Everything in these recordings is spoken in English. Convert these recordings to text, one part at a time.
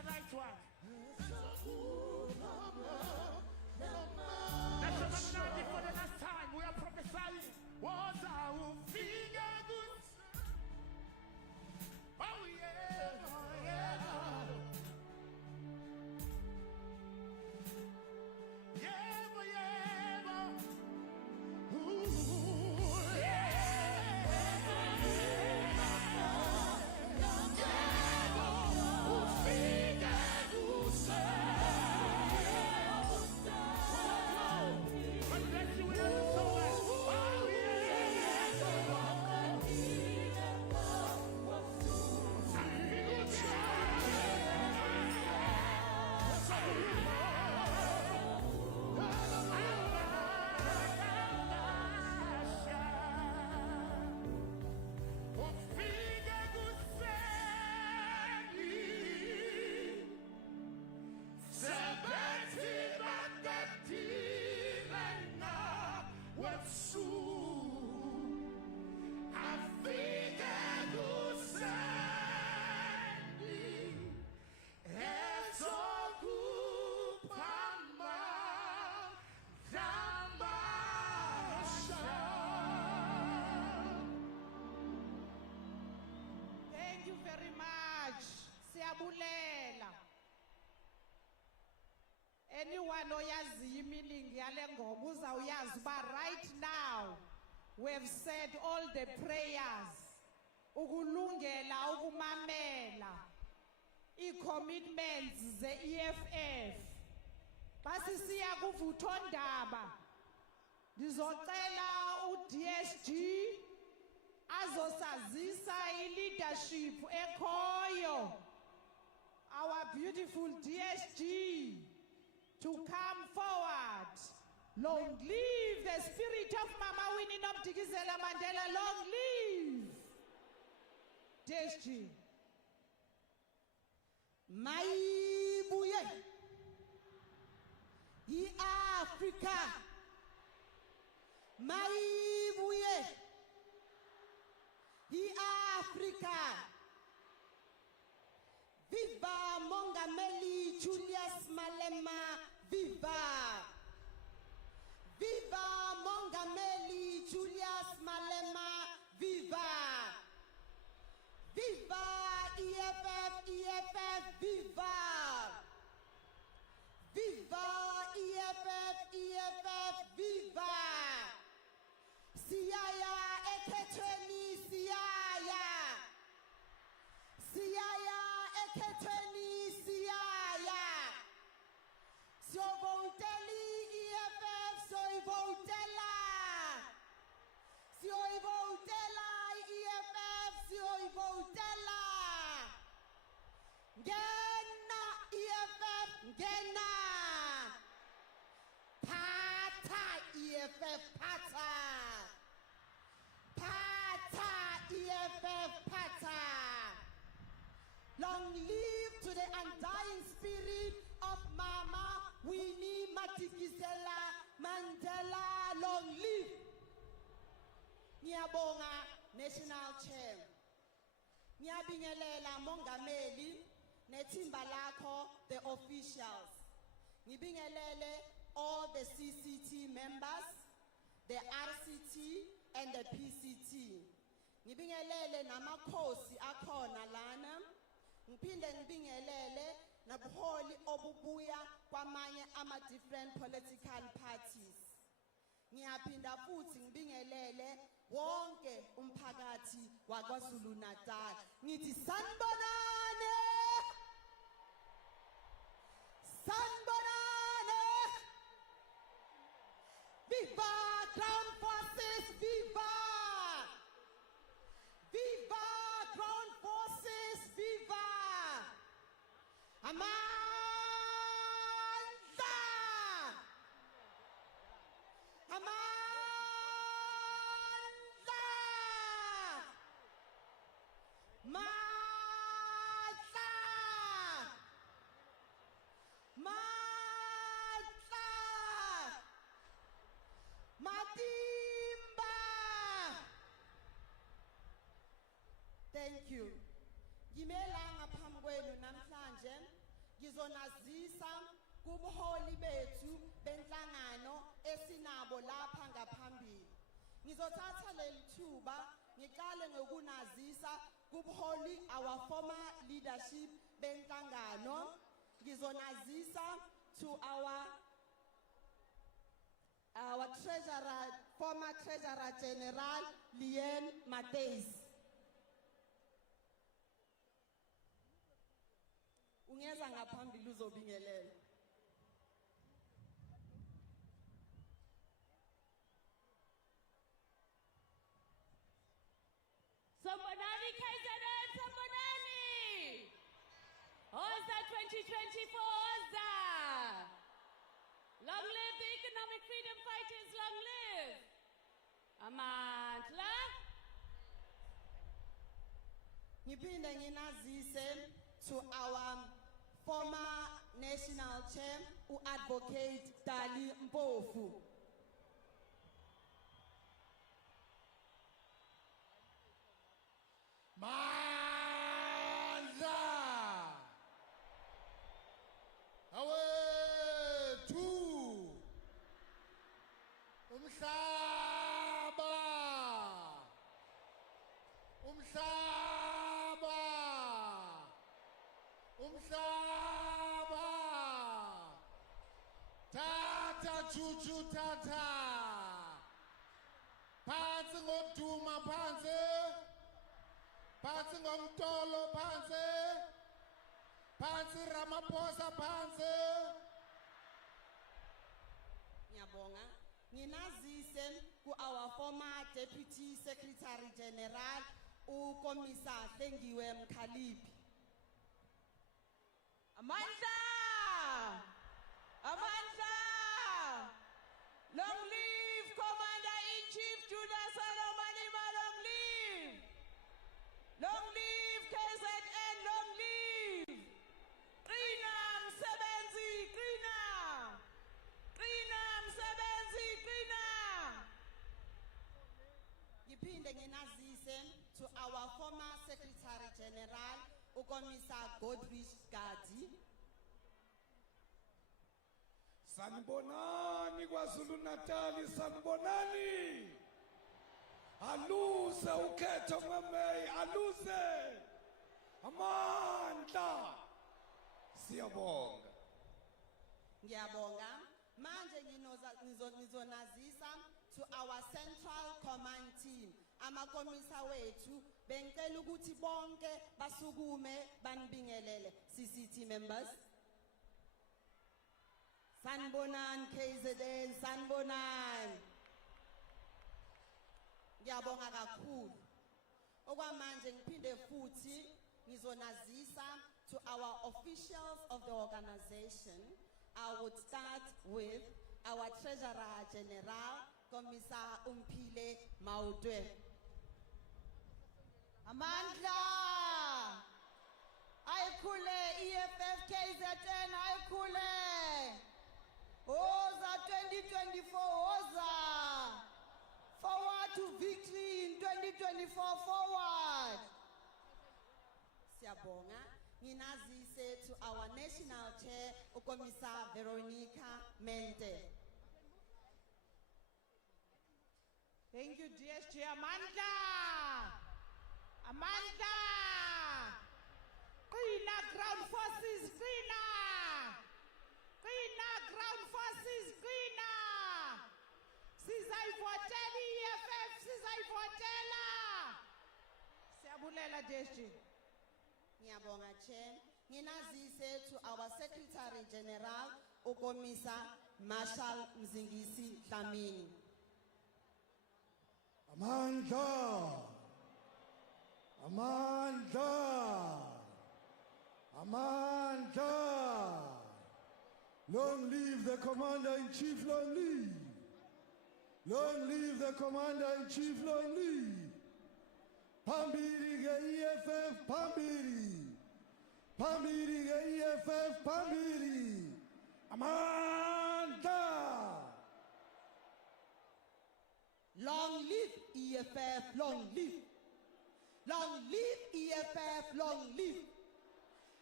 the right one. Let's remember for the last time we are prophesying. What our finger good. Oh yeah, oh yeah. Yeah, yeah. Ooh, yeah. Anyone oyaziyo meaning yale ngoma uzawuyazi ba right now we have said all the prayers ukulungela ukumamela i-commitments ze-EFF basi siya kuvuthondaba ndizocela uDSG azosazisa i-leadership ekhoyo our beautiful DSG to come forward. Long live the spirit of Mama Winnie Nomtikizela Mandela. Long live DSG. Maibuye Africa. Maibuye Africa. Viva Mongameli Julius Malema, viva! Viva Mongameli Julius Malema, viva! Viva EFF, viva! Viva EFF, viva! Siaya eketweni, siaya! Siaya eketweni, siaya! Siovoteli EFF, soivotela! Sioivotela EFF, sioivotela! Ngena EFF, ngena! Pata EFF, pata! Pata EFF, pata! Long live to the undying spirit of Mama Winnie Madikizela Mandela. Long live. Ngiyabonga National Chair. Ngiyabingelela Mongameli nethimba lakho, the officials. Ngibingelele all the CCT members, the RCT and the PCT. Ngibingelele namakhosi akhona lana. Ngiphinde ngibingelele nabuholi obubuya kwamanye different political parties. Ngiyaphinda futhi ngibingelele wonke umphakathi waKwaZulu Natal. Ngithi sanibonane. Sanibonane. Viva Ground Forces, viva! Viva Ground Forces, viva! Amandla! Amandla! Matla! Matla! Matimba! Thank you. Ngimela ngaphambi kwenu namhlanje ngizonazisa kubuholi bethu benhlangano esinabo lapha ngaphambili. Ngizothatha leli thuba ngiqale ngokunazisa kubuholi our former leadership benhlangano. Ngizonazisa to our treasurer, former treasurer general Lien Mateis. Ungeza ngaphambili uzobingelela. Sambonani KZN, Sambonani! Oza 2024, Oza! Long live the economic freedom fighters, long live! Amandla! Ngiphinde nginazise to our former national chair, Advocate Dali Mpofu. Mandla! Awethu! Umhlaba! Umhlaba! Umhlaba! Tata chuchu tata! Phansi ngokuduma phansi! Phansi ngomtolo phansi! Phansi Ramaphosa phansi! Ngiyabonga. Nginazise ku our former Deputy Secretary General uKomisa Hlengiwe Mkhaliphi. Amandla! Amandla! Long live Commander-in-Chief Julius Malema, long live! Long live KZN, long live! Qina msebenzi, qina! Qina msebenzi, qina! Ngiphinde nginazise to our former Secretary General uKomisa Godrich Gadi. Sanibonani kwaZulu Natal, sanibonani. Aluze ukhetho ngemeyi, aluze. Amandla. Siyabonga. Ngiyabonga. Manje ngizonazisa to our Central Command Team. Amakomisa wethu bengicela ukuthi bonke basukume banibingelele. CCT members. Sanibonani KZN, sanibonani. Ngiyabonga kakhulu. Okwamanje ngiphinde futhi ngizonazisa to our officials of the organization. I would start with our Treasurer General, Komisa Umpile Maudwe. Amandla! Aykhule EFF KZN, aykhule! Oza 2024, Oza! Forward to victory in 2024, forward! Siyabonga. Nginazise to our national chair, Ukomisa Veronica Mente. Thank you, DSG. Amandla! Amandla! Qina ground forces, qina! Qina ground forces, qina! Sizayivotela EFF, sizayivotela! Siyabulela DSG. Ngiyabonga Chair. Nginazise to our Secretary General, Ukomisa Marshal Mzingisi Dlamini. Amandla. Amandla. Amandla. Long live the Commander-in-Chief, long live. Long live the Commander-in-Chief, long live. Phambili ke-EFF, phambili. Phambili ke-EFF, phambili. Amandla. Long live EFF, long live. Long live EFF, long live.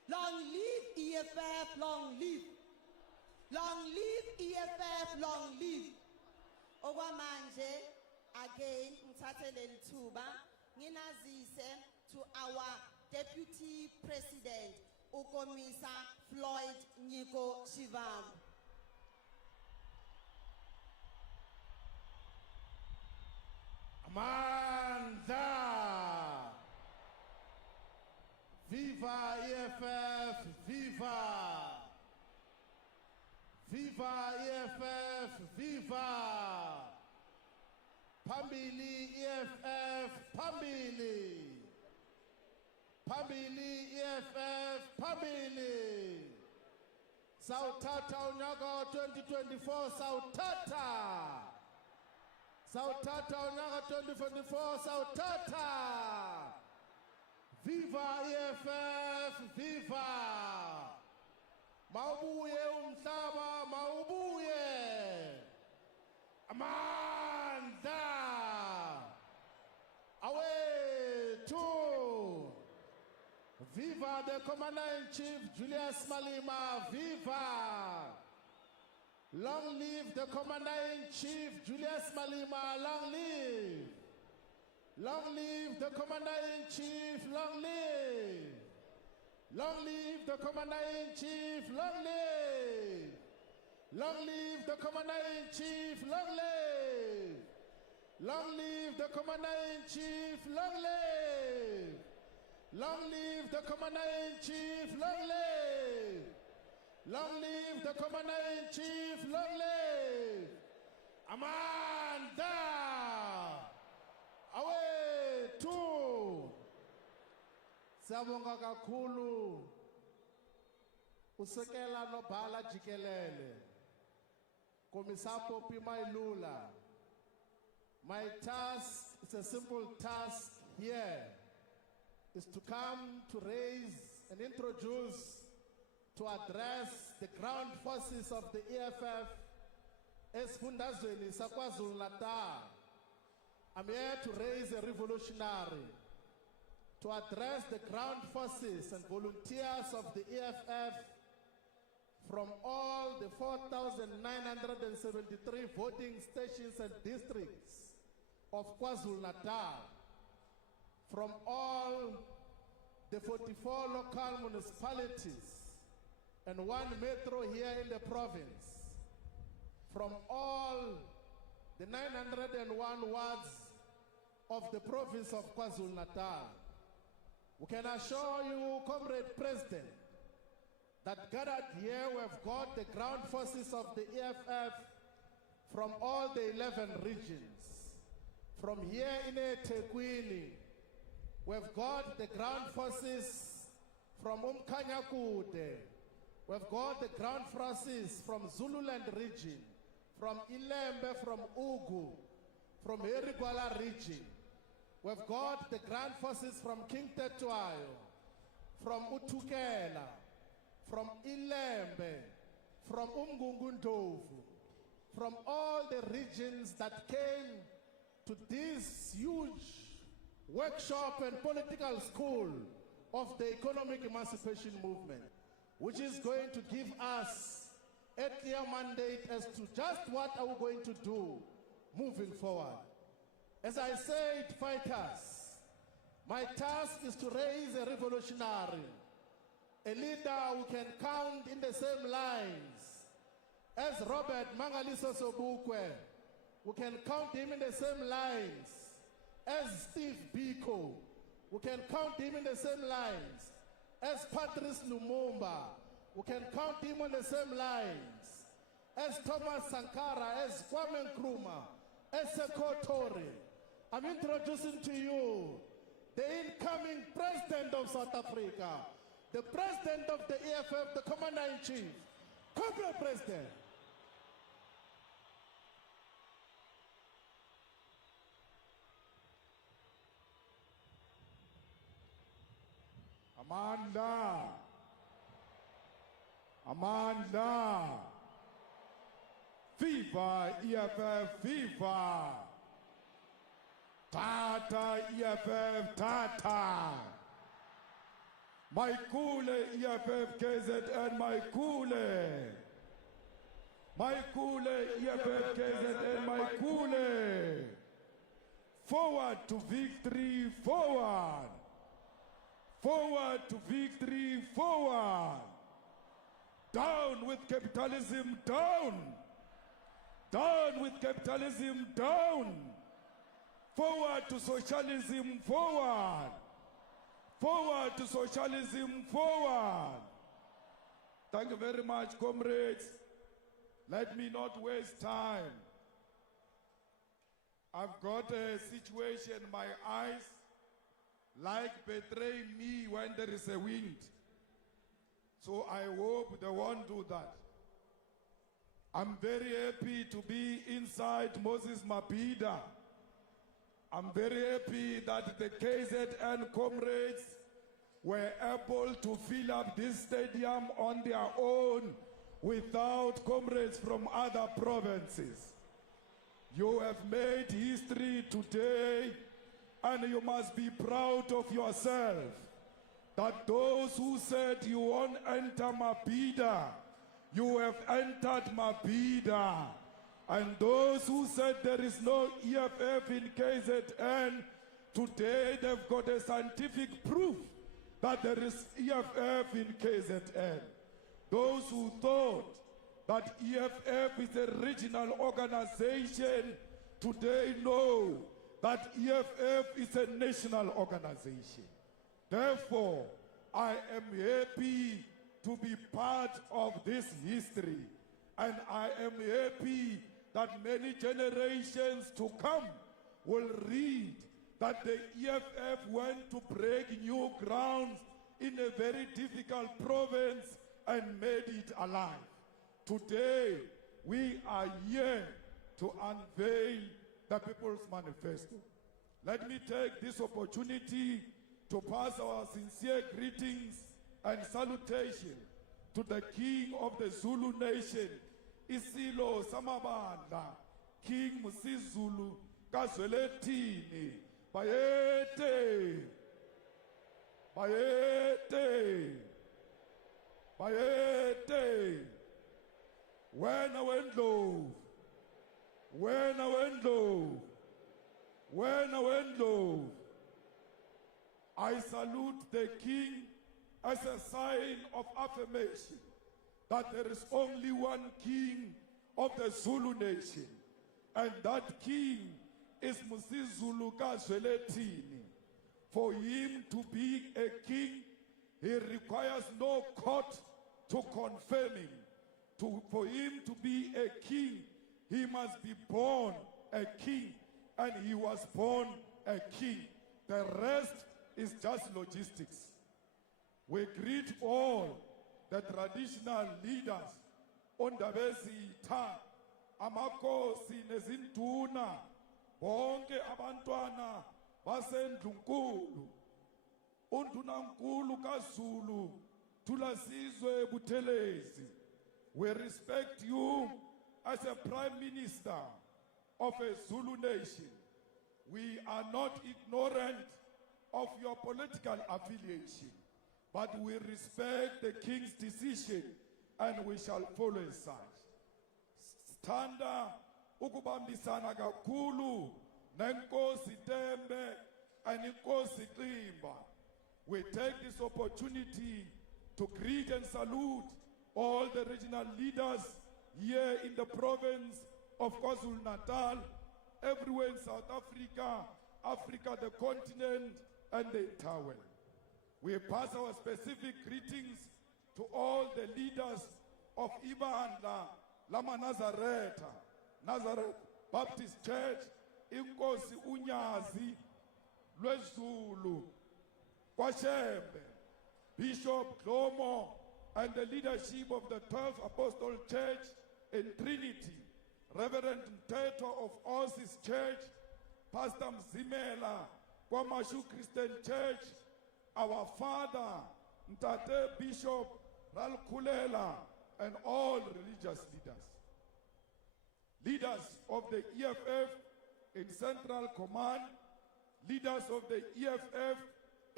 Long live EFF, long live. Long live EFF, long live. Okwamanje, again, ngithathe leli thuba nginazise to our Deputy President, Ukomisa Floyd Nyiko Shivam. Amandla! Viva EFF, viva! Viva EFF, viva! Phambili EFF, phambili! Phambili EFF, phambili! Sawuthatha unyaka 2024, sawuthatha! Sawuthatha unyaka 2024, sawuthatha! Viva EFF, viva! Mawubuye umhlaba, mawubuye! Amandla! Awethu! Viva the Commander-in-Chief Julius Malema, viva! Long live the Commander-in-Chief Julius Malema, long live! Long live the Commander-in-Chief, long live! Long live the Commander-in-Chief, long live! Long live the Commander-in-Chief, long live! Long live the Commander-in-Chief, long live! Long live the Commander-in-Chief, long live! Long live the Commander-in-Chief, long live! Amanda! Awethu! Siyabonga kakhulu usekela nobhala jikelele Komisapo Pimailula. My task is a simple task here, is to come to raise and introduce, to address the ground forces of the EFF esifundazweni saKwaZulu-Natal. I'm here to raise a revolutionary, to address the ground forces and volunteers of the EFF from all the 4,973 voting stations and districts of KwaZulu-Natal, from all the 44 local municipalities and 1 metro here in the province, from all the 901 wards of the province of KwaZulu-Natal. We can assure you, Comrade President, that gathered here we have got the ground forces of the EFF from all the 11 regions. From here in eThekwini, we've got the ground forces from Umkanyakude. We've got the ground forces from Zululand region, from Ilembe, from Ugu, from Erigwala region. We've got the ground forces from King Tetwayo, from Utukela, from Ilembe, from Umgungundovu, from all the regions that came to this huge workshop and political school of the economic emancipation movement, which is going to give us a clear mandate as to just what are we going to do moving forward. As I said, fighters, my task is to raise a revolutionary, a leader who can count in the same lines as Robert Mangaliso Sobukwe, who can count him in the same lines as Steve Biko, who can count him in the same lines as Patrice Lumumba, who can count him on the same lines as Thomas Sankara, as Kwame Nkrumah, as Sekou Toure. I'm introducing to you the incoming president of South Africa, the president of the EFF, the commander-in-chief. Comrade President. Amanda. Amanda. Viva EFF, viva. Tata EFF, Tata. Maikule EFF KZN, Maikule. Maikule EFF KZN, Maikule. Forward to victory, forward. Forward to victory, forward. Down with capitalism, down. Down with capitalism, down. Forward to socialism, forward. Forward to socialism, forward. Thank you very much, comrades. Let me not waste time. I've got a situation, my eyes like betray me when there is a wind. So I hope they won't do that. I'm very happy to be inside Moses Mabhida. I'm very happy that the KZN comrades were able to fill up this stadium on their own without comrades from other provinces. You have made history today, and you must be proud of yourself that those who said you won't enter Mabhida, you have entered Mabhida. And those who said there is no EFF in KZN, today they've got a scientific proof that there is EFF in KZN. Those who thought that EFF is a regional organization, today know that EFF is a national organization. Therefore, I am happy to be part of this history, and I am happy that many generations to come will read that the EFF went to break new grounds in a very difficult province and made it alive. Today, we are here to unveil the People's Manifesto. Let me take this opportunity to pass our sincere greetings and salutation to the King of the Zulu Nation, Isilo Samabandla, King Musizulu Kazweletini, Bayete, Bayete, Bayete, when I went low, when I went low, when I went low, I salute the King as a sign of affirmation that there is only one King of the Zulu Nation, and that King is Musizulu Kazweletini. For him to be a king, he requires no court to confirm him. For him to be a king, he must be born a king, and he was born a king. The rest is just logistics. We greet all the traditional leaders, Ondabezitha, Amakosi nezinduna, bonke abantwana baseNdlunkulu, undunankulu kaZulu, Thulasizwe Buthelezi. We respect you as a Prime Minister of a Zulu nation. We are not ignorant of your political affiliation, but we respect the King's decision and we shall follow his side. Standa ukubambisana kakhulu nenkosi Tembe and inkosi Ximba. We take this opportunity to greet and salute all the regional leaders here in the province of KwaZulu-Natal, everywhere in South Africa, Africa, the continent, and the entire world. We pass our specific greetings to all the leaders of Ibandla Lama Nazareth Baptist Church, Inkosi Unyazi, Lwezulu, Kwashembe, Bishop Dlomo, and the leadership of the 12th Apostle Church in Trinity, Reverend Mteto of Osis Church, Pastor Mzimela, Kwamashu Christian Church, our Father, Mtate Bishop Ralkulela, and all religious leaders. Leaders of the EFF in Central Command, leaders of the EFF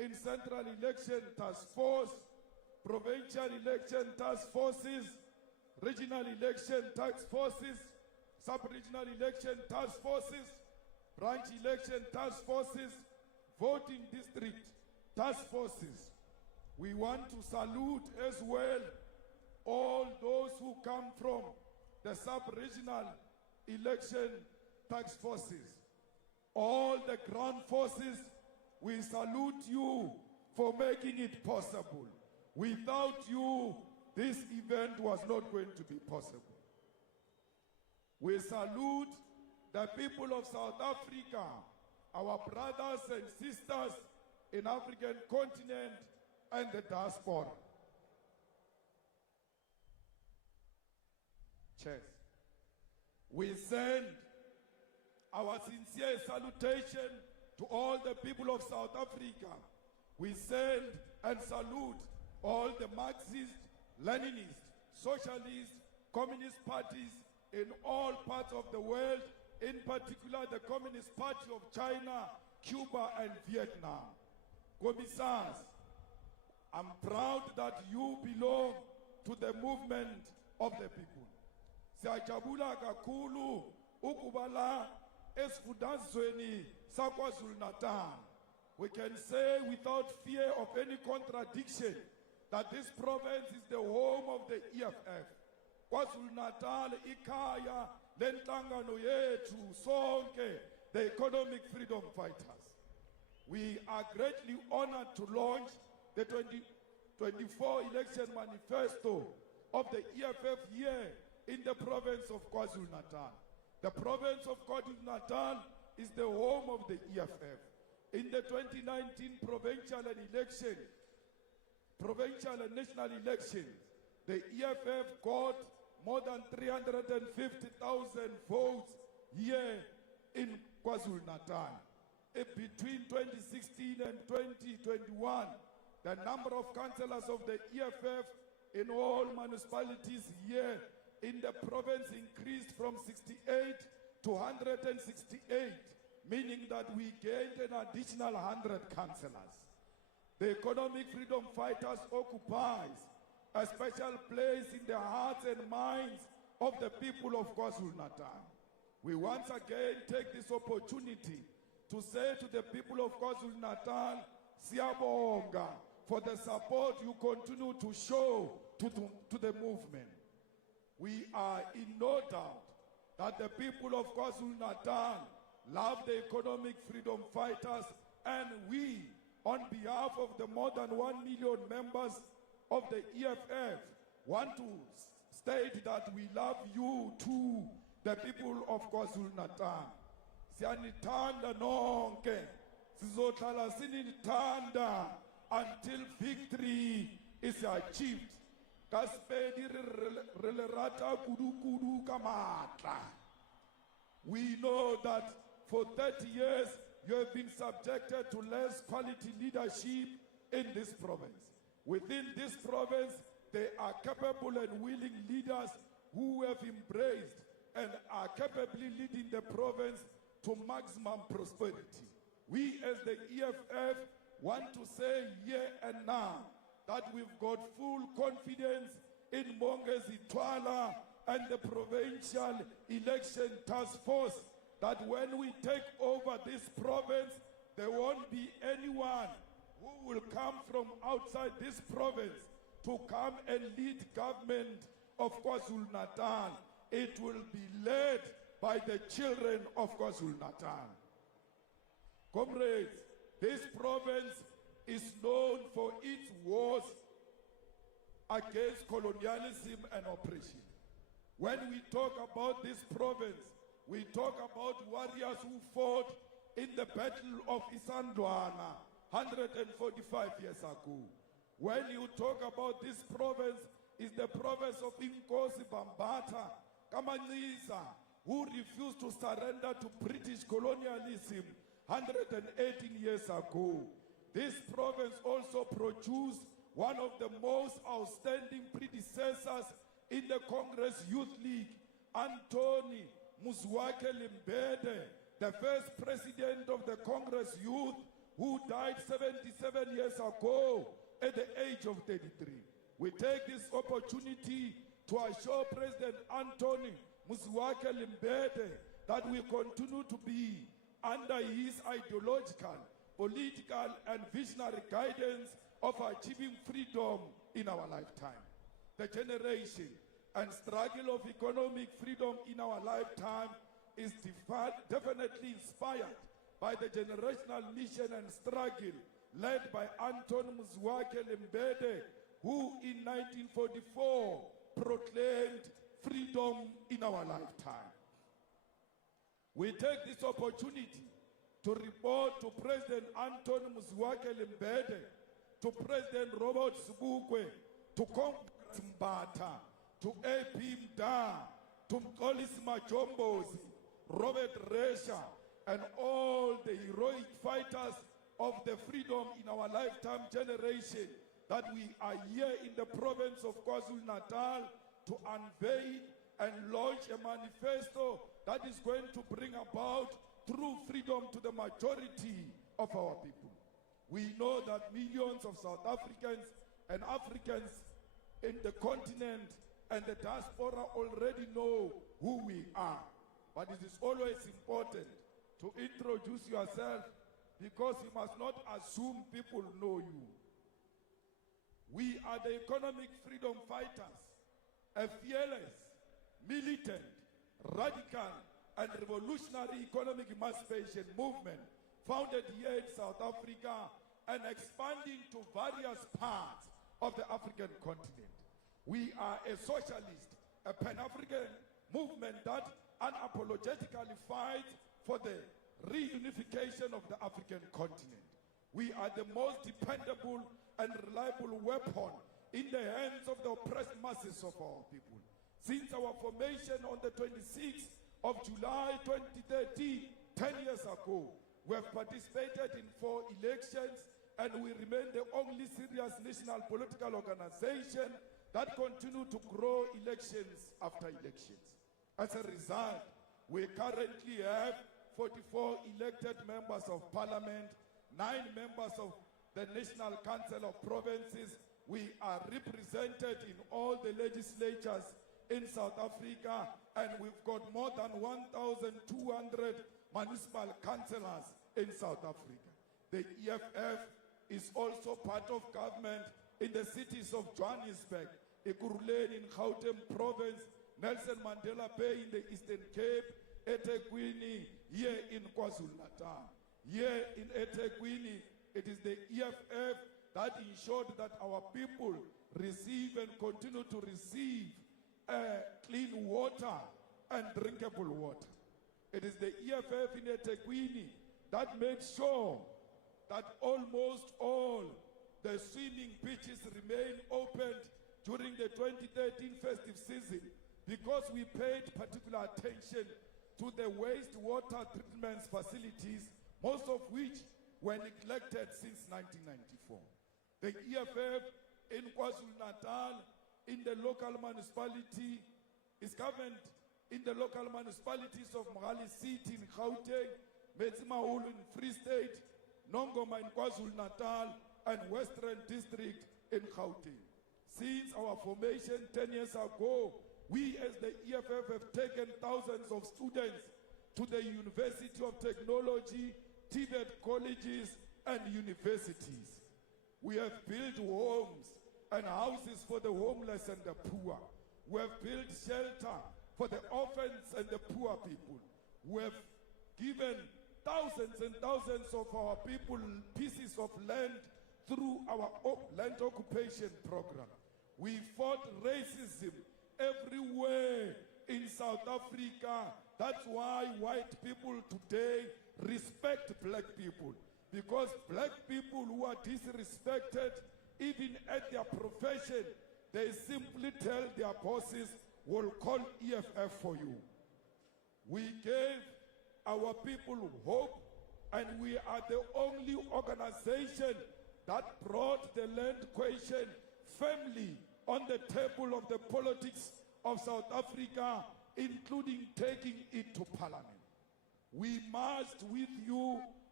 in Central Election Task Force, Provincial Election Task Forces, Regional Election Task Forces, Sub-Regional Election Task Forces, Branch Election Task Forces, Voting District Task Forces. We want to salute as well all those who come from the Sub-Regional Election Task Forces. All the ground forces, we salute you for making it possible. Without you, this event was not going to be possible. We salute the people of South Africa, our brothers and sisters in African continent and the diaspora. Cheers. We send our sincere salutation to all the people of South Africa. We send and salute all the Marxist, Leninist, Socialist, Communist parties in all parts of the world, in particular the Communist Party of China, Cuba, and Vietnam. Commissars, I'm proud that you belong to the movement of the people. Siyajabula kakhulu ukubala esifundazweni saKwaZulu-Natal. We can say without fear of any contradiction that this province is the home of the EFF. KwaZulu-Natal ikhaya lenhlangano yethu sonke, the economic freedom fighters. We are greatly honored to launch the 2024 election manifesto of the EFF here in the province of KwaZulu-Natal. The province of KwaZulu-Natal is the home of the EFF. In the 2019 provincial and national elections, the EFF got more than 350,000 votes here in KwaZulu-Natal. Between 2016 and 2021, the number of councillors of the EFF in all municipalities here in the province increased from 68 to 168, meaning that we gained an additional 100 councillors. The economic freedom fighters occupies a special place in the hearts and minds of the people of KwaZulu-Natal. We once again take this opportunity to say to the people of KwaZulu-Natal, Siyabonga, for the support you continue to show to the movement. We are in no doubt that the people of KwaZulu-Natal love the economic freedom fighters, and we, on behalf of the more than 1 million members of the EFF, want to state that we love you too, the people of KwaZulu-Natal. Siyanithanda nonke, sizohlala sinithanda until victory is achieved. We know that for 30 years you have been subjected to less quality leadership in this province. Within this province, there are capable and willing leaders who have embraced and are capably leading the province to maximum prosperity. We as the EFF want to say here and now that we've got full confidence in Mongezi Twala and the provincial election task force that when we take over this province, there won't be anyone who will come from outside this province to come and lead government of KwaZulu-Natal. It will be led by the children of KwaZulu-Natal. Comrades, this province is known for its wars against colonialism and oppression. When we talk about this province, we talk about warriors who fought in the Battle of Isandlwana 145 years ago. When you talk about this province, is the province of Inkosi Bambata Kamanisa, who refused to surrender to British colonialism 118 years ago. This province also produced one of the most outstanding predecessors in the Congress Youth League, Anthony Muzwake Limbede, the first president of the Congress Youth, who died 77 years ago at the age of 33. We take this opportunity to assure President Anthony Mzwakhe Limbede that we continue to be under his ideological, political, and visionary guidance of achieving freedom in our lifetime. The generation and struggle of economic freedom in our lifetime is definitely inspired by the generational mission and struggle led by Anthony Mzwakhe Limbede, who in 1944 proclaimed freedom in our lifetime. We take this opportunity to report to President Anthony Mzwakhe Limbede, to President Robert Sobukwe, to Congress Mbata, to AP Mda, to Mkolis Majombozi, Robert Resha, and all the heroic fighters of the freedom in our lifetime generation, that we are here in the province of KwaZulu-Natal to unveil and launch a manifesto that is going to bring about true freedom to the majority of our people. We know that millions of South Africans and Africans in the continent and the diaspora already know who we are. But it is always important to introduce yourself, because you must not assume people know you. We are the economic freedom fighters, a fearless, militant, radical, and revolutionary economic emancipation movement founded here in South Africa and expanding to various parts of the African continent. We are a socialist, a Pan-African movement that unapologetically fights for the reunification of the African continent. We are the most dependable and reliable weapon in the hands of the oppressed masses of our people. Since our formation on the 26th of July 2013, 10 years ago, we have participated in 4 elections, and we remain the only serious national political organization that continue to grow elections after elections. As a result, we currently have 44 elected members of parliament, 9 members of the National Council of Provinces. We are represented in all the legislatures in South Africa, and we've got more than 1,200 municipal councillors in South Africa. The EFF is also part of government in the cities of Johannesburg, Ekurhuleni in Gauteng Province, Nelson Mandela Bay in the Eastern Cape, eThekwini here in KwaZulu-Natal. Here in eThekwini, it is the EFF that ensured that our people receive and continue to receive clean water and drinkable water. It is the EFF in eThekwini that made sure that almost all the swimming beaches remain opened during the 2013 festive season, because we paid particular attention to the wastewater treatment facilities, most of which were neglected since 1994. The EFF in KwaZulu-Natal, in the local municipality, is governed in the local municipalities of Mohali City in Gauteng, Metsimaholo in Free State, Nongoma in KwaZulu-Natal, and Western District in Gauteng. Since our formation 10 years ago, we as the EFF have taken thousands of students to the University of Technology, TVET colleges, and universities. We have built homes and houses for the homeless and the poor. We have built shelter for the orphans and the poor people. We have given thousands and thousands of our people pieces of land through our land occupation program. We fought racism everywhere in South Africa. That's why white people today respect black people, because black people who are disrespected, even at their profession, they simply tell their bosses, we'll call EFF for you. We gave our people hope, and we are the only organization that brought the land question firmly on the table of the politics of South Africa, including taking it to parliament. We marched with you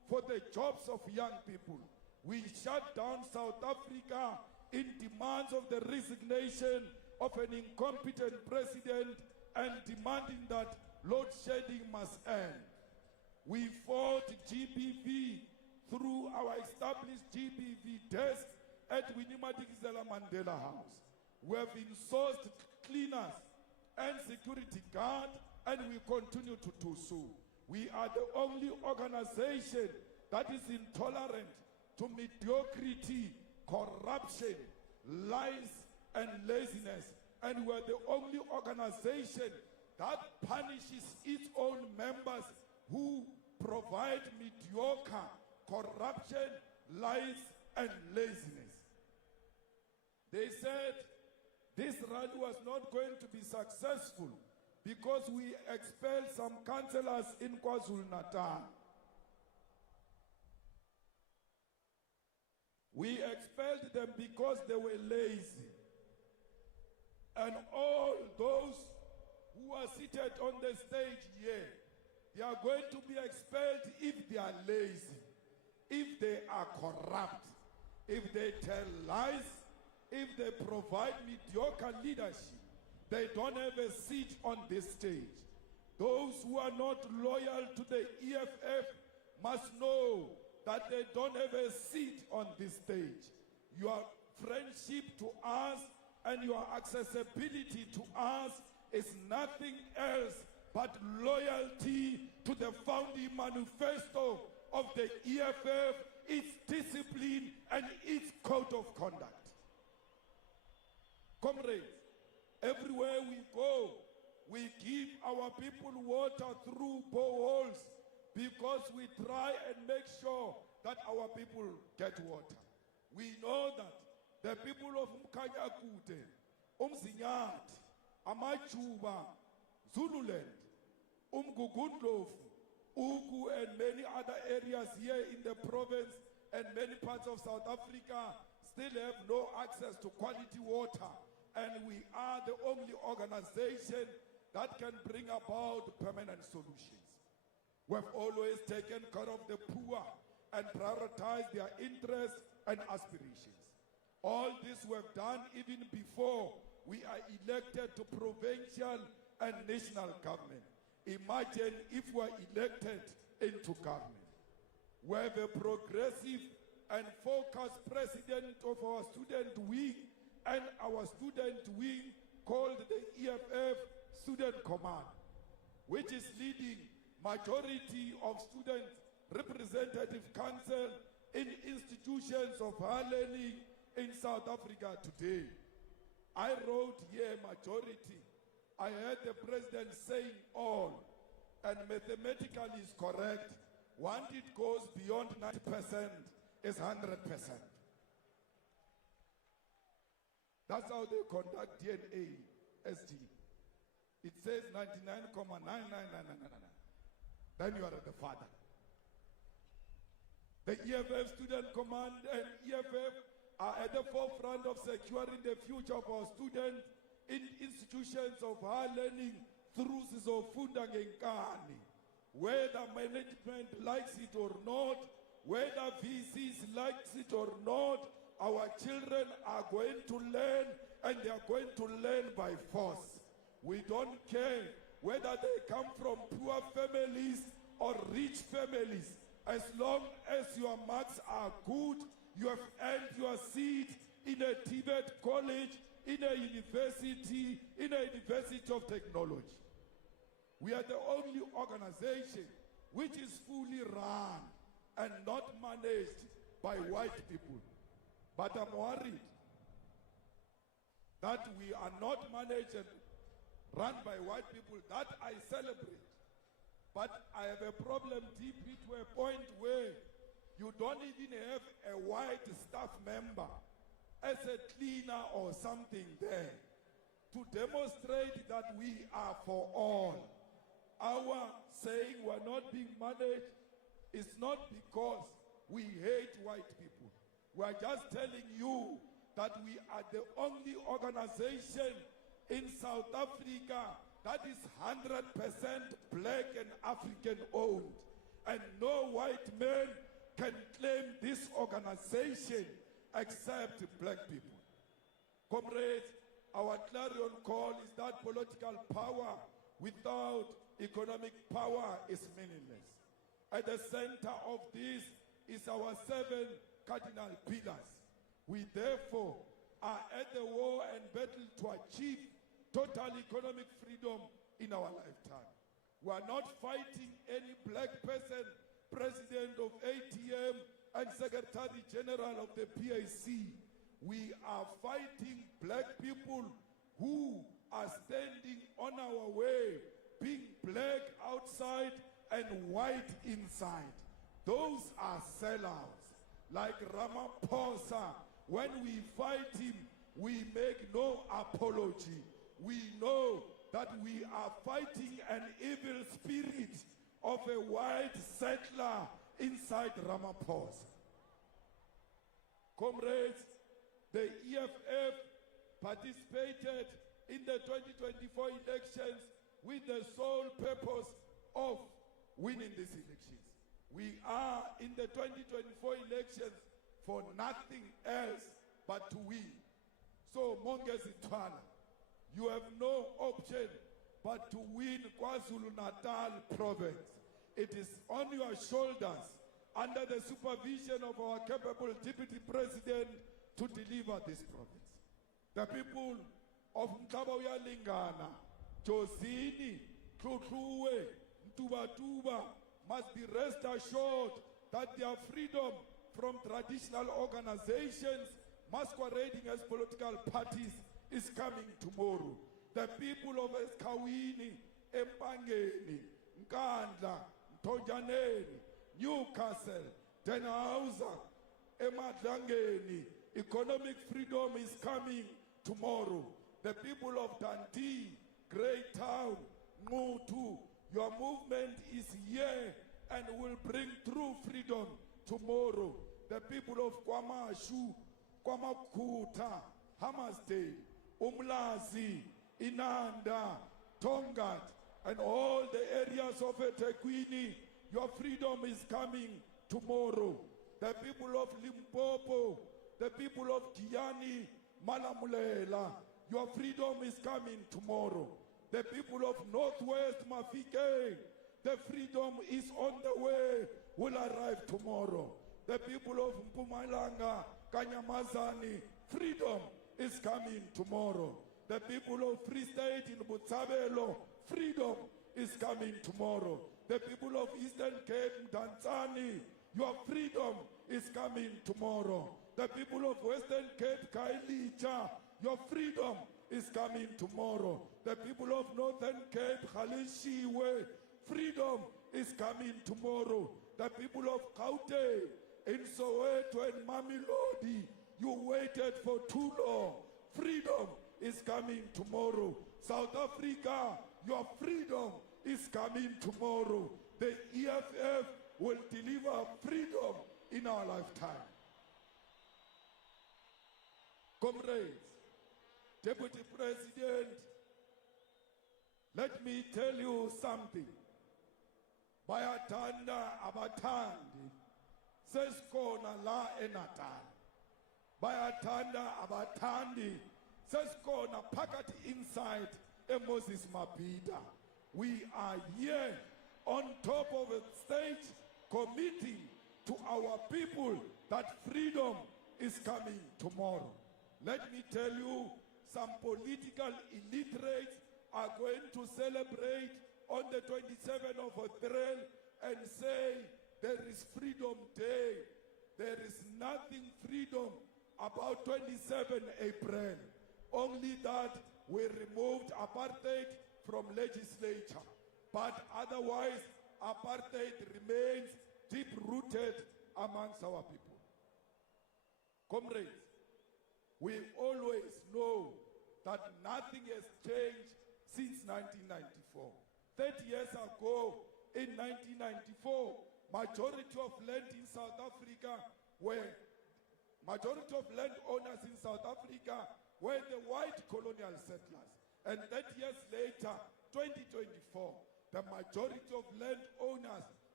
for the jobs of young people. We shut down South Africa in demands of the resignation of an incompetent president and demanding that load shedding must end. We fought GBV through our established GBV desk at Winnie Madikizela Mandela House. We have insourced cleaners and security guard, and we continue to do so. We are the only organization that is intolerant to mediocrity, corruption, lies, and laziness. And we are the only organization that punishes its own members who provide mediocre corruption, lies, and laziness. They said this rally was not going to be successful because we expelled some councillors in KwaZulu-Natal. We expelled them because they were lazy. And all those who are seated on the stage here, they are going to be expelled if they are lazy, if they are corrupt, if they tell lies, if they provide mediocre leadership. They don't have a seat on this stage. Those who are not loyal to the EFF must know that they don't have a seat on this stage. Your friendship to us and your accessibility to us is nothing else but loyalty to the founding manifesto of the EFF, its discipline, and its code of conduct. Comrades, everywhere we go, we give our people water through boreholes because we try and make sure that our people get water. We know that the people of Mkanyakute, Umzinyat, Amachuba, Zululand, Umgugundlovu, Ugu, and many other areas here in the province and many parts of South Africa still have no access to quality water. And we are the only organization that can bring about permanent solutions. We've always taken care of the poor and prioritized their interests and aspirations. All this we've done even before we are elected to provincial and national government. Imagine if we're elected into government. We have a progressive and focused president of our student wing and our student wing called the EFF Student Command, which is leading majority of student representative council in institutions of higher learning in South Africa today. I wrote here majority. I heard the president saying all, and mathematically is correct. Once it goes beyond 90%, it's 100%. That's how they conduct DNA, SG. It says 99,99999. Then you are the father. The EFF Student Command and EFF are at the forefront of securing the future of our students in institutions of higher learning through Sizofunda Ngenkani. Whether management likes it or not, whether VCs likes it or not, our children are going to learn, and they are going to learn by force. We don't care whether they come from poor families or rich families. As long as your marks are good, you have earned your seat in a Tibet college, in a university of technology. We are the only organization which is fully run and not managed by white people. But I'm worried that we are not managed and run by white people. That I celebrate. But I have a problem deeply to a point where you don't even have a white staff member as a cleaner or something there to demonstrate that we are for all. Our saying we're not being managed is not because we hate white people. We're just telling you that we are the only organization in South Africa that is 100% black and African owned. and no white man can claim this organization except black people. Comrades, our clarion call is that political power without economic power is meaningless. At the center of this is our 7 cardinal pillars. We therefore are at the war and battle to achieve total economic freedom in our lifetime. We are not fighting any black person, president of ATM and secretary general of the PAC. We are fighting black people who are standing on our way, being black outside and white inside. Those are sellouts. Like Ramaphosa, when we fight him, we make no apology. We know that we are fighting an evil spirit of a white settler inside Ramaphosa. Comrades, the EFF participated in the 2024 elections with the sole purpose of winning these elections. We are in the 2024 elections for nothing else but to win. So, Mongezitwana, you have no option but to win KwaZulu-Natal province. It is on your shoulders, under the supervision of our capable Deputy President, to deliver this province. The people of Mtabauya Lingana, Josini, Tlotluwe, Mtubatuba must be rest assured that their freedom from traditional organizations masquerading as political parties is coming tomorrow. The people of Eskawini, Empangeni, Nkandla, Mtonjaneni, Newcastle, Denhauser, Emadlangeni, economic freedom is coming tomorrow. The people of Dundee, Greytown, Ngutu, your movement is here and will bring true freedom tomorrow. The people of Kwamashu, Kwamakuta, Hammersdale, Umlazi, Inanda, Tongat, and all the areas of eThekwini, your freedom is coming tomorrow. The people of Limpopo, the people of Giyani, Malamulela, your freedom is coming tomorrow. The people of Northwest Mafike, the freedom is on the way, will arrive tomorrow. The people of Mpumalanga, Kanyamazani, freedom is coming tomorrow. The people of Free State in Botshabelo, freedom is coming tomorrow. The people of Eastern Cape, Danzani, your freedom is coming tomorrow. The people of Western Cape, Kailija, your freedom is coming tomorrow. The people of Northern Cape, Khalishiwe, freedom is coming tomorrow. The people of Gauteng, in Soweto and Mamelodi, you waited for too long. Freedom is coming tomorrow. South Africa, your freedom is coming tomorrow. The EFF will deliver freedom in our lifetime. Comrades, Deputy President, let me tell you something. Bayatanda abatandi, seskona la eNatal. Bayatanda abatandi, seskona phakathi inside eMoses Mabhida. We are here on top of a stage committing to our people that freedom is coming tomorrow. Let me tell you, some political illiterates are going to celebrate on the 27th of April and say there is Freedom Day. There is nothing freedom about 27 April. Only that we removed apartheid from legislature. But otherwise, apartheid remains deep-rooted amongst our people. Comrades, we always know that nothing has changed since 1994. 30 years ago, in 1994, majority of land in South Africa were the white colonial settlers. And 30 years later, 2024, the majority of landowners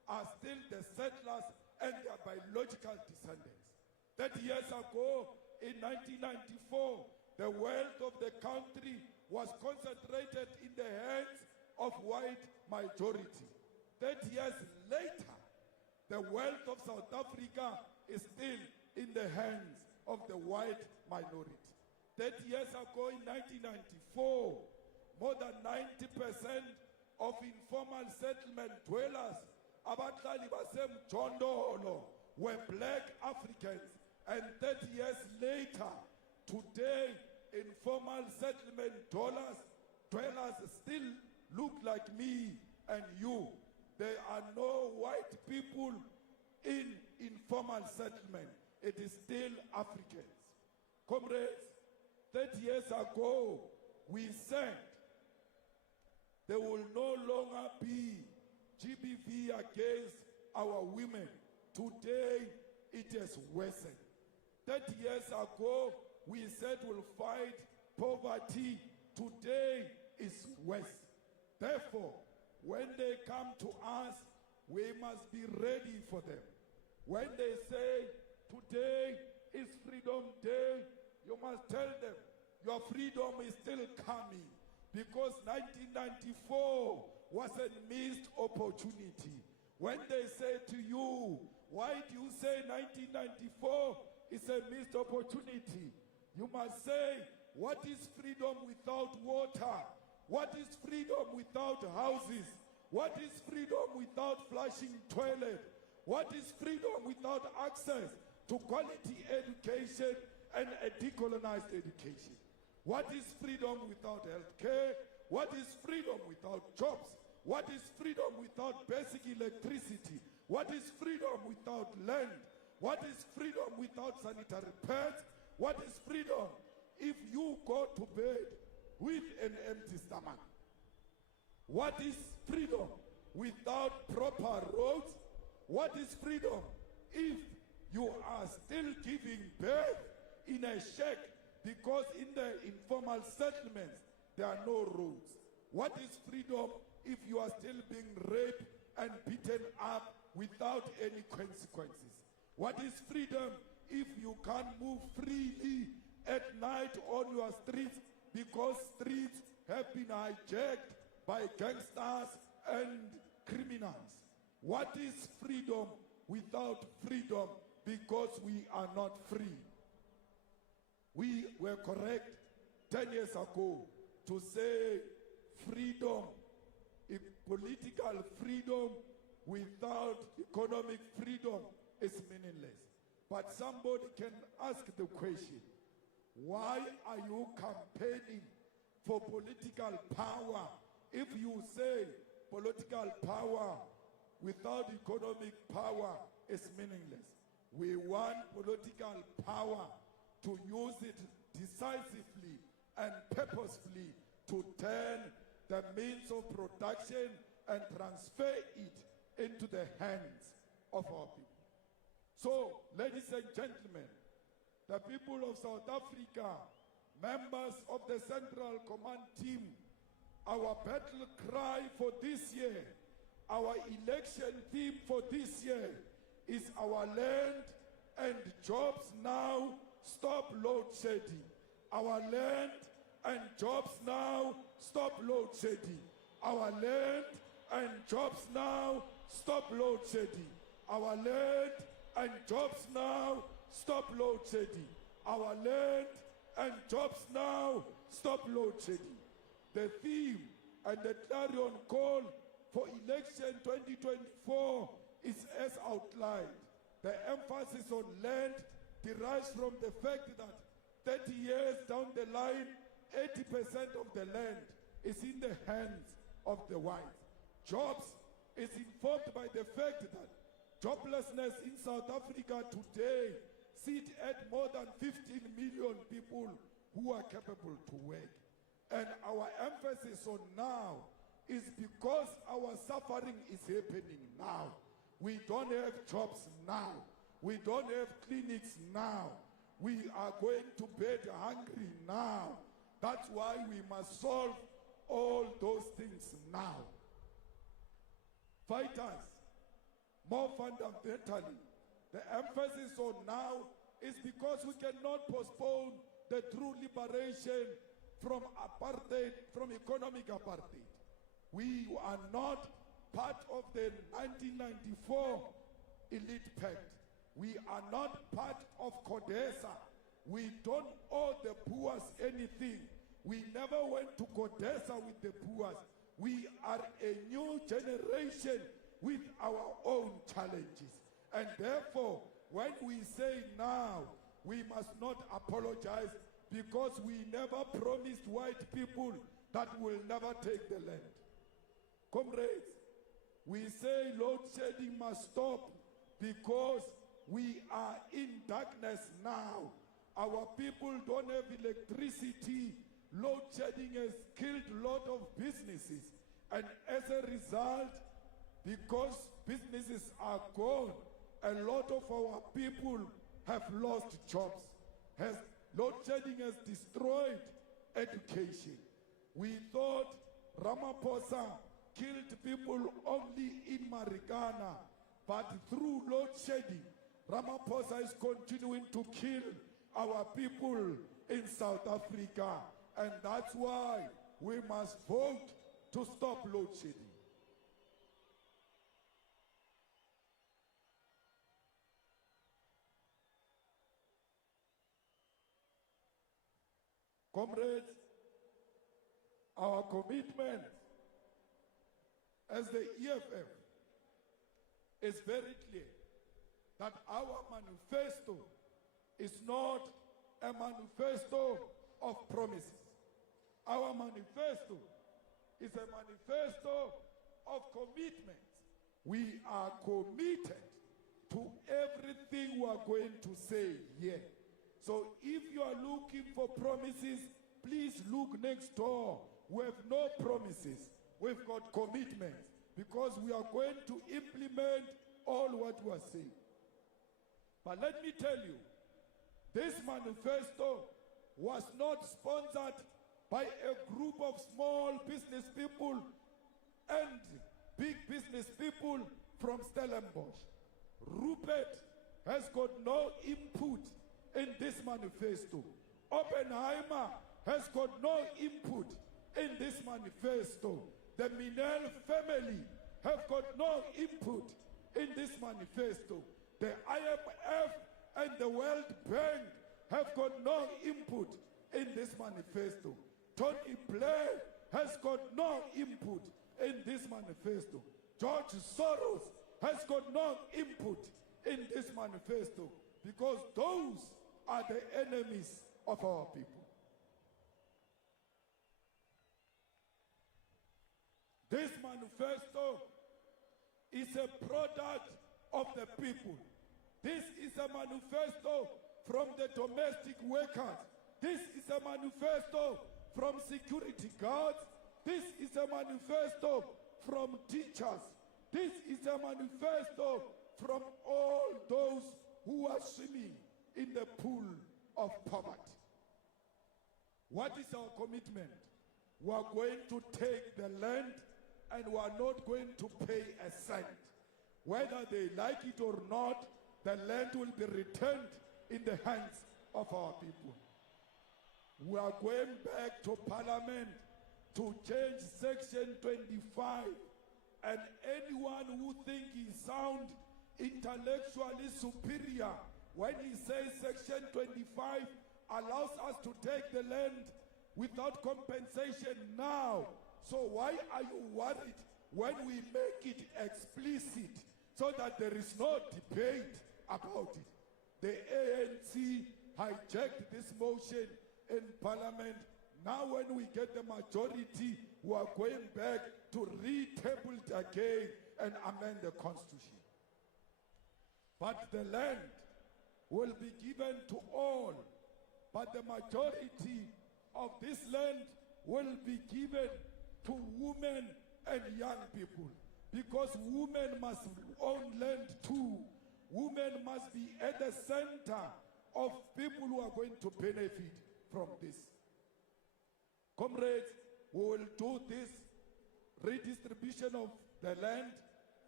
are still the settlers and their biological descendants. 30 years ago, in 1994, the wealth of the country was concentrated in the hands of white majority. 30 years later, the wealth of South Africa is still in the hands of the white minority. 30 years ago, in 1994, more than 90% of informal settlement dwellers, abahlali basemjondolo, were black Africans. And 30 years later, today, informal settlement dwellers still look like me and you. There are no white people in informal settlement. It is still Africans. Comrades, 30 years ago, we said there will no longer be GBV against our women. Today, it has worsened. 30 years ago, we said we'll fight poverty. Today is worse. Therefore, when they come to us, we must be ready for them. When they say, today is Freedom Day, you must tell them, your freedom is still coming. Because 1994 was a missed opportunity. When they say to you, why do you say 1994 is a missed opportunity? You must say, what is freedom without water? What is freedom without houses? What is freedom without flushing toilet? What is freedom without access to quality education and a decolonized education? What is freedom without health care? What is freedom without jobs? What is freedom without basic electricity? What is freedom without land? What is freedom without sanitary pads? What is freedom if you go to bed with an empty stomach? What is freedom without proper roads? What is freedom if you are still giving birth in a shack because in the informal settlements there are no roads? What is freedom if you are still being raped and beaten up without any consequences? What is freedom if you can't move freely at night on your streets because streets have been hijacked by gangsters and criminals? What is freedom without freedom because we are not free? We were correct 10 years ago to say freedom, political freedom without economic freedom is meaningless. But somebody can ask the question, why are you campaigning for political power if you say political power without economic power is meaningless? We want political power to use it decisively and purposefully to turn the means of production and transfer it into the hands of our people. So, ladies and gentlemen, the people of South Africa, members of the Central Command Team, our battle cry for this year, our election theme for this year is our land and jobs now, stop load shedding. Our land and jobs now, stop load shedding. Our land and jobs now, stop load shedding. Our land and jobs now, stop load shedding. Our land and jobs now, stop load shedding. The theme and the clarion call for election 2024 is as outlined. The emphasis on land derives from the fact that 30 years down the line, 80% of the land is in the hands of the whites. Jobs is informed by the fact that joblessness in South Africa today sit at more than 15 million people who are capable to work. And our emphasis on now is because our suffering is happening now. We don't have jobs now. We don't have clinics now. We are going to bed hungry now. That's why we must solve all those things now. Fighters, more fundamentally, the emphasis on now is because we cannot postpone the true liberation from apartheid, from economic apartheid. We are not part of the 1994 elite pact. We are not part of CODESA. We don't owe the Boers anything. We never went to CODESA with the Boers. We are a new generation with our own challenges. And therefore, when we say now, we must not apologize because we never promised white people that we'll never take the land. Comrades, we say load shedding must stop because we are in darkness now. Our people don't have electricity. Load shedding has killed a lot of businesses. And as a result, because businesses are gone, a lot of our people have lost jobs. Load shedding has destroyed education. We thought Ramaphosa killed people only in Marikana, but through load shedding, Ramaphosa is continuing to kill our people in South Africa. And that's why we must vote to stop load shedding. Comrades, our commitment as the EFF is very clear that our manifesto is not a manifesto of promises. Our manifesto is a manifesto of commitments. We are committed to everything we are going to say here. So if you are looking for promises, please look next door. We have no promises. We've got commitments because we are going to implement all what we are saying. But let me tell you, this manifesto was not sponsored by a group of small business people and big business people from Stellenbosch. Rupert has got no input in this manifesto. Oppenheimer has got no input in this manifesto. The Minel family have got no input in this manifesto. The IMF and the World Bank have got no input in this manifesto. Tony Blair has got no input in this manifesto. George Soros has got no input in this manifesto because those are the enemies of our people. This manifesto is a product of the people. This is a manifesto from the domestic workers. This is a manifesto from security guards. This is a manifesto from teachers. This is a manifesto from all those who are swimming in the pool of poverty. What is our commitment? We are going to take the land and we are not going to pay a cent. Whether they like it or not, the land will be returned in the hands of our people. We are going back to Parliament to change Section 25, and anyone who thinks he sounds intellectually superior when he says Section 25 allows us to take the land without compensation now. So why are you worried when we make it explicit so that there is no debate about it? The ANC hijacked this motion in Parliament. Now when we get the majority, we are going back to re-table it again and amend the Constitution. But the land will be given to all, but the majority of this land will be given to women and young people, because women must own land too. Women must be at the center of people who are going to benefit from this. Comrades, we will do this redistribution of the land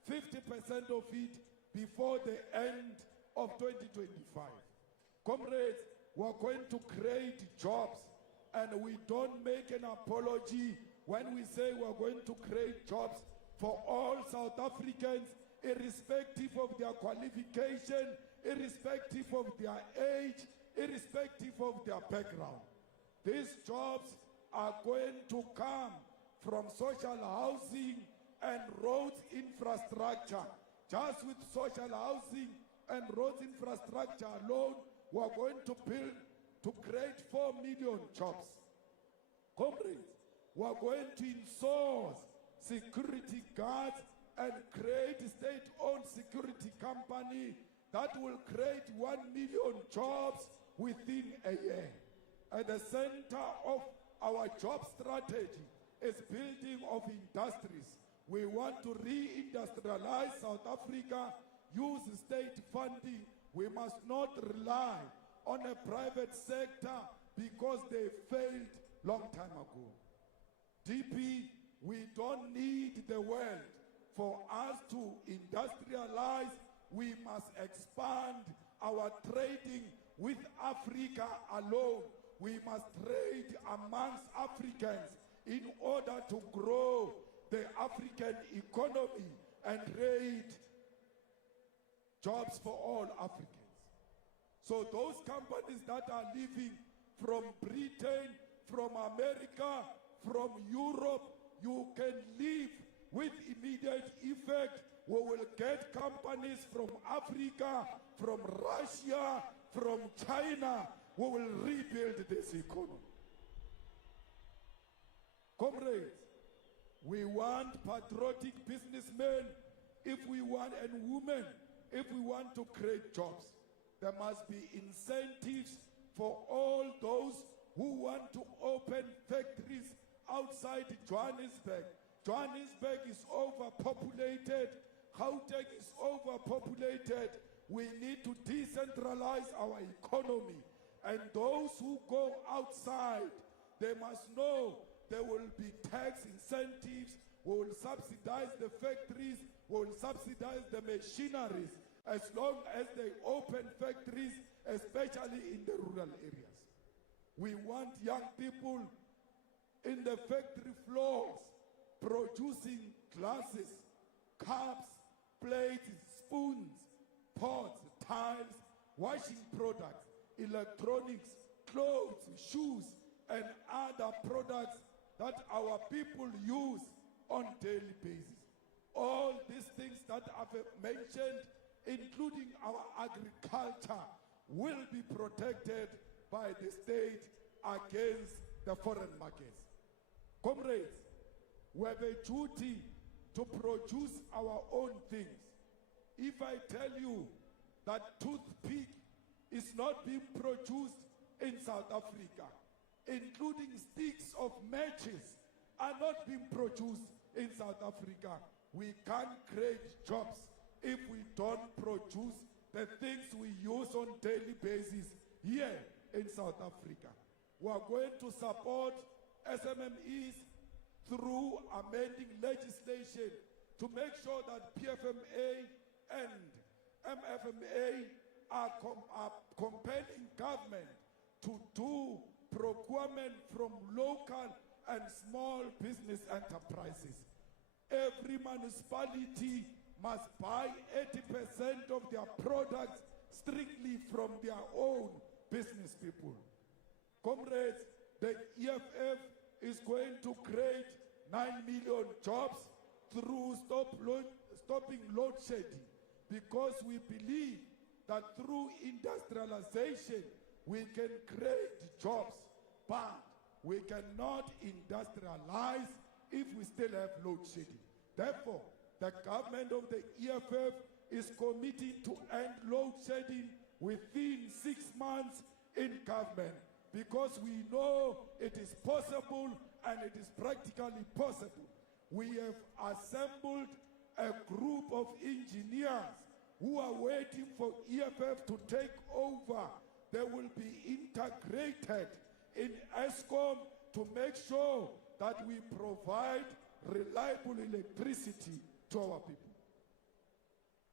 50% of it before the end of 2025. Comrades, we're going to create jobs, and we don't make an apology when we say we're going to create jobs for all South Africans, irrespective of their qualification, irrespective of their age, irrespective of their background. These jobs are going to come from social housing and roads infrastructure. Just with social housing and roads infrastructure alone, we are going to build, to create 4 million jobs. Comrades, we are going to insource security guards and create a state-owned security company that will create 1 million jobs within a year. At the center of our job strategy is building of industries. We want to re-industrialize South Africa, use state funding. We must not rely on a private sector because they failed long time ago. DP, we don't need the world. For us to industrialize, we must expand our trading with Africa alone. We must trade amongst Africans in order to grow the African economy and create jobs for all Africans. So those companies that are leaving from Britain, from America, from Europe, you can leave with immediate effect. We will get companies from Africa, from Russia, from China. We will rebuild this economy. Comrades, we want patriotic businessmen if we want, and women, if we want to create jobs. There must be incentives for all those who want to open factories outside Johannesburg. Johannesburg is overpopulated. Gauteng is overpopulated. We need to decentralize our economy. And those who go outside, they must know there will be tax incentives. We will subsidize the factories. We will subsidize the machineries as long as they open factories, especially in the rural areas. We want young people in the factory floors producing glasses, cups, plates, spoons, pots, tiles, washing products, electronics, clothes, shoes, and other products that our people use on daily basis. All these things that I've mentioned, including our agriculture, will be protected by the state against the foreign markets. Comrades, we have a duty to produce our own things. If I tell you that toothpick is not being produced in South Africa, including sticks of matches are not being produced in South Africa, we can't create jobs if we don't produce the things we use on daily basis here in South Africa. We are going to support SMMEs through amending legislation to make sure that PFMA and MFMA are compelling government to do procurement from local and small business enterprises. Every municipality must buy 80% of their products strictly from their own business people. Comrades, the EFF is going to create 9 million jobs through stopping load shedding, because we believe that through industrialization we can create jobs, but we cannot industrialize if we still have load shedding. Therefore, the government of the EFF is committed to end load shedding within 6 months in government, because we know it is possible and it is practically possible. We have assembled a group of engineers who are waiting for EFF to take over. They will be integrated in ESCOM to make sure that we provide reliable electricity to our people.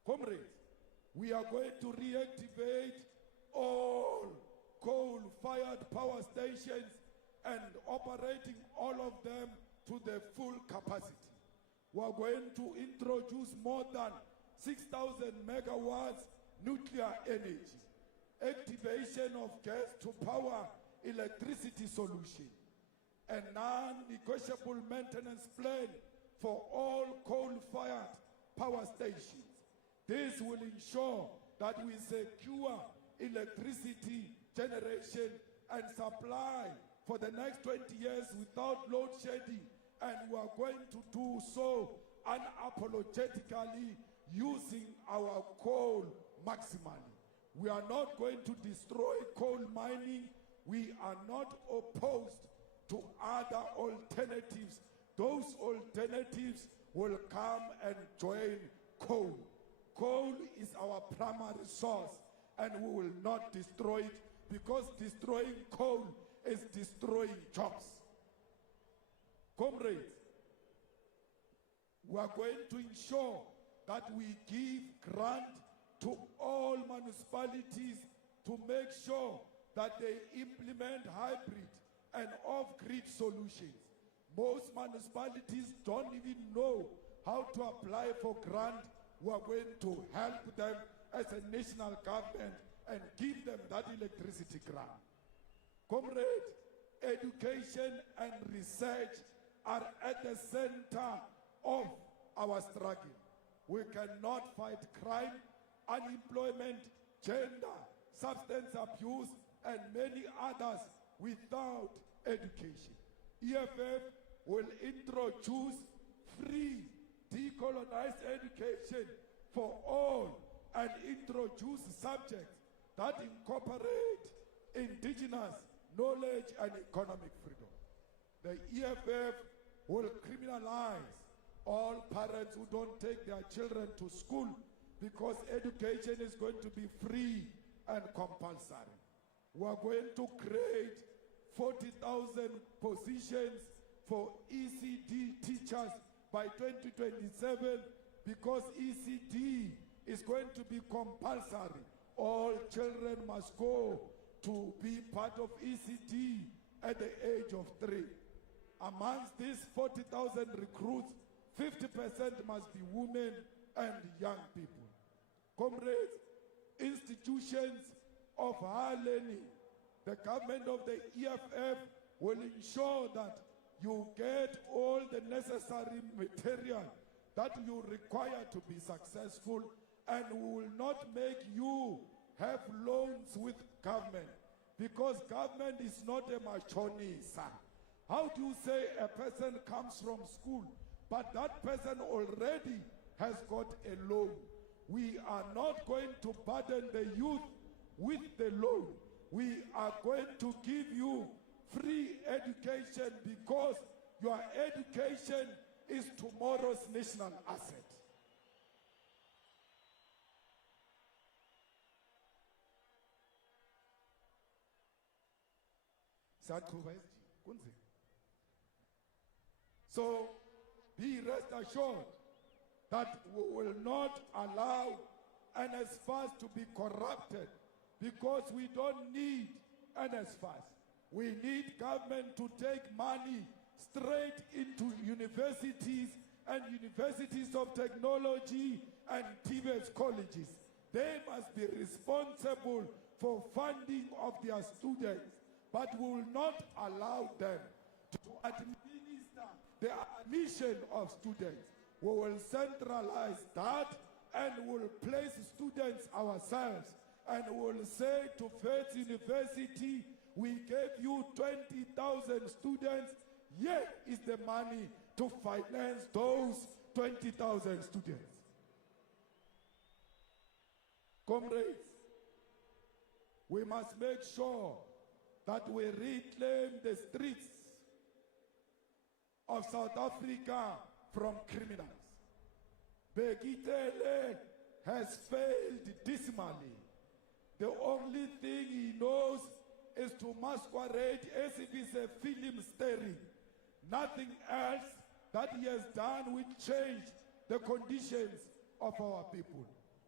Comrades, we are going to reactivate all coal-fired power stations and operating all of them to the full capacity. We are going to introduce more than 6,000 megawatts nuclear energy, activation of gas to power electricity solution, a non-negotiable maintenance plan for all coal-fired power stations. This will ensure that we secure electricity generation and supply for the next 20 years without load shedding, and we are going to do so unapologetically using our coal maximally. We are not going to destroy coal mining. We are not opposed to other alternatives. Those alternatives will come and join coal. Coal is our primary source, and we will not destroy it, because destroying coal is destroying jobs. Comrades, we are going to ensure that we give grant to all municipalities to make sure that they implement hybrid and off-grid solutions. Most municipalities don't even know how to apply for grant. We are going to help them as a national government and give them that electricity grant. Comrade, education and research are at the center of our struggle. We cannot fight crime, unemployment, gender, substance abuse, and many others without education. EFF will introduce free decolonized education for all and introduce subjects that incorporate indigenous knowledge and economic freedom. The EFF will criminalize all parents who don't take their children to school, because education is going to be free and compulsory. We are going to create 40,000 positions for ECD teachers by 2027, because ECD is going to be compulsory. All children must go to be part of ECD at the age of 3. Amongst these 40,000 recruits, 50% must be women and young people. Comrades, institutions of higher learning, the government of the EFF will ensure that you get all the necessary material that you require to be successful, and we will not make you have loans with government, because government is not a machonisa. How do you say a person comes from school, but that person already has got a loan? We are not going to burden the youth with the loan. We are going to give you free education, because your education is tomorrow's national asset. So be rest assured that we will not allow NSFAS to be corrupted, because we don't need NSFAS. We need government to take money straight into universities and universities of technology and TVET colleges. They must be responsible for funding of their students, but we will not allow them to administer the admission of students. We will centralize that, and will place students ourselves, and will say to Faith University, we gave you 20,000 students. Here is the money to finance those 20,000 students. Comrades, we must make sure that we reclaim the streets of South Africa from criminals. Bekitele has failed dismally. The only thing he knows is to masquerade as if it's a film starring. Nothing else that he has done will change the conditions of our people.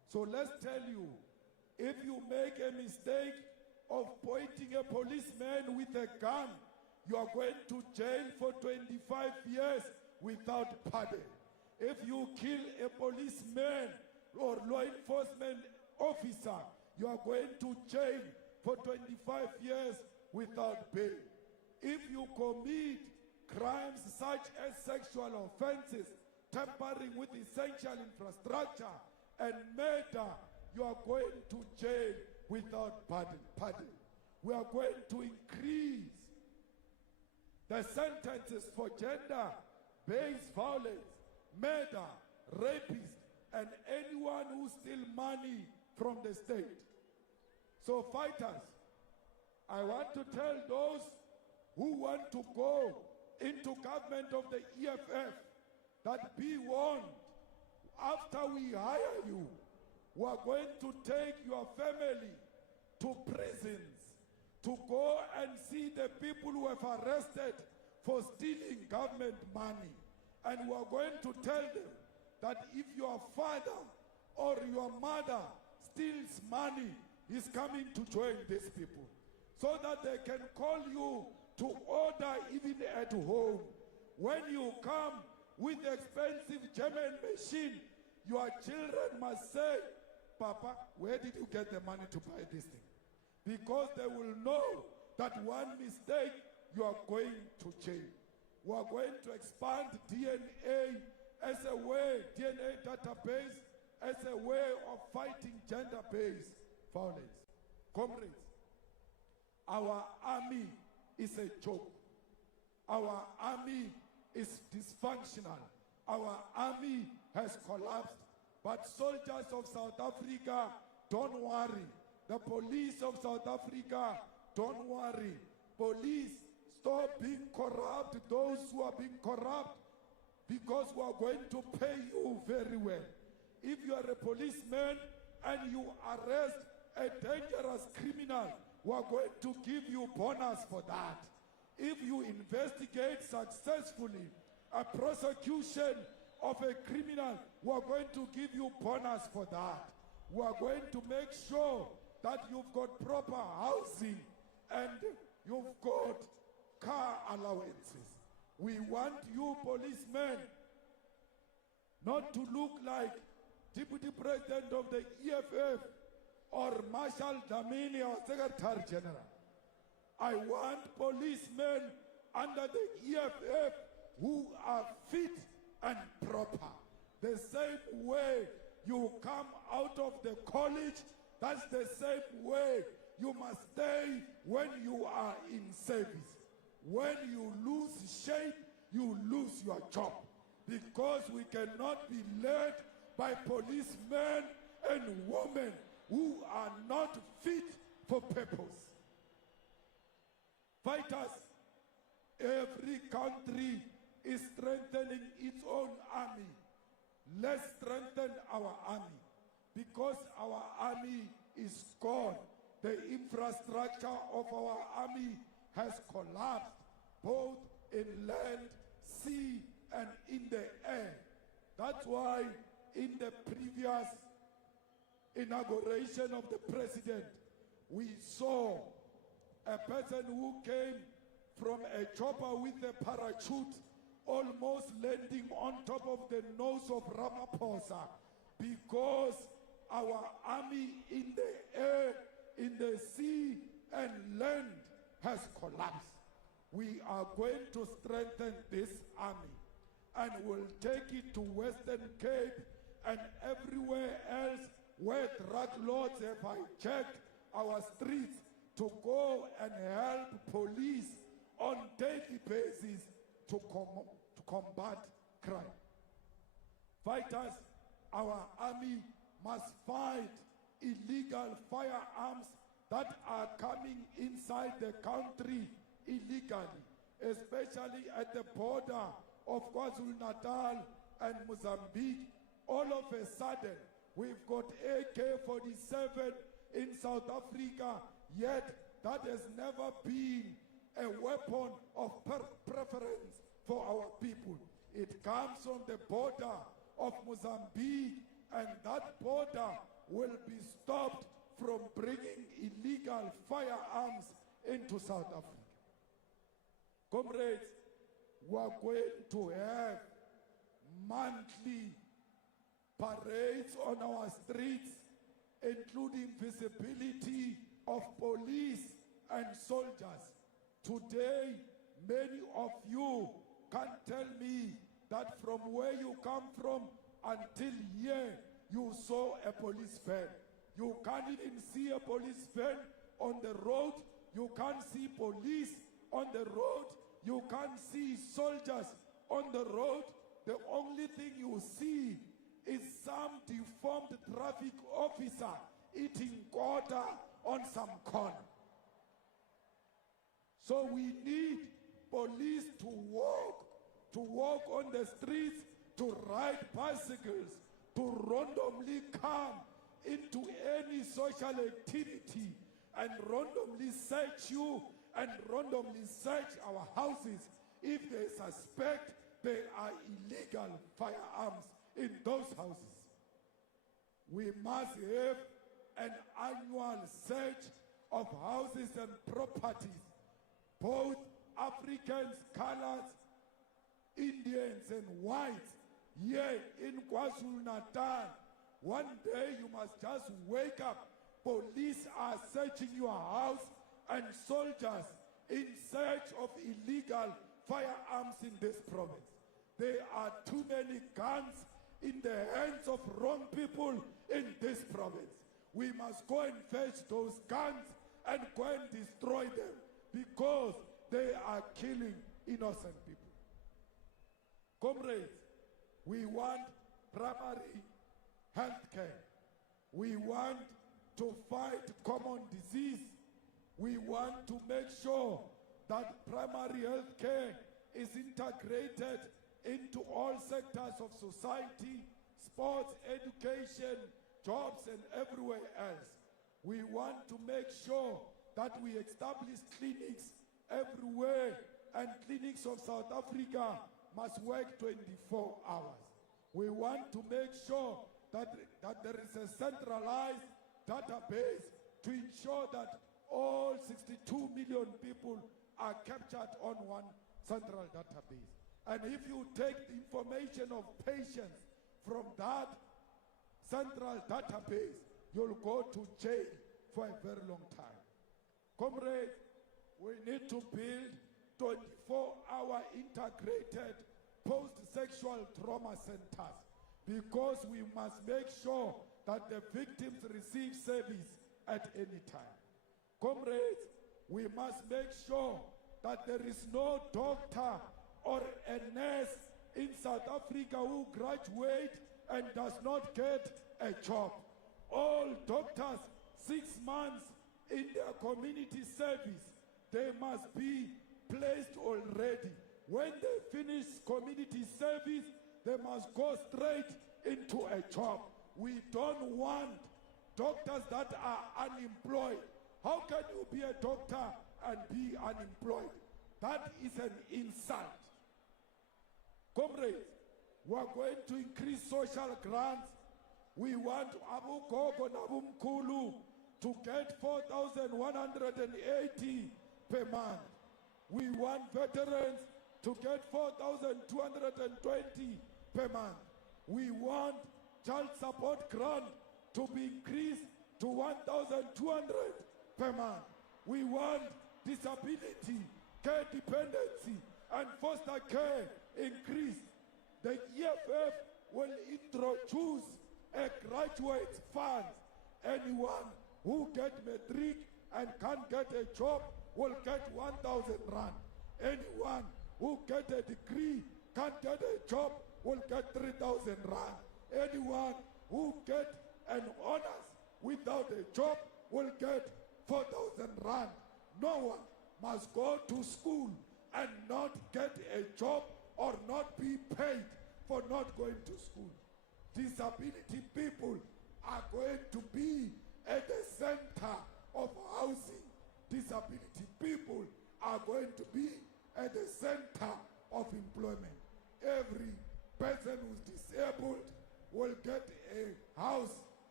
So let's tell you, if you make a mistake of pointing a policeman with a gun, you are going to jail for 25 years without pardon. If you kill a policeman or law enforcement officer, you are going to jail for 25 years without bail. If you commit crimes such as sexual offenses, tampering with essential infrastructure, and murder, you are going to jail without pardon. We are going to increase the sentences for gender-based violence, murder, rapists, and anyone who steals money from the state. So fighters, I want to tell those who want to go into government of the EFF that be warned, after we hire you, we are going to take your family to prisons to go and see the people who have arrested for stealing government money. And we are going to tell them that if your father or your mother steals money, he's coming to join these people, so that they can call you to order even at home. When you come with expensive German machine, your children must say, Papa, where did you get the money to buy this thing? Because they will know that one mistake, you are going to jail. We are going to expand DNA as a way, DNA database, as a way of fighting gender-based violence. Comrades, our army is a joke. Our army is dysfunctional. Our army has collapsed. But soldiers of South Africa, don't worry. The police of South Africa, don't worry. Police, stop being corrupt, those who are being corrupt, because we are going to pay you very well. If you are a policeman and you arrest a dangerous criminal, we are going to give you bonus for that. If you investigate successfully a prosecution of a criminal, we are going to give you bonus for that. We are going to make sure that you've got proper housing and you've got car allowances. We want you policemen not to look like Deputy President of the EFF or Marshal Dlamini or Secretary General. I want policemen under the EFF who are fit and proper. The same way you come out of the college, that's the same way you must stay when you are in service. When you lose shape, you lose your job. Because we cannot be led by policemen and women who are not fit for purpose. Fighters, every country is strengthening its own army. Let's strengthen our army, because our army is gone. The infrastructure of our army has collapsed, both in land, sea, and in the air. That's why in the previous inauguration of the president, we saw a person who came from a chopper with a parachute, almost landing on top of the nose of Ramaphosa, because our army in the air, in the sea, and land has collapsed. We are going to strengthen this army, and we'll take it to Western Cape and everywhere else where drug lords have hijacked our streets, to go and help police on daily basis to combat crime. Fighters, our army must fight illegal firearms that are coming inside the country illegally, especially at the border of KwaZulu-Natal and Mozambique. All of a sudden, we've got AK-47 in South Africa, yet that has never been a weapon of preference for our people. It comes from the border of Mozambique, and that border will be stopped from bringing illegal firearms into South Africa. Comrades, we are going to have monthly parades on our streets, including visibility of police and soldiers. Today, many of you can tell me that from where you come from until here, you saw a police van. You can't even see a police van on the road. You can't see police on the road. You can't see soldiers on the road. The only thing you see is some deformed traffic officer eating quarter on some corner. So we need police to walk on the streets, to ride bicycles, to randomly come into any social activity and randomly search you and randomly search our houses if they suspect there are illegal firearms in those houses. We must have an annual search of houses and properties, both Africans, colors, Indians and whites, here in KwaZulu-Natal. One day you must just wake up, police are searching your house and soldiers in search of illegal firearms in this province. There are too many guns in the hands of wrong people in this province. We must go and fetch those guns and go and destroy them because they are killing innocent people. Comrades, we want primary health care. We want to fight common disease. We want to make sure that primary health care is integrated into all sectors of society, sports, education, jobs, and everywhere else. We want to make sure that we establish clinics everywhere, and clinics of South Africa must work 24 hours. We want to make sure that there is a centralized database to ensure that all 62 million people are captured on one central database. And if you take the information of patients from that central database, you'll go to jail for a very long time. Comrades, we need to build 24-hour integrated post-sexual trauma centers because we must make sure that the victims receive service at any time. Comrades, we must make sure that there is no doctor or a nurse in South Africa who graduates and does not get a job. All doctors, 6 months in their community service, they must be placed already. When they finish community service, they must go straight into a job. We don't want doctors that are unemployed. How can you be a doctor and be unemployed? That is an insult. Comrades, we are going to increase social grants. We want Abu Gogo and Abu Mkulu to get 4,180 per month. We want veterans to get 4,220 per month. We want child support grant to be increased to 1,200 per month. We want disability, care dependency, and foster care increased. The EFF will introduce a graduate fund. Anyone who gets matric and can't get a job will get 1,000 rand. Anyone who gets a degree, can't get a job, will get 3,000 rand. Anyone who gets an honors without a job will get 4,000 rand. No one must go to school and not get a job or not be paid for not going to school. Disability people are going to be at the center of housing. Disability people are going to be at the center of employment. Every person who's disabled will get a house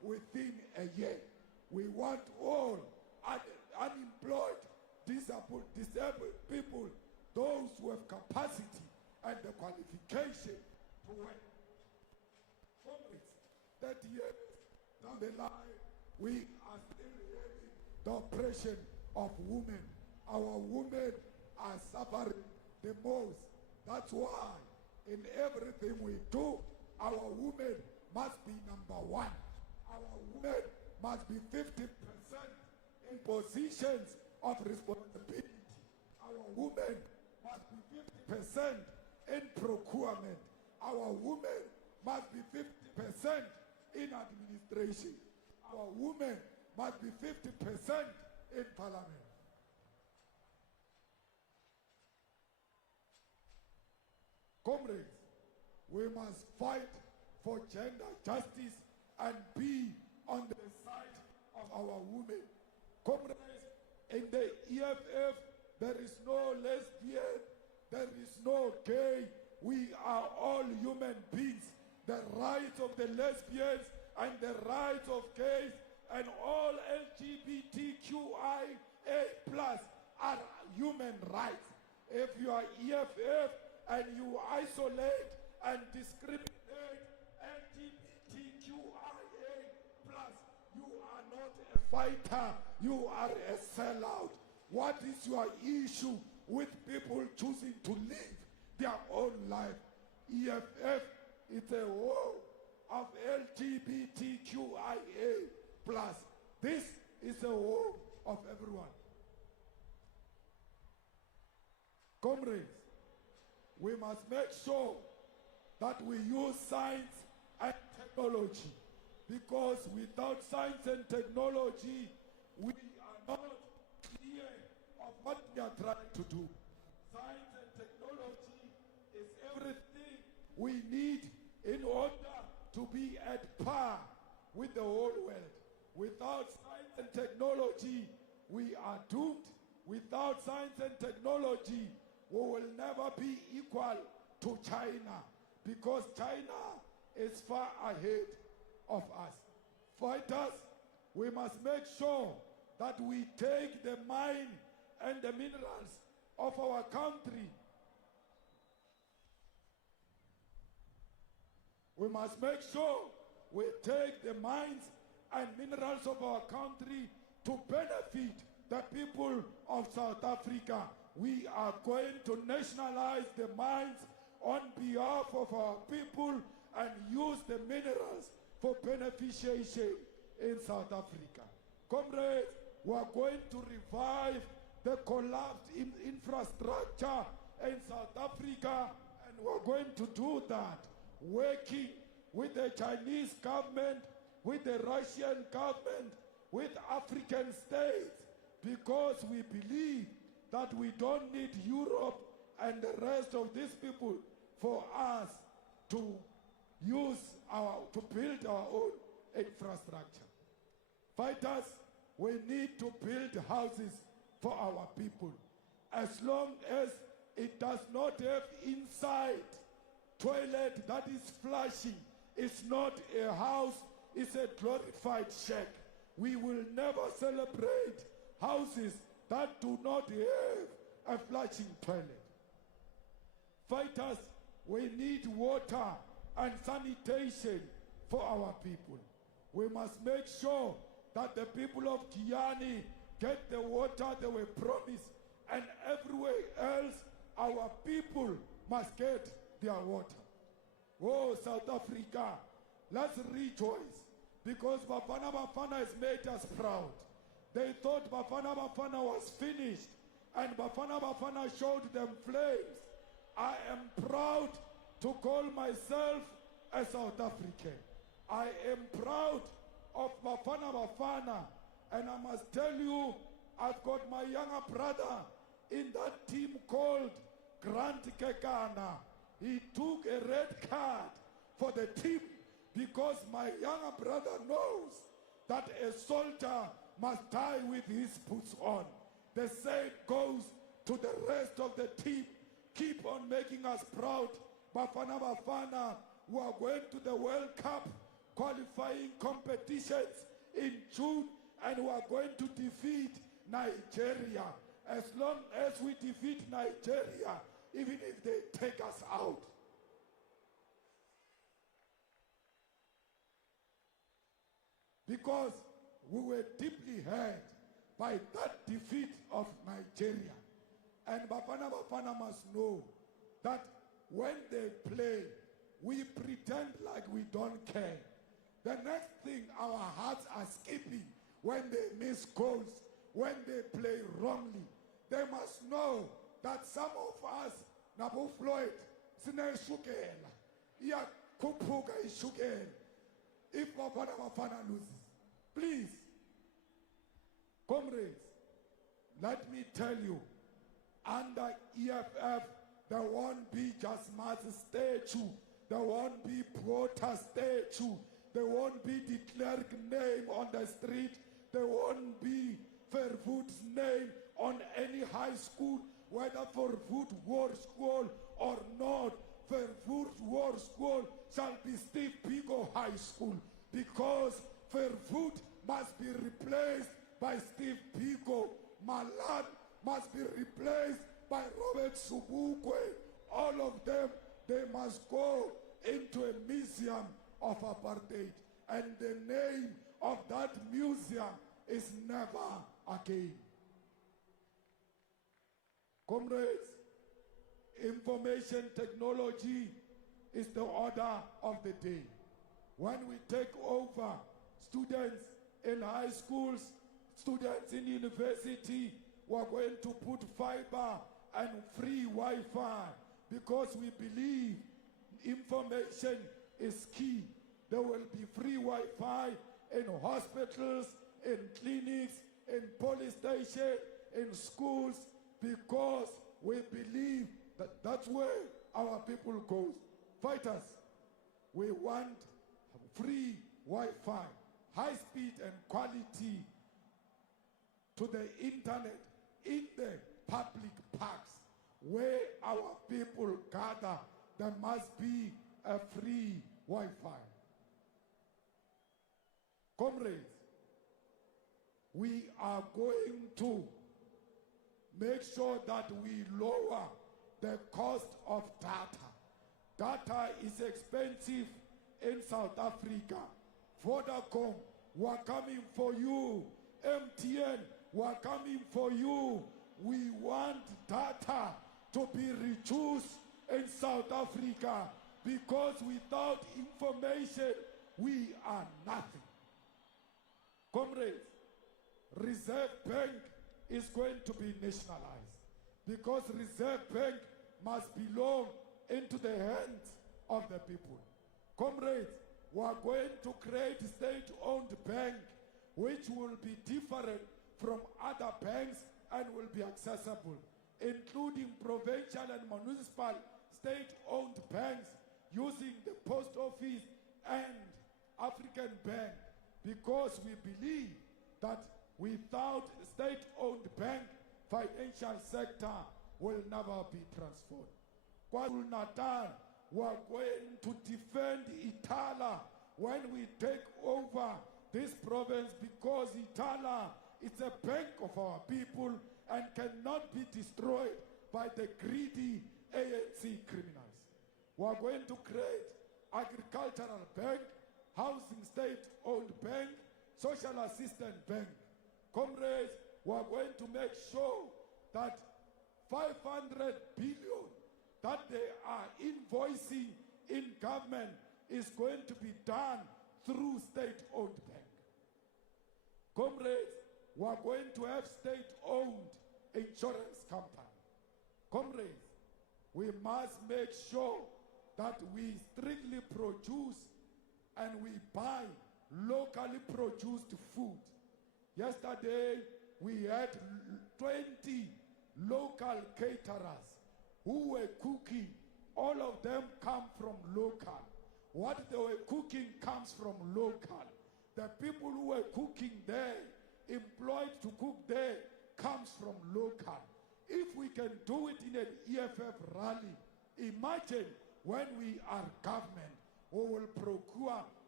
within a year. We want all unemployed, disabled people, those who have capacity and the qualification to work. Comrades, 30 years down the line, we are still hearing the oppression of women. Our women are suffering the most. That's why in everything we do, our women must be number one. Our women must be 50% in positions of responsibility. Our women must be 50% in procurement. Our women must be 50% in administration. Our women must be 50% in parliament. Comrades, we must fight for gender justice and be on the side of our women. Comrades, in the EFF, there is no lesbian, there is no gay. We are all human beings. The rights of the lesbians and the rights of gays and all LGBTQIA+ are human rights. If you are EFF and you isolate and discriminate LGBTQIA+, you are not a fighter, you are a sellout. What is your issue with people choosing to live their own life? EFF is a war of LGBTQIA+. This is a war of everyone. Comrades, we must make sure that we use science and technology, because without science and technology, we are not clear of what we are trying to do. Science and technology is everything we need in order to be at par with the whole world. Without science and technology, we are doomed. Without science and technology, we will never be equal to China, because China is far ahead of us. Fighters, we must make sure that we take the mine and the minerals of our country. We must make sure we take the mines and minerals of our country to benefit the people of South Africa. We are going to nationalize the mines on behalf of our people and use the minerals for beneficiation in South Africa. Comrades, we are going to revive the collapsed infrastructure in South Africa, and we are going to do that working with the Chinese government, with the Russian government, with African states, because we believe that we don't need Europe and the rest of these people for us to build our own infrastructure. Fighters, we need to build houses for our people. As long as it does not have inside toilet that is flushing, it's not a house, it's a glorified shack. We will never celebrate houses that do not have a flushing toilet. Fighters, we need water and sanitation for our people. We must make sure that the people of Kiani get the water they were promised, and everywhere else our people must get their water. Oh, South Africa, let's rejoice, because Bafana Bafana has made us proud. They thought Bafana Bafana was finished, and Bafana Bafana showed them flames. I am proud to call myself a South African. I am proud of Bafana Bafana, and I must tell you, I've got my younger brother in that team called Grant Kekana. He took a red card for the team because my younger brother knows that a soldier must die with his boots on. The same goes to the rest of the team. Keep on making us proud. Bafana Bafana, we are going to the World Cup qualifying competitions in June, and we are going to defeat Nigeria. As long as we defeat Nigeria, even if they take us out. Because we were deeply hurt by that defeat of Nigeria. And Bafana must know that when they play, we pretend like we don't care. The next thing, our hearts are skipping when they miss goals, when they play wrongly. They must know that some of us, Nabu Floyd, Sine Shukela, Ya Kupuga Shukela, if Bafana loses. Please, comrades, let me tell you, under EFF, there won't be just mass statue, there won't be protest statue, there won't be declared name on the street, there won't be Vervoet's name on any high school, whether Vervoet War School or not. Vervoet War School shall be Steve Biko High School, because Vervoet must be replaced by Steve Biko. Malan must be replaced by Robert Subukwe. All of them, they must go into a museum of apartheid. And the name of that museum is never again. Comrades, information technology is the order of the day. When we take over, students in high schools, students in university, we're going to put fiber and free Wi-Fi, because we believe information is key. There will be free Wi-Fi in hospitals, in clinics, in police stations, in schools, because we believe that that's where our people go. Fighters, we want free Wi-Fi, high speed and quality to the internet in the public parks where our people gather. There must be a free Wi-Fi. Comrades, we are going to make sure that we lower the cost of data. Data is expensive in South Africa. Vodacom, we're coming for you. MTN, we're coming for you. We want data to be reduced in South Africa, because without information, we are nothing. Comrades, Reserve Bank is going to be nationalized, because Reserve Bank must belong into the hands of the people. Comrades, we are going to create a state-owned bank which will be different from other banks and will be accessible, including provincial and municipal state-owned banks using the post office and African Bank, because we believe that without state-owned bank, financial sector will never be transformed. KwaZulu-Natal, we are going to defend Itala when we take over this province, because Itala is a bank of our people and cannot be destroyed by the greedy ANC criminals. We are going to create agricultural bank, housing state-owned bank, social assistance bank. Comrades, we are going to make sure that 500 billion that they are invoicing in government is going to be done through state-owned bank. Comrades, we are going to have state-owned insurance company. Comrades, we must make sure that we strictly produce and we buy locally produced food. Yesterday, we had 20 local caterers who were cooking. All of them come from local. What they were cooking comes from local. The people who were cooking there, employed to cook there, comes from local. If we can do it in an EFF rally, imagine when we are government, we will procure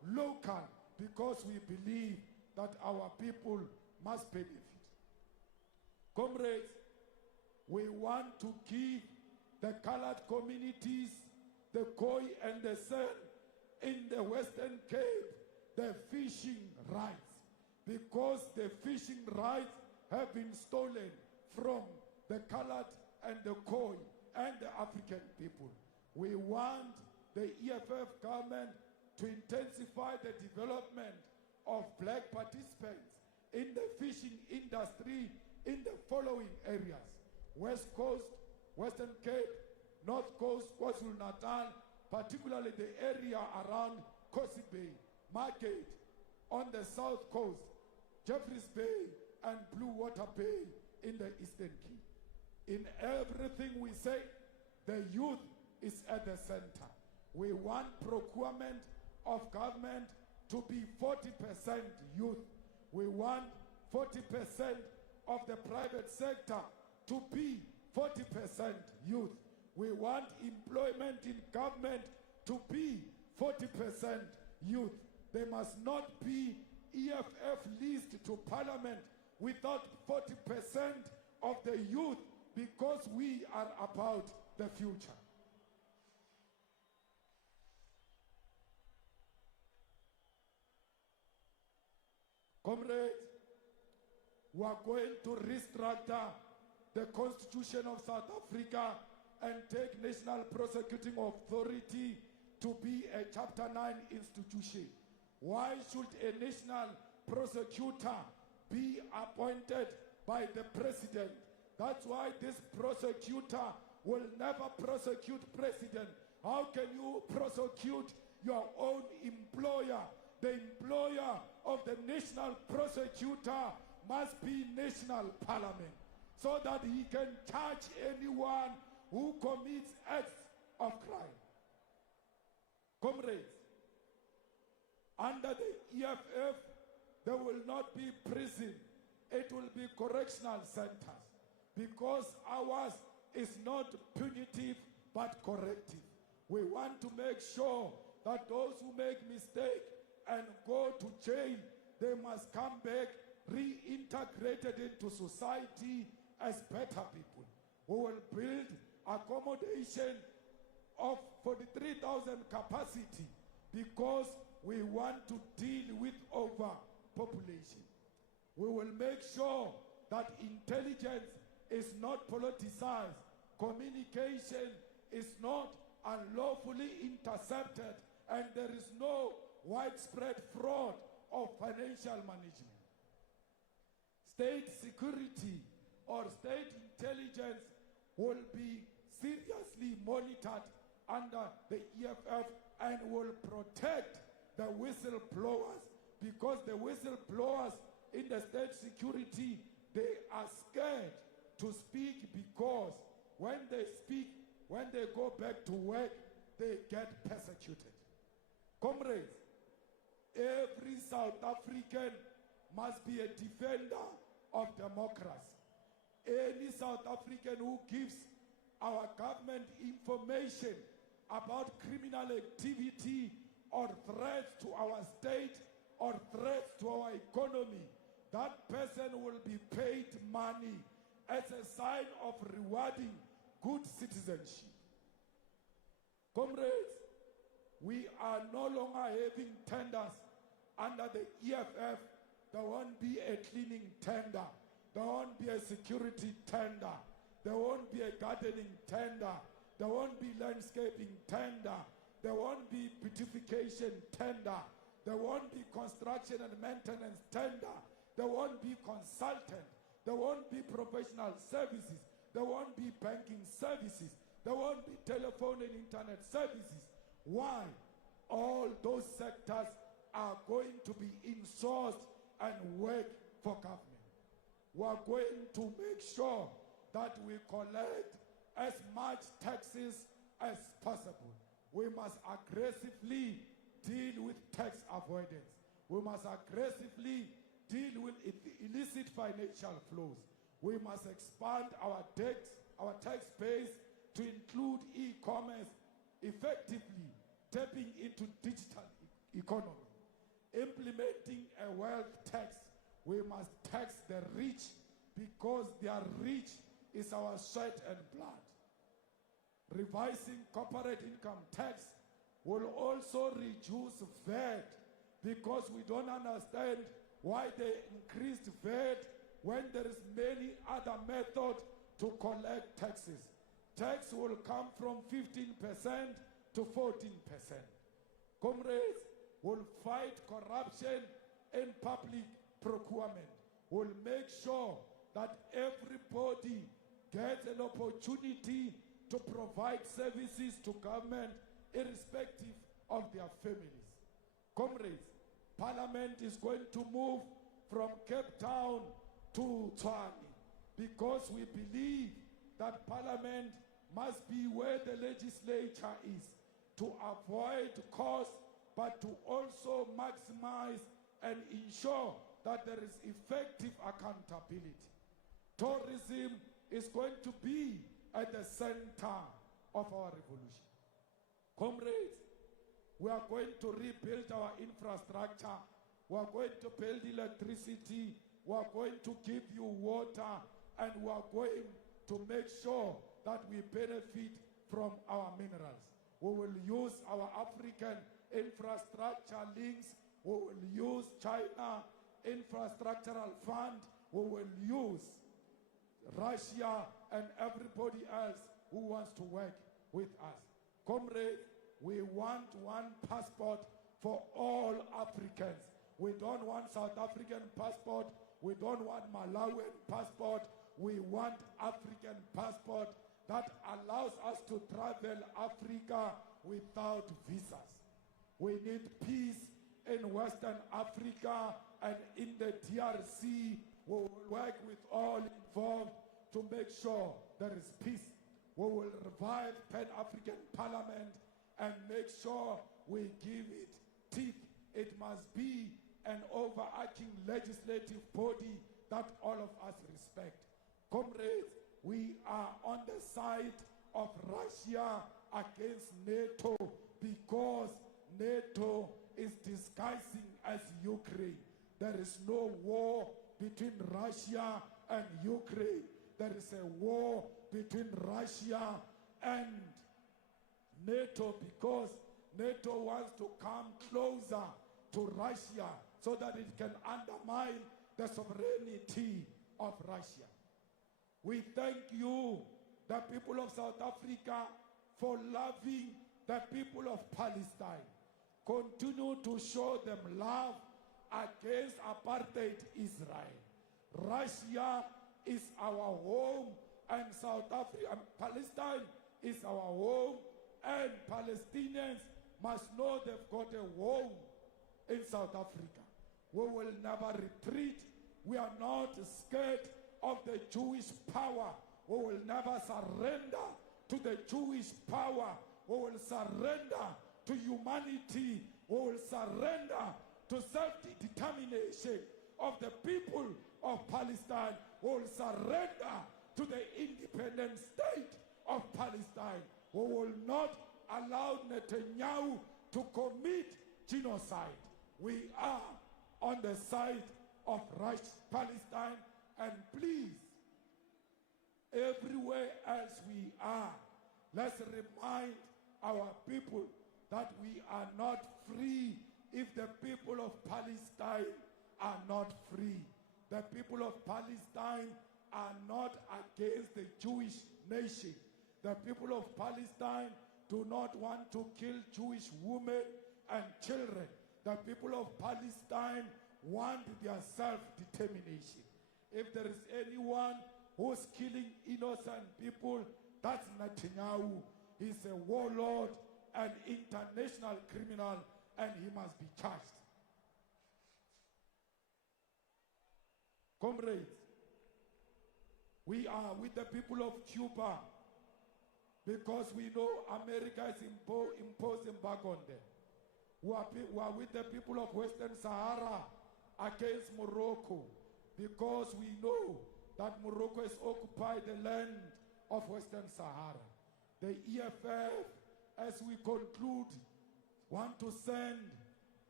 local because we believe that our people must benefit. Comrades, we want to give the colored communities, the Khoi and the San in the Western Cape, the fishing rights, because the fishing rights have been stolen from the colored and the Khoi and the African people. We want the EFF government to intensify the development of black participants in the fishing industry in the following areas: West Coast, Western Cape, North Coast, KwaZulu-Natal, particularly the area around Kosi Bay, Margate, on the South Coast, Jeffreys Bay, and Blue Water Bay in the Eastern Cape. In everything we say, the youth is at the center. We want procurement of government to be 40% youth. We want 40% of the private sector to be 40% youth. We want employment in government to be 40% youth. There must not be EFF list to parliament without 40% of the youth, because we are about the future. Comrades, we are going to restructure the Constitution of South Africa and take National Prosecuting Authority to be a Chapter 9 institution. Why should a national prosecutor be appointed by the president? That's why this prosecutor will never prosecute president. How can you prosecute your own employer? The employer of the national prosecutor must be national parliament, so that he can charge anyone who commits acts of crime. Comrades, under the EFF, there will not be prison. It will be correctional centers, because ours is not punitive but corrective. We want to make sure that those who make mistake and go to jail, they must come back reintegrated into society as better people. We will build accommodation of 43,000 capacity, because we want to deal with overpopulation. We will make sure that intelligence is not politicized, communication is not unlawfully intercepted, and there is no widespread fraud of financial management. State security or state intelligence will be seriously monitored under the EFF and will protect the whistleblowers, because the whistleblowers in the state security, they are scared to speak, because when they speak, when they go back to work, they get persecuted. Comrades, every South African must be a defender of democracy. Any South African who gives our government information about criminal activity or threats to our state or threats to our economy, that person will be paid money as a sign of rewarding good citizenship. Comrades, we are no longer having tenders under the EFF. There won't be a cleaning tender. There won't be a security tender. There won't be a gardening tender. There won't be landscaping tender. There won't be beautification tender. There won't be construction and maintenance tender. There won't be consultant. There won't be professional services. There won't be banking services. There won't be telephone and internet services. Why? All those sectors are going to be insourced and work for government. We are going to make sure that we collect as much taxes as possible. We must aggressively deal with tax avoidance. We must aggressively deal with illicit financial flows. We must expand our tax base to include e-commerce, effectively tapping into digital economy. implementing a wealth tax, we must tax the rich because their rich is our sweat and blood. Revising corporate income tax will also reduce VAT because we don't understand why they increased VAT when there is many other methods to collect taxes. Tax will come from 15% to 14%. Comrades will fight corruption in public procurement. Will make sure that everybody gets an opportunity to provide services to government irrespective of their families. Comrades, Parliament is going to move from Cape Town to Tshwane because we believe that Parliament must be where the legislature is to avoid costs, but to also maximize and ensure that there is effective accountability. Tourism is going to be at the center of our revolution. Comrades, we are going to rebuild our infrastructure. We are going to build electricity. We are going to give you water. And we are going to make sure that we benefit from our minerals. We will use our African infrastructure links. We will use China infrastructural fund. We will use Russia and everybody else who wants to work with us. Comrades, we want one passport for all Africans. We don't want South African passport. We don't want Malawian passport. We want African passport that allows us to travel Africa without visas. We need peace in Western Africa and in the DRC. We will work with all involved to make sure there is peace. We will revive Pan-African Parliament and make sure we give it teeth. It must be an overarching legislative body that all of us respect. Comrades, we are on the side of Russia against NATO because NATO is disguising as Ukraine. There is no war between Russia and Ukraine. There is a war between Russia and NATO because NATO wants to come closer to Russia so that it can undermine the sovereignty of Russia. We thank you, the people of South Africa, for loving the people of Palestine. Continue to show them love against apartheid Israel. Russia is our home and South Africa, Palestine is our home, and Palestinians must know they've got a home in South Africa. We will never retreat. We are not scared of the Jewish power. We will never surrender to the Jewish power. We will surrender to humanity. We will surrender to self-determination of the people of Palestine. We will surrender to the independent state of Palestine. We will not allow Netanyahu to commit genocide. We are on the side of Palestine, and please, everywhere else we are, let's remind our people that we are not free if the people of Palestine are not free. The people of Palestine are not against the Jewish nation. The people of Palestine do not want to kill Jewish women and children. The people of Palestine want their self-determination. If there is anyone who's killing innocent people, that's Netanyahu. He's a warlord, an international criminal, and he must be charged. Comrades, we are with the people of Cuba because we know America is imposing embargo on them. We are with the people of Western Sahara against Morocco because we know that Morocco has occupied the land of Western Sahara. The EFF, as we conclude, want to send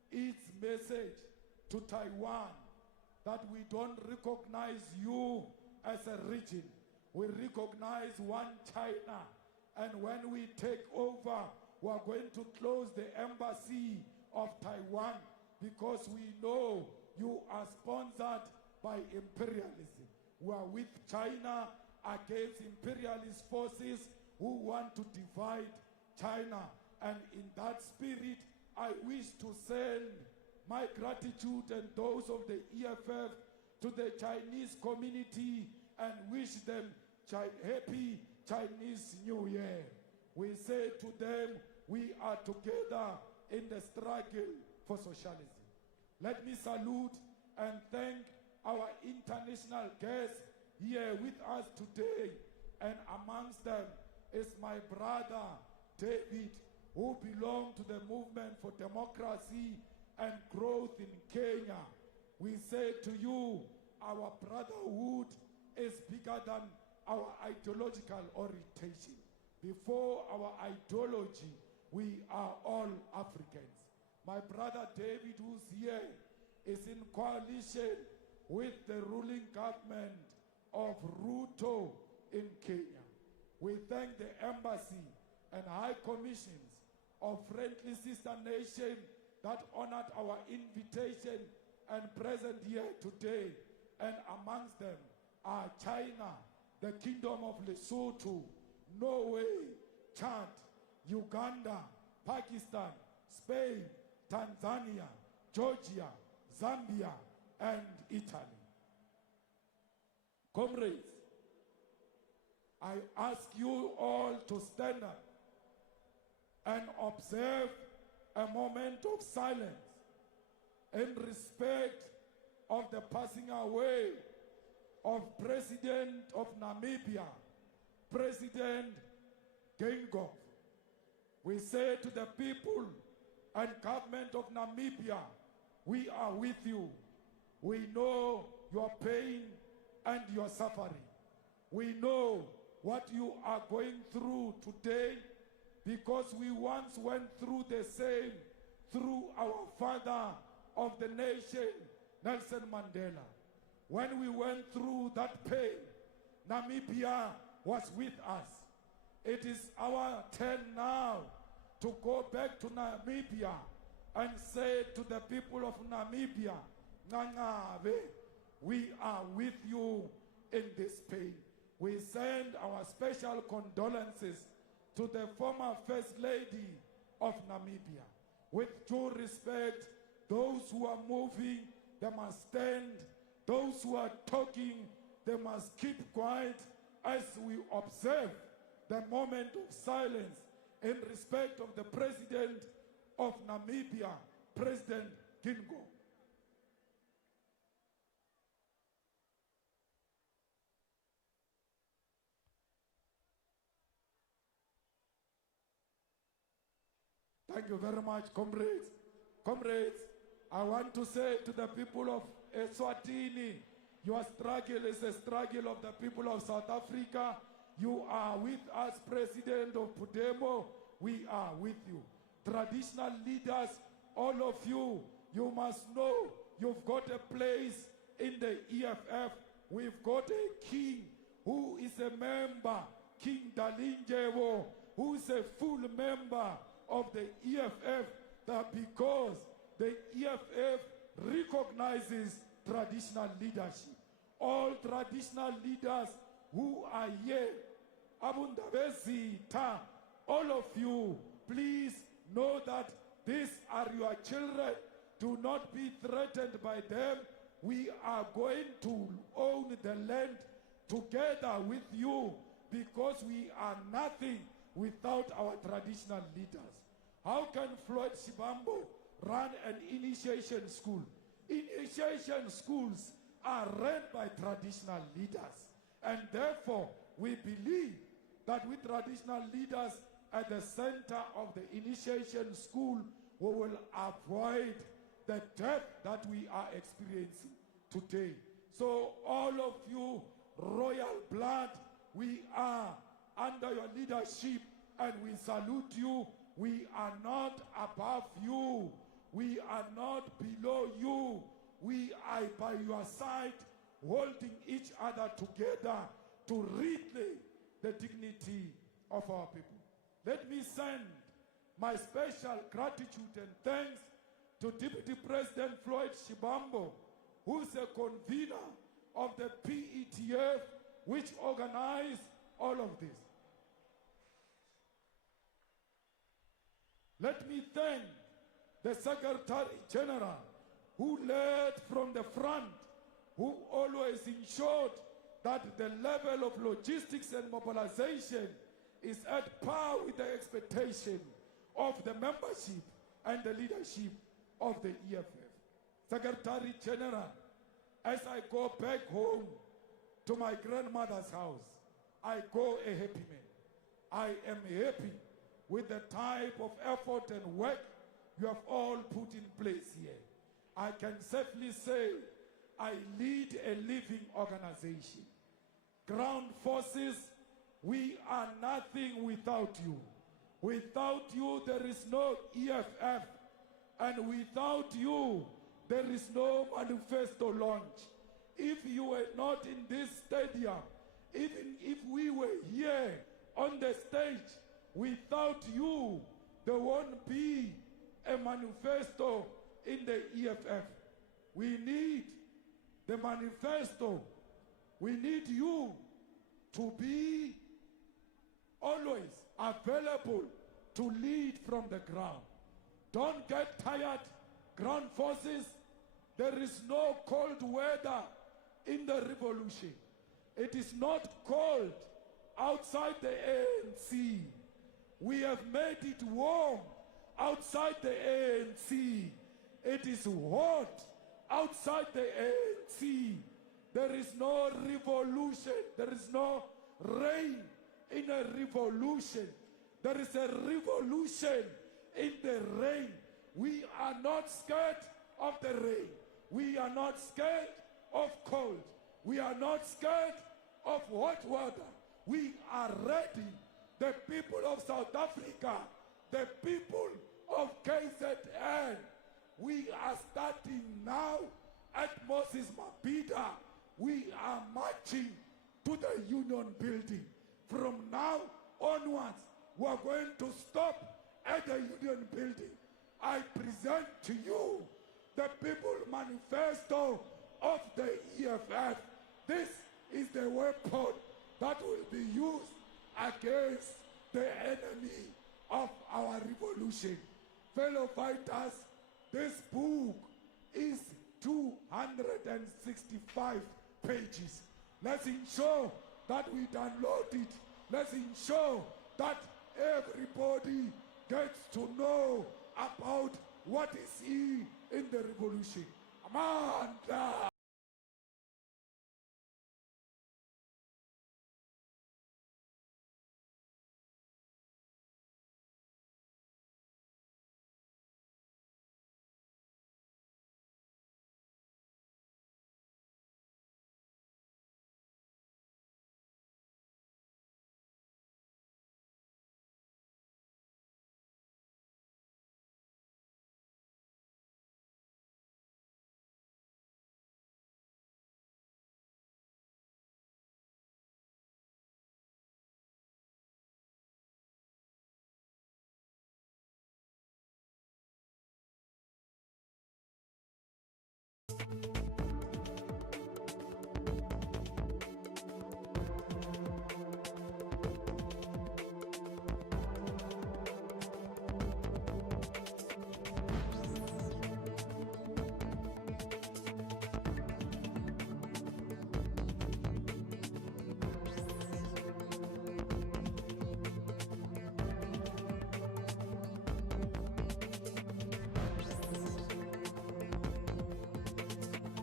its message to Taiwan that we don't recognize you as a region. We recognize one China. And when we take over, we are going to close the embassy of Taiwan because we know you are sponsored by imperialism. We are with China against imperialist forces who want to divide China. And in that spirit, I wish to send my gratitude and those of the EFF to the Chinese community and wish them happy Chinese New Year. We say to them, we are together in the struggle for socialism. Let me salute and thank our international guests here with us today. And amongst them is my brother, David, who belongs to the Movement for Democracy and Growth in Kenya. We say to you, our brotherhood is bigger than our ideological orientation. Before our ideology, we are all Africans. My brother David, who's here, is in coalition with the ruling government of Ruto in Kenya. We thank the embassy and high commissions of friendly sister nation that honored our invitation and present here today. And amongst them are China, the Kingdom of Lesotho, Norway, Chad, Uganda, Pakistan, Spain, Tanzania, Georgia, Zambia, and Italy. Comrades, I ask you all to stand up and observe a moment of silence in respect of the passing away of President of Namibia, President Geingob. We say to the people and government of Namibia, we are with you. We know your pain and your suffering. We know what you are going through today because we once went through the same through our father of the nation, Nelson Mandela. When we went through that pain, Namibia was with us. It is our turn now to go back to Namibia and say to the people of Namibia, Ngangabe, we are with you in this pain. We send our special condolences to the former First Lady of Namibia. With due respect, those who are moving, they must stand. Those who are talking, they must keep quiet as we observe the moment of silence in respect of the President of Namibia, President Geingob. Thank you very much, comrades. Comrades, I want to say to the people of Eswatini, your struggle is a struggle of the people of South Africa. You are with us, President of Pudemo. We are with you. Traditional leaders, all of you, you must know you've got a place in the EFF. We've got a king who is a member, King Dalinjewo, who is a full member of the EFF, that because the EFF recognizes traditional leadership. All traditional leaders who are here, Abundabezita, all of you, please know that these are your children. Do not be threatened by them. We are going to own the land together with you because we are nothing without our traditional leaders. How can Floyd Shibambo run an initiation school? Initiation schools are run by traditional leaders. And therefore, we believe that with traditional leaders at the center of the initiation school, we will avoid the death that we are experiencing today. So all of you, royal blood, we are under your leadership and we salute you. We are not above you. We are not below you. We are by your side, holding each other together to reclaim the dignity of our people. Let me send my special gratitude and thanks to Deputy President Floyd Shibambo, who is a convener of the PETF, which organized all of this. Let me thank the Secretary General, who led from the front, who always ensured that the level of logistics and mobilization is at par with the expectation of the membership and the leadership of the EFF. Secretary General, as I go back home to my grandmother's house, I go a happy man. I am happy with the type of effort and work you have all put in place here. I can safely say I lead a living organization. Ground forces, we are nothing without you. Without you, there is no EFF. And without you, there is no Manifesto launch. If you were not in this stadium, even if we were here on the stage, without you, there won't be a Manifesto in the EFF. We need the Manifesto. We need you to be always available to lead from the ground. Don't get tired, ground forces. There is no cold weather in the revolution. It is not cold outside the ANC. We have made it warm outside the ANC. It is hot outside the ANC. There is no revolution. There is no rain in a revolution. There is a revolution in the rain. We are not scared of the rain. We are not scared of cold. We are not scared of hot water. We are ready. The people of South Africa, the people of KZN, we are starting now at Moses Mabhida. We are marching to the Union Building. From now onwards, we are going to stop at the Union Building. I present to you the People Manifesto of the EFF. This is the weapon that will be used against the enemy of our revolution. Fellow fighters, this book is 265 pages. Let's ensure that we download it. Let's ensure that everybody gets to know about what is in the revolution. Amanda!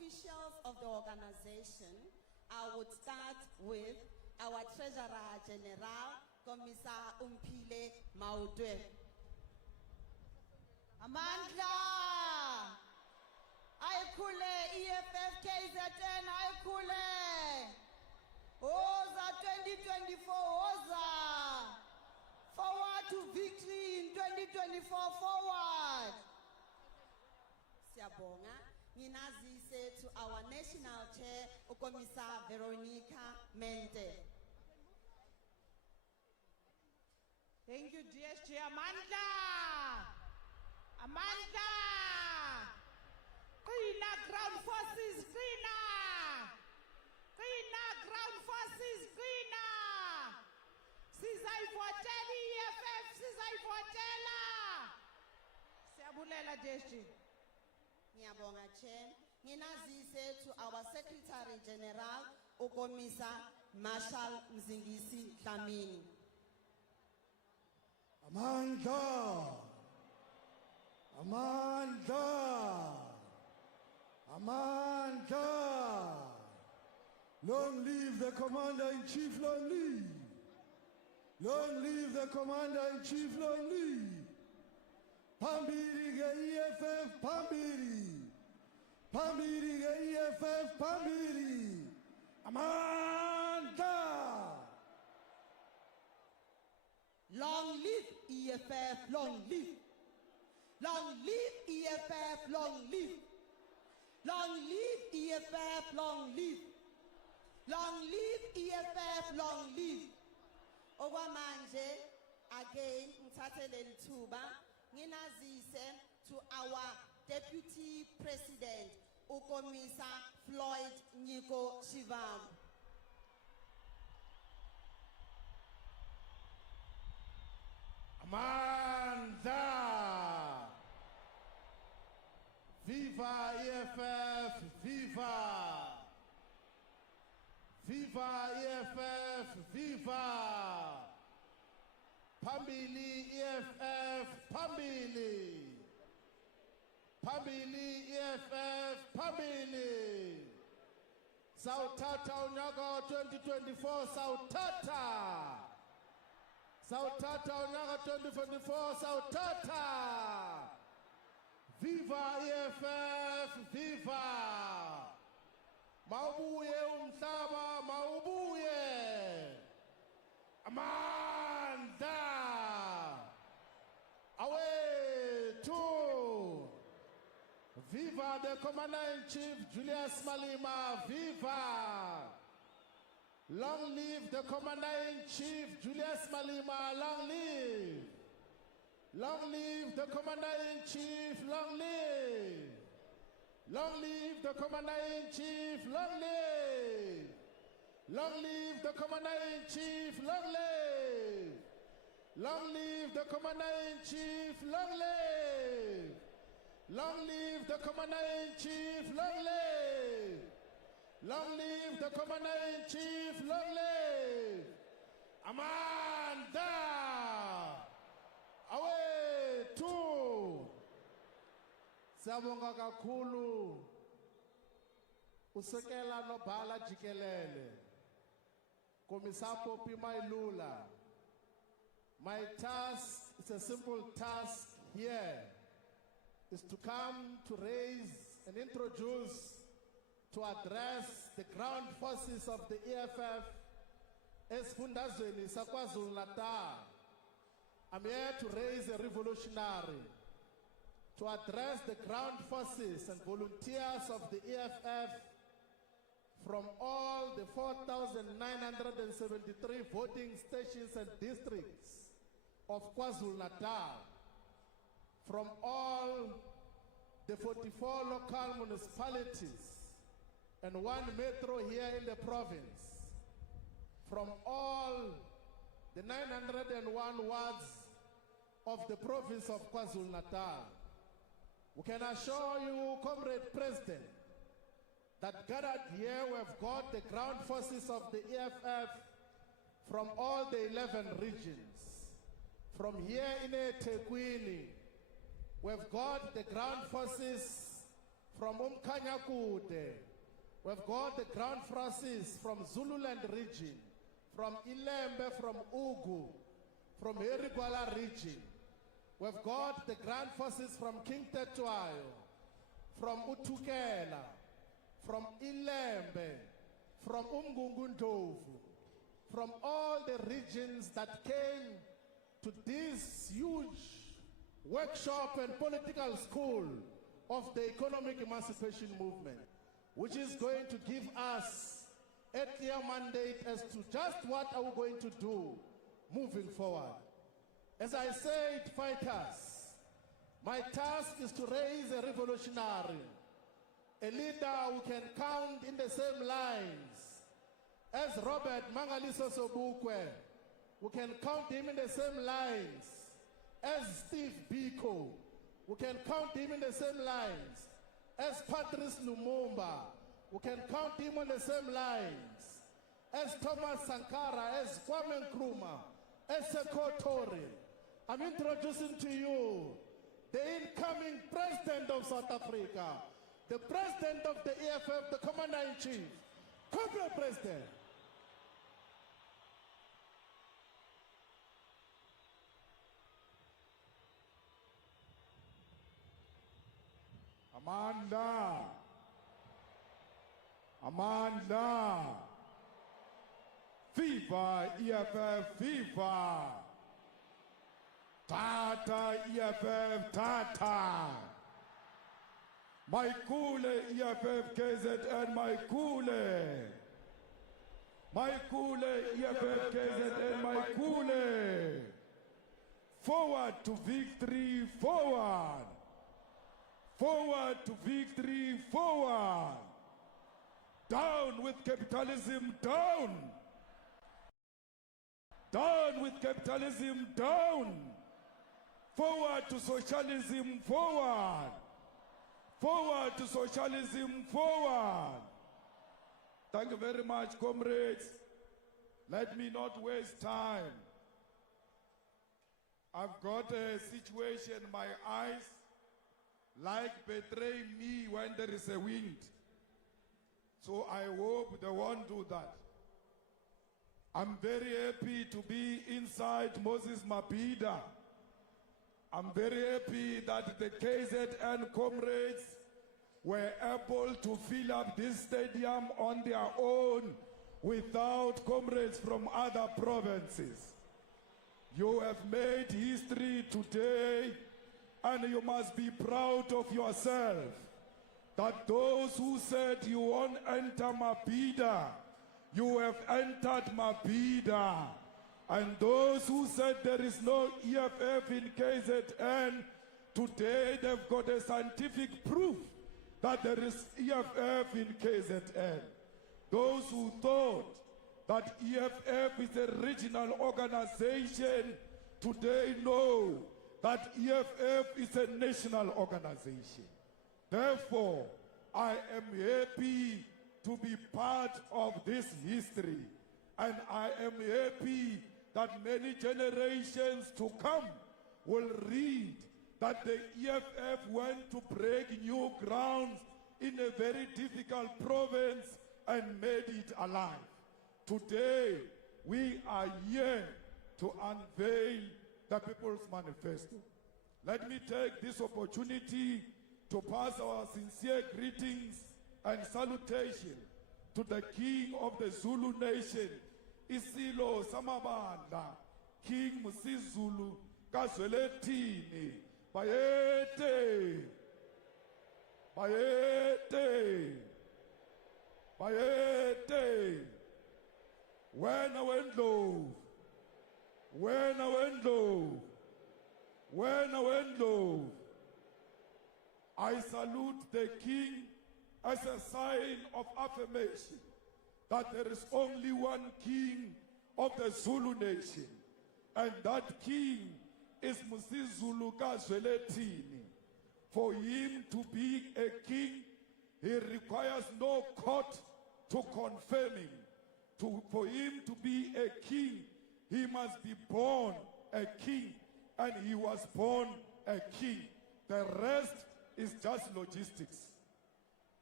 officials of the organization, I would start with our Treasurer General, Commissar Umpile Maudwe. Amandla! Ayikule EFF KZN ayikule! Oza 2024 oza! Forward to victory in 2024, forward! Siyabonga, nginazise to our National Chair, Ukommissar Veronica Mente. Thank you, DSG. Amandla! Amandla! Qina ground forces, qina! Qina ground forces, qina! Sizayivotela EFF, sizayivotela! Siyabulela DSG. Ngiyabonga Chair, nginazise to our Secretary General, Ukommissar Marshal Mzingisi Dlamini. Amandla! Amandla! Amandla! Long live the Commander-in-Chief, long live! Long live the Commander-in-Chief, long live! Pambiri ge EFF, Pambiri! Pambiri ge EFF, Pambiri! Amandla! Long live EFF, long live! Long live EFF, long live! Long live EFF, long live! Long live EFF, long live! Okwamanje, again, ngithathe leli thuba, nginazise to our Deputy President, Ukommissar Floyd Nyiko Shivam. Amandla! Viva EFF, viva! Viva EFF, viva! Phambili EFF, phambili! Phambili EFF, phambili! Sawuthatha unyaka 2024, sawuthatha! Sawuthatha unyaka 2024, sawuthatha! Viva EFF, viva! Mawubuye umhlaba, mawubuye! Amandla! Awethu! Viva the Commander-in-Chief, Julius Malema, viva! Long live the Commander-in-Chief, Julius Malema, long live! Long live the Commander-in-Chief, long live! Long live the Commander-in-Chief, long live! Long live the Commander-in-Chief, long live! Long live the Commander-in-Chief, long live! Long live the Commander-in-Chief, long live! Long live the Commander-in-Chief, long live! Amandla! Awethu! Siyabonga kakhulu usekela nobhala jikelele Commissar Poppy Mailula. My task is a simple task here, is to come to raise and introduce, to address the ground forces of the EFF esifundazweni saKwaZulu Natal. I'm here to raise a revolutionary, to address the ground forces and volunteers of the EFF from all the 4,973 voting stations and districts of KwaZulu Natal, from all the 44 local municipalities and 1 metro here in the province, from all the 901 wards of the province of KwaZulu Natal. We can assure you, Comrade President, that gathered here we have got the ground forces of the EFF from all the 11 regions. From here in eThekwini, we've got the ground forces from Umkanyakude. We've got the Grand Francis from Zululand region, from Ilembe, from Ugu, from Herigwala region. We've got the Grand Forces from King Tetuayo, from Utukela, from Ilembe, from Umgungundovu, from all the regions that came to this huge workshop and political school of the economic emancipation movement, which is going to give us a clear mandate as to just what are we going to do moving forward. As I said, fighters, my task is to raise a revolutionary, a leader who can count in the same lines as Robert Mangaliso Sobukwe, who can count him in the same lines as Steve Biko, who can count him in the same lines as Patrice Lumumba, who can count him on the same lines as Thomas Sankara, as Kwame Nkrumah, as Sekou Toure. I'm introducing to you the incoming president of South Africa, the president of the EFF, the commander-in-chief, corporate president. Amanda. Amanda. Viva EFF, viva. Tata EFF, Tata. Maikule EFF KZN, Maikule. Maikule EFF KZN, Maikule. Forward to victory, forward. Forward to victory, forward. Down with capitalism, down. Down with capitalism, down. Forward to socialism, forward. Forward to socialism, forward. Thank you very much, comrades. Let me not waste time. I've got a situation, my eyes like betray me when there is a wind. So I hope they won't do that. I'm very happy to be inside Moses Mabhida. I'm very happy that the KZN comrades were able to fill up this stadium on their own without comrades from other provinces. You have made history today, and you must be proud of yourself that those who said you won't enter Mabhida, you have entered Mabhida. And those who said there is no EFF in KZN, today they've got a scientific proof that there is EFF in KZN. Those who thought that EFF is a regional organization, today know that EFF is a national organization. Therefore, I am happy to be part of this history, and I am happy that many generations to come will read that the EFF went to break new grounds in a very difficult province and made it alive. Today, we are here to unveil the People's Manifesto. Let me take this opportunity to pass our sincere greetings and salutation to the King of the Zulu Nation, Isilo Samabanda, King Musizulu Kazweletini, Bayete, Bayete, Bayete, when I went low, when I went low, when I went low, I salute the King as a sign of affirmation that there is only one King of the Zulu Nation, and that King is Musizulu Kazweletini. For him to be a king, he requires no court to confirm him. For him to be a king, he must be born a king, and he was born a king. The rest is just logistics.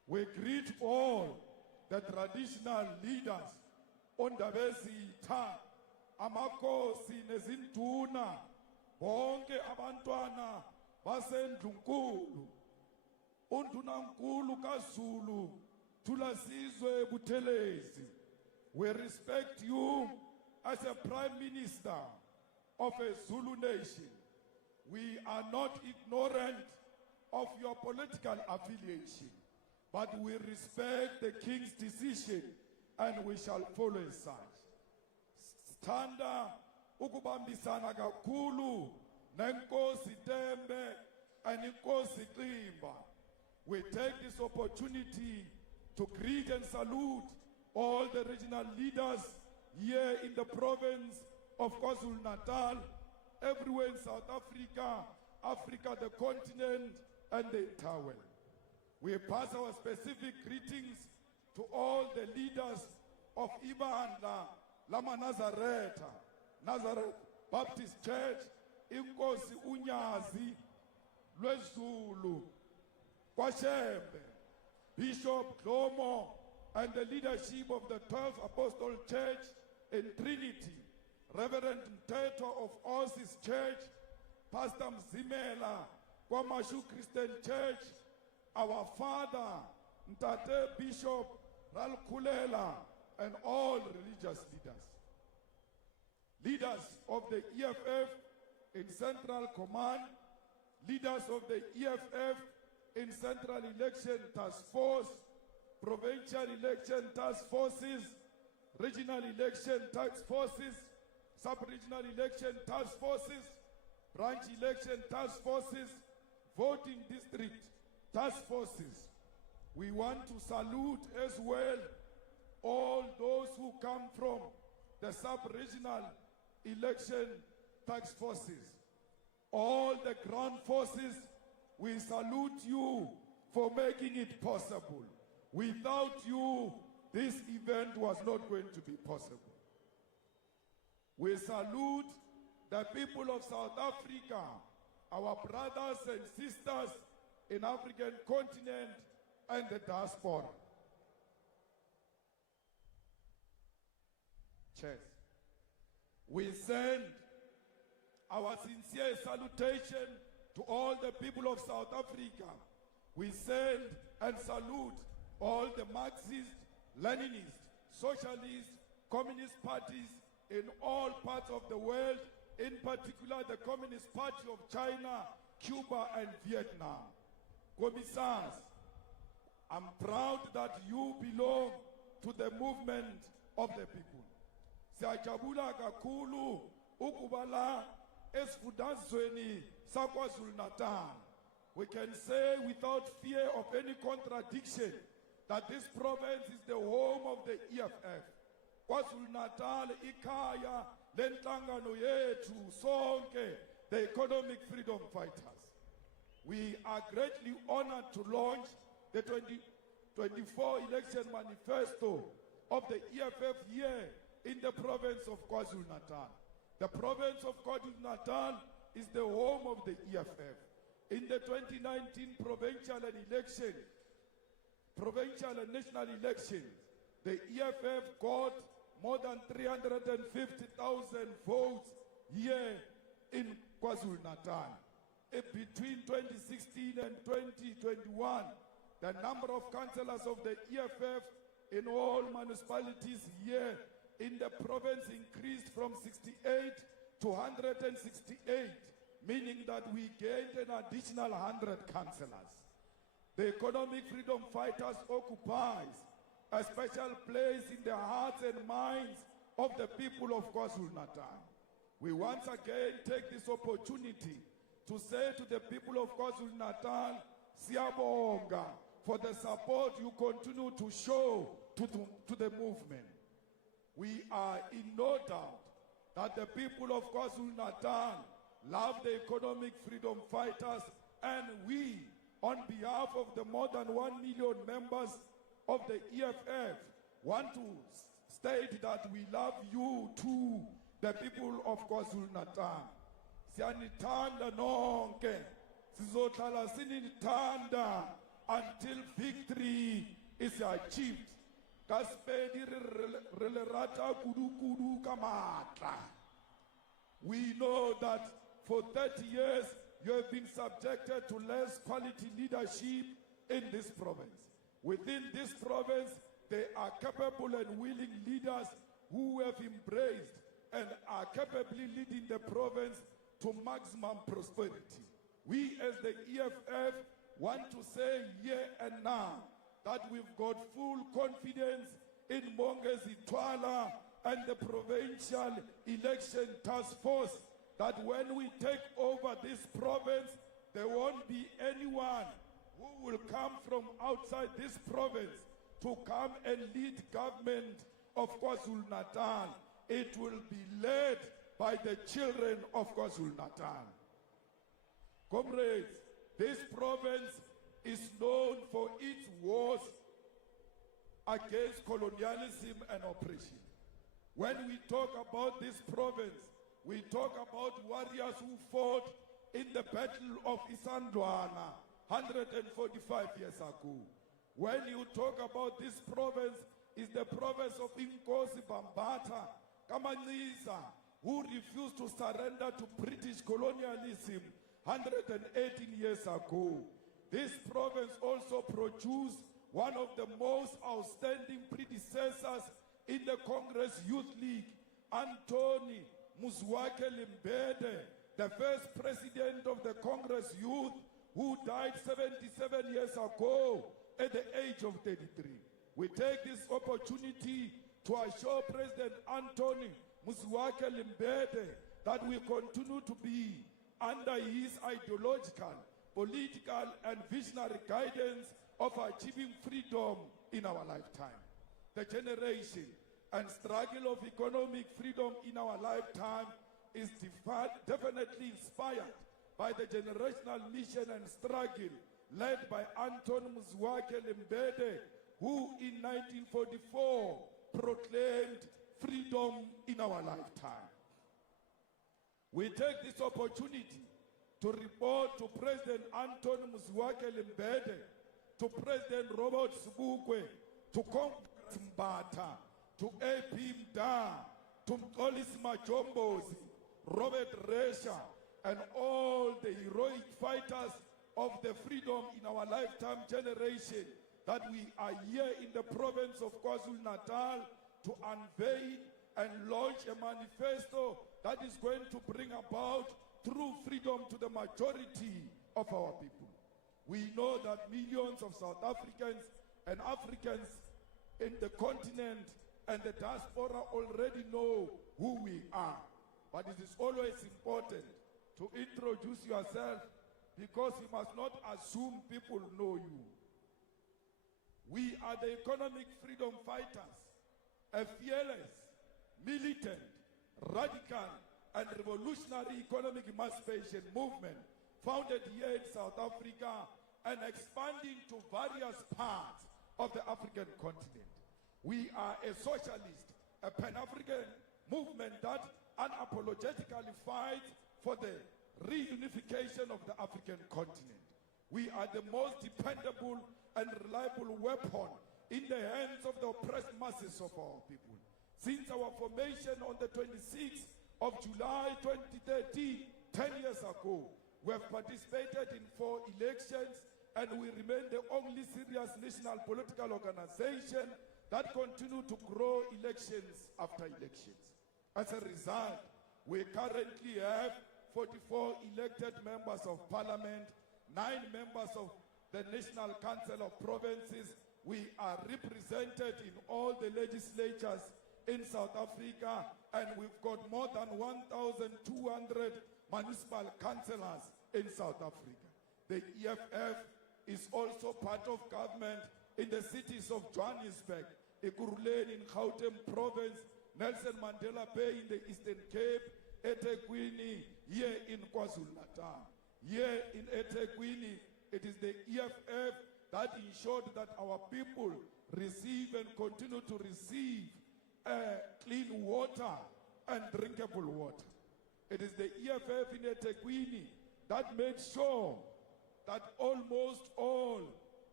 We greet all the traditional leaders ondabezitha amakosi nezinduna bonke abantwana basendlunkulu undunankulu kaZulu Thulasizwe Buthelezi. We respect you as a Prime Minister of a Zulu nation. We are not ignorant of your political affiliation, but we respect the King's decision and we shall follow as such. Sithanda ukubambisana kakhulu nenkosi Tembe and inkosi Ximba. We take this opportunity to greet and salute all the regional leaders here in the province of KwaZulu-Natal, everywhere in South Africa, Africa, the continent, and the entire world. We pass our specific greetings to all the leaders of Ibandla Lama Nazareta, Nazareth Baptist Church, Inkosi Unyazi, Lwezulu, Kwashembe, Bishop Dlomo, and the leadership of the 12th Apostle Church in Trinity, Reverend Mteto of Osis Church, Pastor Mzimela, Kwamashu Christian Church, our Father, Mtate Bishop Ralkulela, and all religious leaders. Leaders of the EFF in Central Command, leaders of the EFF in Central Election Task Force, Provincial Election Task Forces, Regional Election Task Forces, Sub-Regional Election Task Forces, Branch Election Task Forces, Voting District Task Forces. We want to salute as well all those who come from the Sub-Regional Election Task Forces. All the ground forces, we salute you for making it possible. Without you, this event was not going to be possible. We salute the people of South Africa, our brothers and sisters in African continent and the diaspora. Cheers. We send our sincere salutation to all the people of South Africa. We send and salute all the Marxist, Leninist, Socialist, Communist parties in all parts of the world, in particular the Communist Party of China, Cuba, and Vietnam. Commissars, I'm proud that you belong to the movement of the people. Siyajabula kakhulu ukubala esifundazweni saKwaZulu-Natal. We can say without fear of any contradiction that this province is the home of the EFF. KwaZulu-Natal ikhaya lenhlangano yethu sonke, the economic freedom fighters. We are greatly honored to launch the 2024 election manifesto of the EFF here in the province of KwaZulu-Natal. The province of KwaZulu-Natal is the home of the EFF. In the 2019 provincial and national elections, the EFF got more than 350,000 votes here in KwaZulu-Natal. Between 2016 and 2021, the number of councillors of the EFF in all municipalities here in the province increased from 68 to 168, meaning that we gained an additional 100 councillors. The economic freedom fighters occupies a special place in the hearts and minds of the people of KwaZulu-Natal. We once again take this opportunity to say to the people of KwaZulu-Natal, Siyabonga for the support you continue to show to the movement. We are in no doubt that the people of KwaZulu-Natal love the economic freedom fighters, and we, on behalf of the more than 1 million members of the EFF, want to state that we love you too, the people of KwaZulu-Natal. Siyanithanda nonke, sizohlala sinithanda until victory is achieved. Ka Sepedi re le rata kudu ka matla. We know that for 30 years you have been subjected to less quality leadership in this province. Within this province, there are capable and willing leaders who have embraced and are capably leading the province to maximum prosperity. We as the EFF want to say here and now that we've got full confidence in Mongezi Twala and the provincial election task force that when we take over this province, there won't be anyone who will come from outside this province to come and lead government of KwaZulu-Natal. It will be led by the children of KwaZulu-Natal. Comrades, this province is known for its wars against colonialism and oppression. When we talk about this province, we talk about warriors who fought in the Battle of Isandwana 145 years ago. When you talk about this province, is the province of Inkosi Bambata Kamanisa, who refused to surrender to British colonialism 118 years ago. This province also produced one of the most outstanding predecessors in the Congress Youth League, Anthony Muzwake Limbede, the first president of the Congress Youth, who died 77 years ago at the age of 33. We take this opportunity to assure President Anthony Muzwake Limbede that we continue to be under his ideological, political, and visionary guidance of achieving freedom in our lifetime. The generation and struggle of economic freedom in our lifetime is definitely inspired by the generational mission and struggle led by Anton Muzwake Limbede, who in 1944 proclaimed freedom in our lifetime. We take this opportunity to report to President Anton Muzwake Limbede, to President Robert Sobukwe, to Congress Mbata, to AP Mda, to Mkolis Majombozi, Robert Resha, and all the heroic fighters of the freedom in our lifetime generation, that we are here in the province of KwaZulu-Natal to unveil and launch a manifesto that is going to bring about true freedom to the majority of our people. We know that millions of South Africans and Africans in the continent and the diaspora already know who we are. But it is always important to introduce yourself, because you must not assume people know you. We are the economic freedom fighters, a fearless, militant, radical, and revolutionary economic emancipation movement founded here in South Africa and expanding to various parts of the African continent. We are a socialist, a Pan-African movement that unapologetically fights for the reunification of the African continent. We are the most dependable and reliable weapon in the hands of the oppressed masses of our people. Since our formation on the 26th of July 2013, 10 years ago, we have participated in 4 elections, and we remain the only serious national political organization that continue to grow elections after elections. As a result, we currently have 44 elected members of parliament, 9 members of the National Council of Provinces. We are represented in all the legislatures in South Africa, and we've got more than 1,200 municipal councillors in South Africa. The EFF is also part of government in the cities of Johannesburg, Ekurhuleni in Gauteng Province, Nelson Mandela Bay in the Eastern Cape, eThekwini here in KwaZulu-Natal. Here in eThekwini, it is the EFF that ensured that our people receive and continue to receive clean water and drinkable water. It is the EFF in eThekwini that made sure that almost all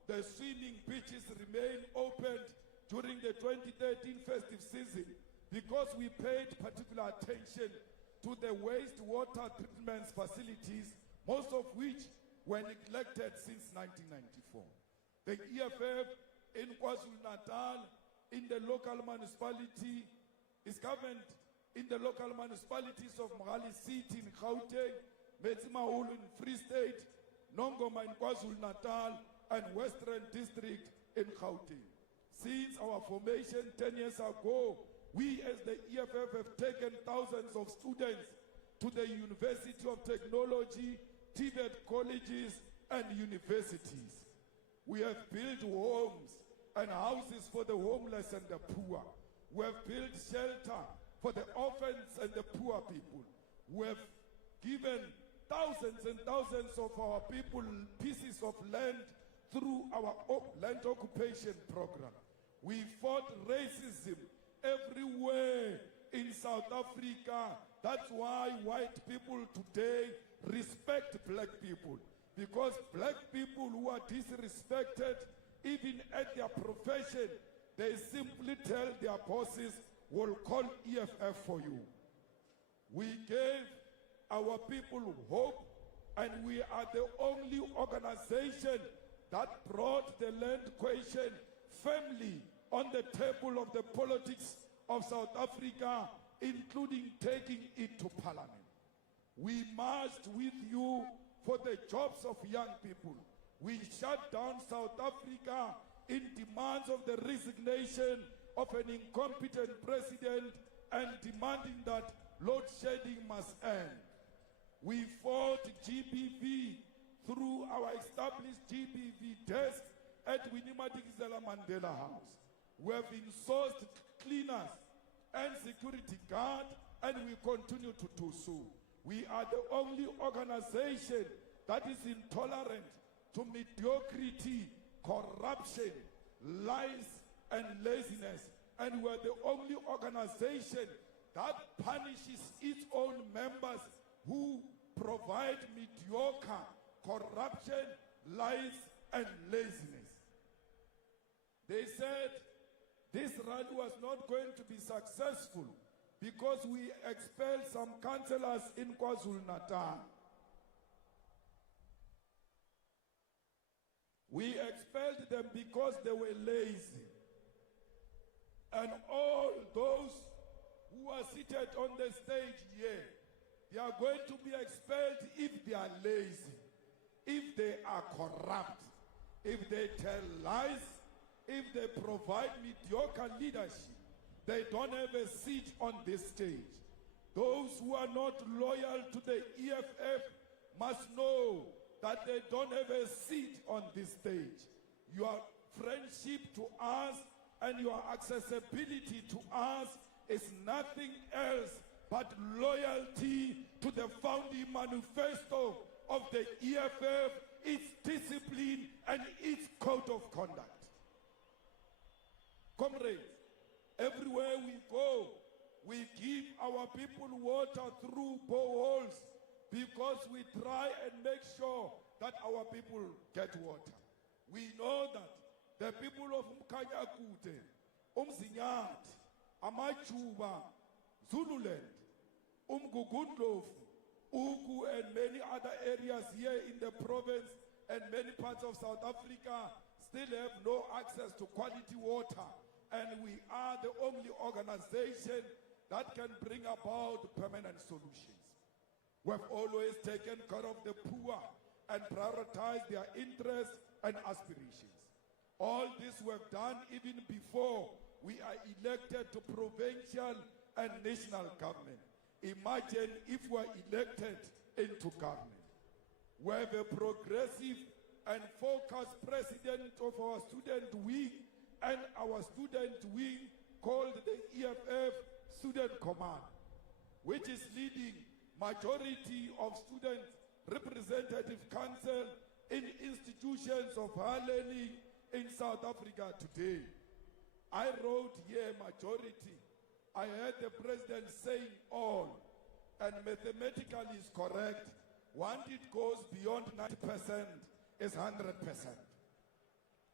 the swimming beaches remain open during the 2013 festive season because we paid particular attention to the wastewater treatment facilities, most of which were neglected since 1994. The EFF in KwaZulu-Natal, in the local municipality, is governed in the local municipalities of Mohali City in Gauteng, Metsimaholo in Free State, Nongoma in KwaZulu-Natal, and Western District in Gauteng. Since our formation 10 years ago, we as the EFF have taken thousands of students to the University of Technology, TVET colleges, and universities. We have built homes and houses for the homeless and the poor. We have built shelter for the orphans and the poor people. We have given thousands and thousands of our people pieces of land through our land occupation program. We fought racism everywhere in South Africa. That's why white people today respect black people. Because black people who are disrespected, even at their profession, they simply tell their bosses, we'll call EFF for you. We gave our people hope, and we are the only organization that brought the land question firmly on the table of the politics of South Africa, including taking it to parliament. We marched with you for the jobs of young people. We shut down South Africa in demands of the resignation of an incompetent president and demanding that load shedding must end. We fought GBV through our established GBV desk at Winnie Madikizela Mandela House. We have insourced cleaners and security guard, and we continue to do so. We are the only organization that is intolerant to mediocrity, corruption, lies, and laziness. And we are the only organization that punishes its own members who provide mediocre corruption, lies, and laziness. They said this rally was not going to be successful because we expelled some councillors in KwaZulu-Natal. We expelled them because they were lazy. And all those who are seated on the stage here, they are going to be expelled if they are lazy, if they are corrupt, if they tell lies, if they provide mediocre leadership. They don't have a seat on this stage. Those who are not loyal to the EFF must know that they don't have a seat on this stage. Your friendship to us and your accessibility to us is nothing else but loyalty to the founding manifesto of the EFF, its discipline, and its code of conduct. Comrades, everywhere we go, we give our people water through boreholes because we try and make sure that our people get water. We know that the people of Mkanyakute, Umzinyat, Amachuba, Zululand, Umgugundlovu, Ugu, and many other areas here in the province and many parts of South Africa still have no access to quality water. And we are the only organization that can bring about permanent solutions. We've always taken care of the poor and prioritized their interests and aspirations. All this we've done even before we are elected to provincial and national government. Imagine if we're elected into government. We have a progressive and focused president of our student wing and our student wing called the EFF Student Command, which is leading majority of student representative council in institutions of higher learning in South Africa today. I wrote here majority. I heard the president saying all, and mathematically is correct. Once it goes beyond 90%, it's 100%.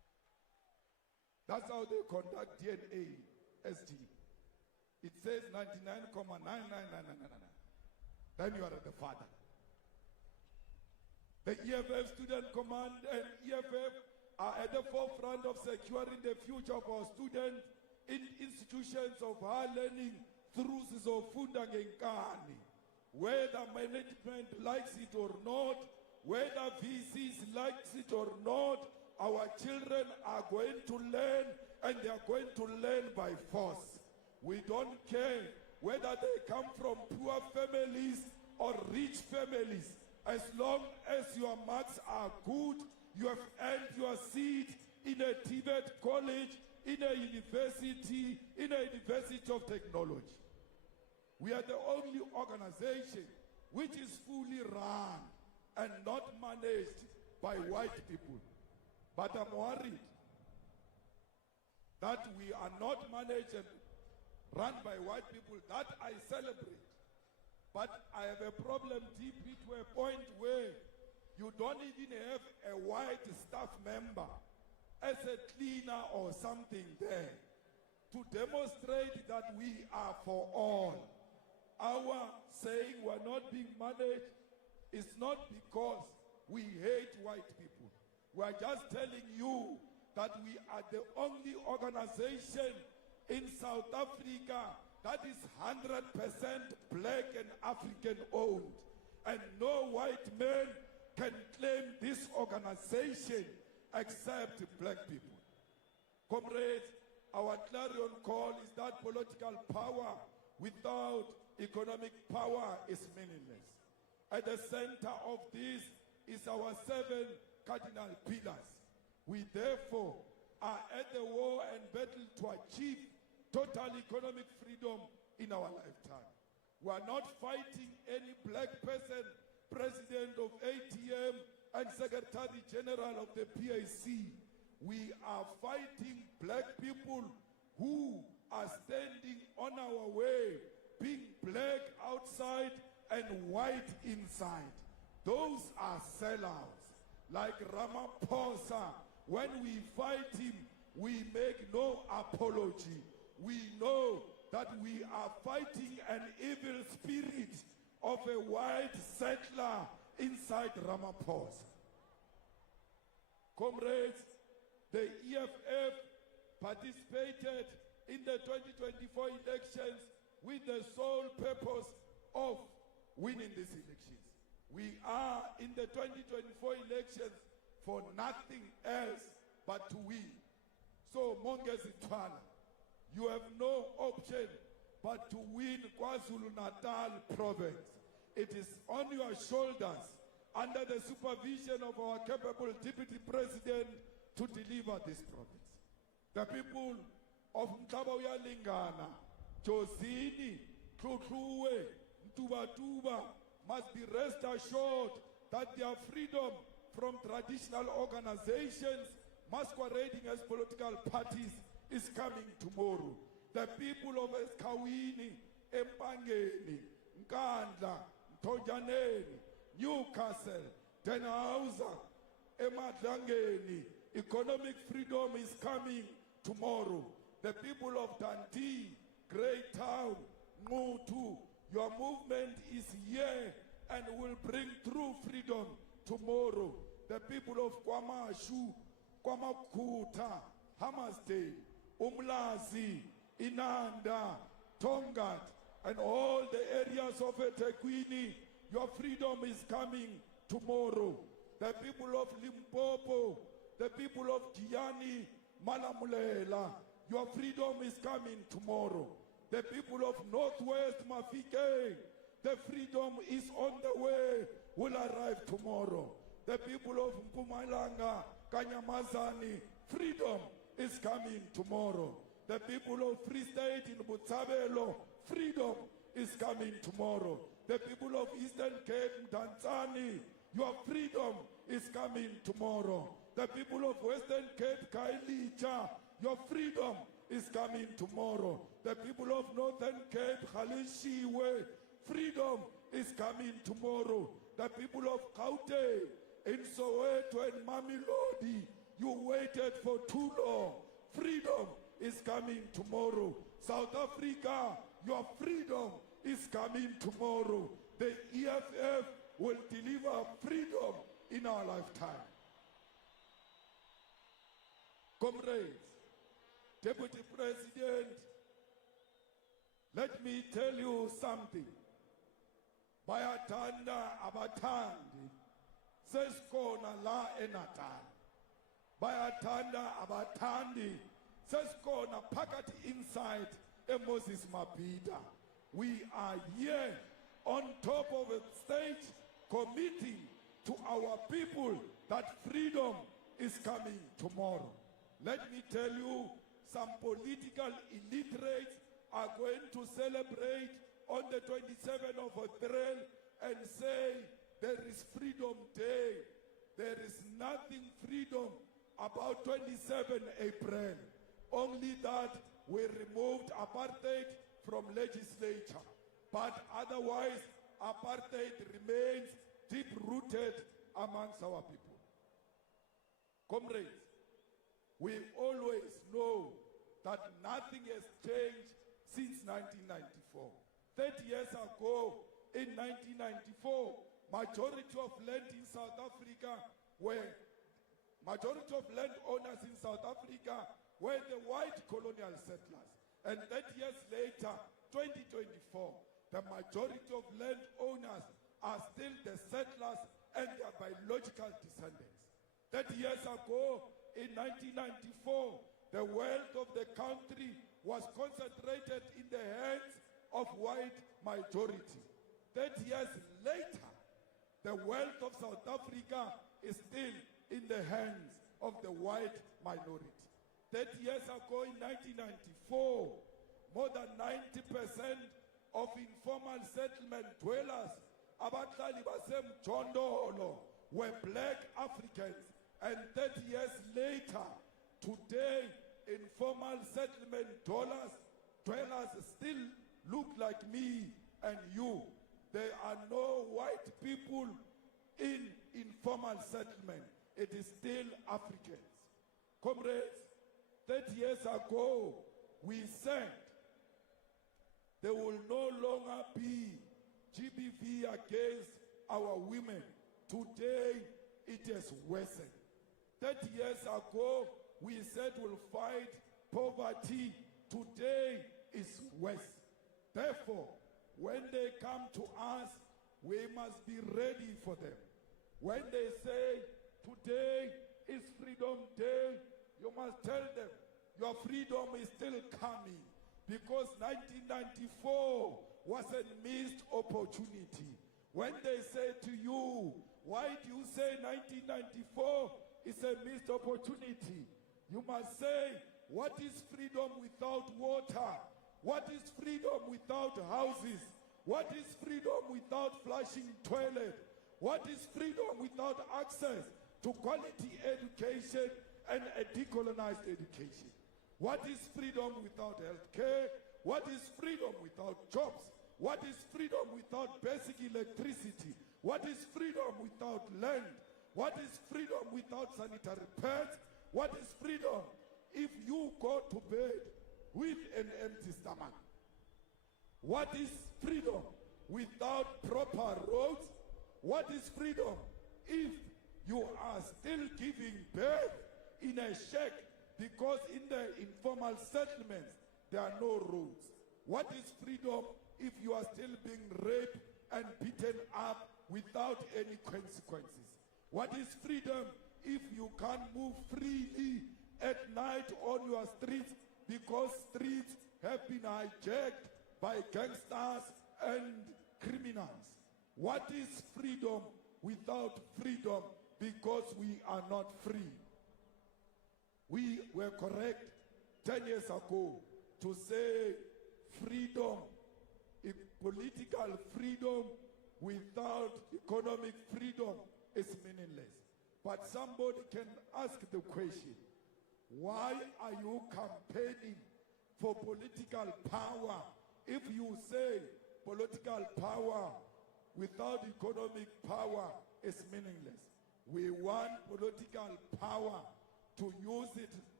That's how they conduct DNA ST. It says 99.99999. Then you are the father. The EFF Student Command and EFF are at the forefront of securing the future of our students in institutions of higher learning through Sizofunda Ngenkani. Whether management likes it or not, whether VCs likes it or not, our children are going to learn, and they are going to learn by force. We don't care whether they come from poor families or rich families. As long as your marks are good, you have earned your seat in a Tibet college, in a university of technology. We are the only organization which is fully run and not managed by white people. But I'm worried that we are not managed and run by white people. That I celebrate. But I have a problem deeply to a point where you don't even have a white staff member as a cleaner or something there to demonstrate that we are for all. Our saying we're not being managed is not because we hate white people. We're just telling you that we are the only organization in South Africa that is 100% black and African owned. And no white man can claim this organization except black people. Comrades, our clarion call is that political power without economic power is meaningless. At the center of this is our 7 cardinal pillars. We therefore are at the war and battle to achieve total economic freedom in our lifetime. We are not fighting any black person, president of ATM and secretary general of the PAC. We are fighting black people who are standing on our way, being black outside and white inside. Those are sellouts. Like Ramaphosa, when we fight him, we make no apology. We know that we are fighting an evil spirit of a white settler inside Ramaphosa. Comrades, the EFF participated in the 2024 elections with the sole purpose of winning these elections. We are in the 2024 elections for nothing else but to win. So, Mongezitwana, you have no option but to win KwaZulu-Natal province. It is on your shoulders, under the supervision of our capable deputy president, to deliver this province. The people of Mtabauya Lingana, Josini, Tlotluwe, Mtubatuba must be rest assured that their freedom from traditional organizations masquerading as political parties is coming tomorrow. The people of Eskawini, Empangeni, Nkandla, Mtonjaneni, Newcastle, Denhauser, Emadlangeni, economic freedom is coming tomorrow. The people of Dundee, Greytown, Ngutu, your movement is here and will bring true freedom tomorrow. The people of Kwamashu, Kwamakuta, Hammersdale, Umlazi, Inanda, Tongat, and all the areas of eThekwini, your freedom is coming tomorrow. The people of Limpopo, the people of Giani, Malamulela, your freedom is coming tomorrow. The people of Northwest Mafike, the freedom is on the way, will arrive tomorrow. The people of Mpumalanga, Kanyamazani, freedom is coming tomorrow. The people of Free State in Botshabelo, freedom is coming tomorrow. The people of Eastern Cape, Danzani, your freedom is coming tomorrow. The people of Western Cape, Kailicha, your freedom is coming tomorrow. The people of Northern Cape, Khalishiwe, freedom is coming tomorrow. The people of Gauteng, in Soweto and Mamelodi, you waited for too long. freedom is coming tomorrow. South Africa, your freedom is coming tomorrow. The EFF will deliver freedom in our lifetime. Comrades, Deputy President, let me tell you something. Bayatanda abatandi, seskona la eNatal. Bayatanda abatandi, seskona phakathi inside eMoses Mabhida. We are here on top of a stage committing to our people that freedom is coming tomorrow. Let me tell you, some political illiterates are going to celebrate on the 27th of April and say there is Freedom Day. There is nothing freedom about 27 April. Only that we removed apartheid from legislature. But otherwise, apartheid remains deep-rooted amongst our people. Comrades, we always know that nothing has changed since 1994. 30 years ago, in 1994, majority of land in South Africa majority of landowners in South Africa were the white colonial settlers. And 30 years later, 2024, the majority of landowners are still the settlers and their biological descendants. 30 years ago, in 1994, the wealth of the country was concentrated in the hands of white majority. 30 years later, the wealth of South Africa is still in the hands of the white minority. 30 years ago in 1994, more than 90% of informal settlement dwellers, abahlali basemjondolo, were black Africans. And 30 years later, today, informal settlement dwellers still look like me and you. There are no white people in informal settlement. It is still Africans. Comrades, 30 years ago, we said there will no longer be GBV against our women. Today, it has worsened. 30 years ago, we said we'll fight poverty. Today is worse. Therefore, when they come to us, we must be ready for them. When they say, today is Freedom Day, you must tell them, your freedom is still coming. Because 1994 was a missed opportunity. When they say to you, why do you say 1994 is a missed opportunity? You must say, what is freedom without water? What is freedom without houses? What is freedom without flushing toilet? What is freedom without access to quality education and a decolonized education? What is freedom without health care? What is freedom without jobs? What is freedom without basic electricity? What is freedom without land? What is freedom without sanitary pads? What is freedom if you go to bed with an empty stomach? What is freedom without proper roads? What is freedom if you are still giving birth in a shack because in the informal settlements there are no roads? What is freedom if you are still being raped and beaten up without any consequences? What is freedom if you can't move freely at night on your streets because streets have been hijacked by gangsters and criminals? What is freedom without freedom because we are not free? We were correct 10 years ago to say freedom, political freedom without economic freedom is meaningless. But somebody can ask the question, why are you campaigning for political power if you say political power without economic power is meaningless? We want political power to use it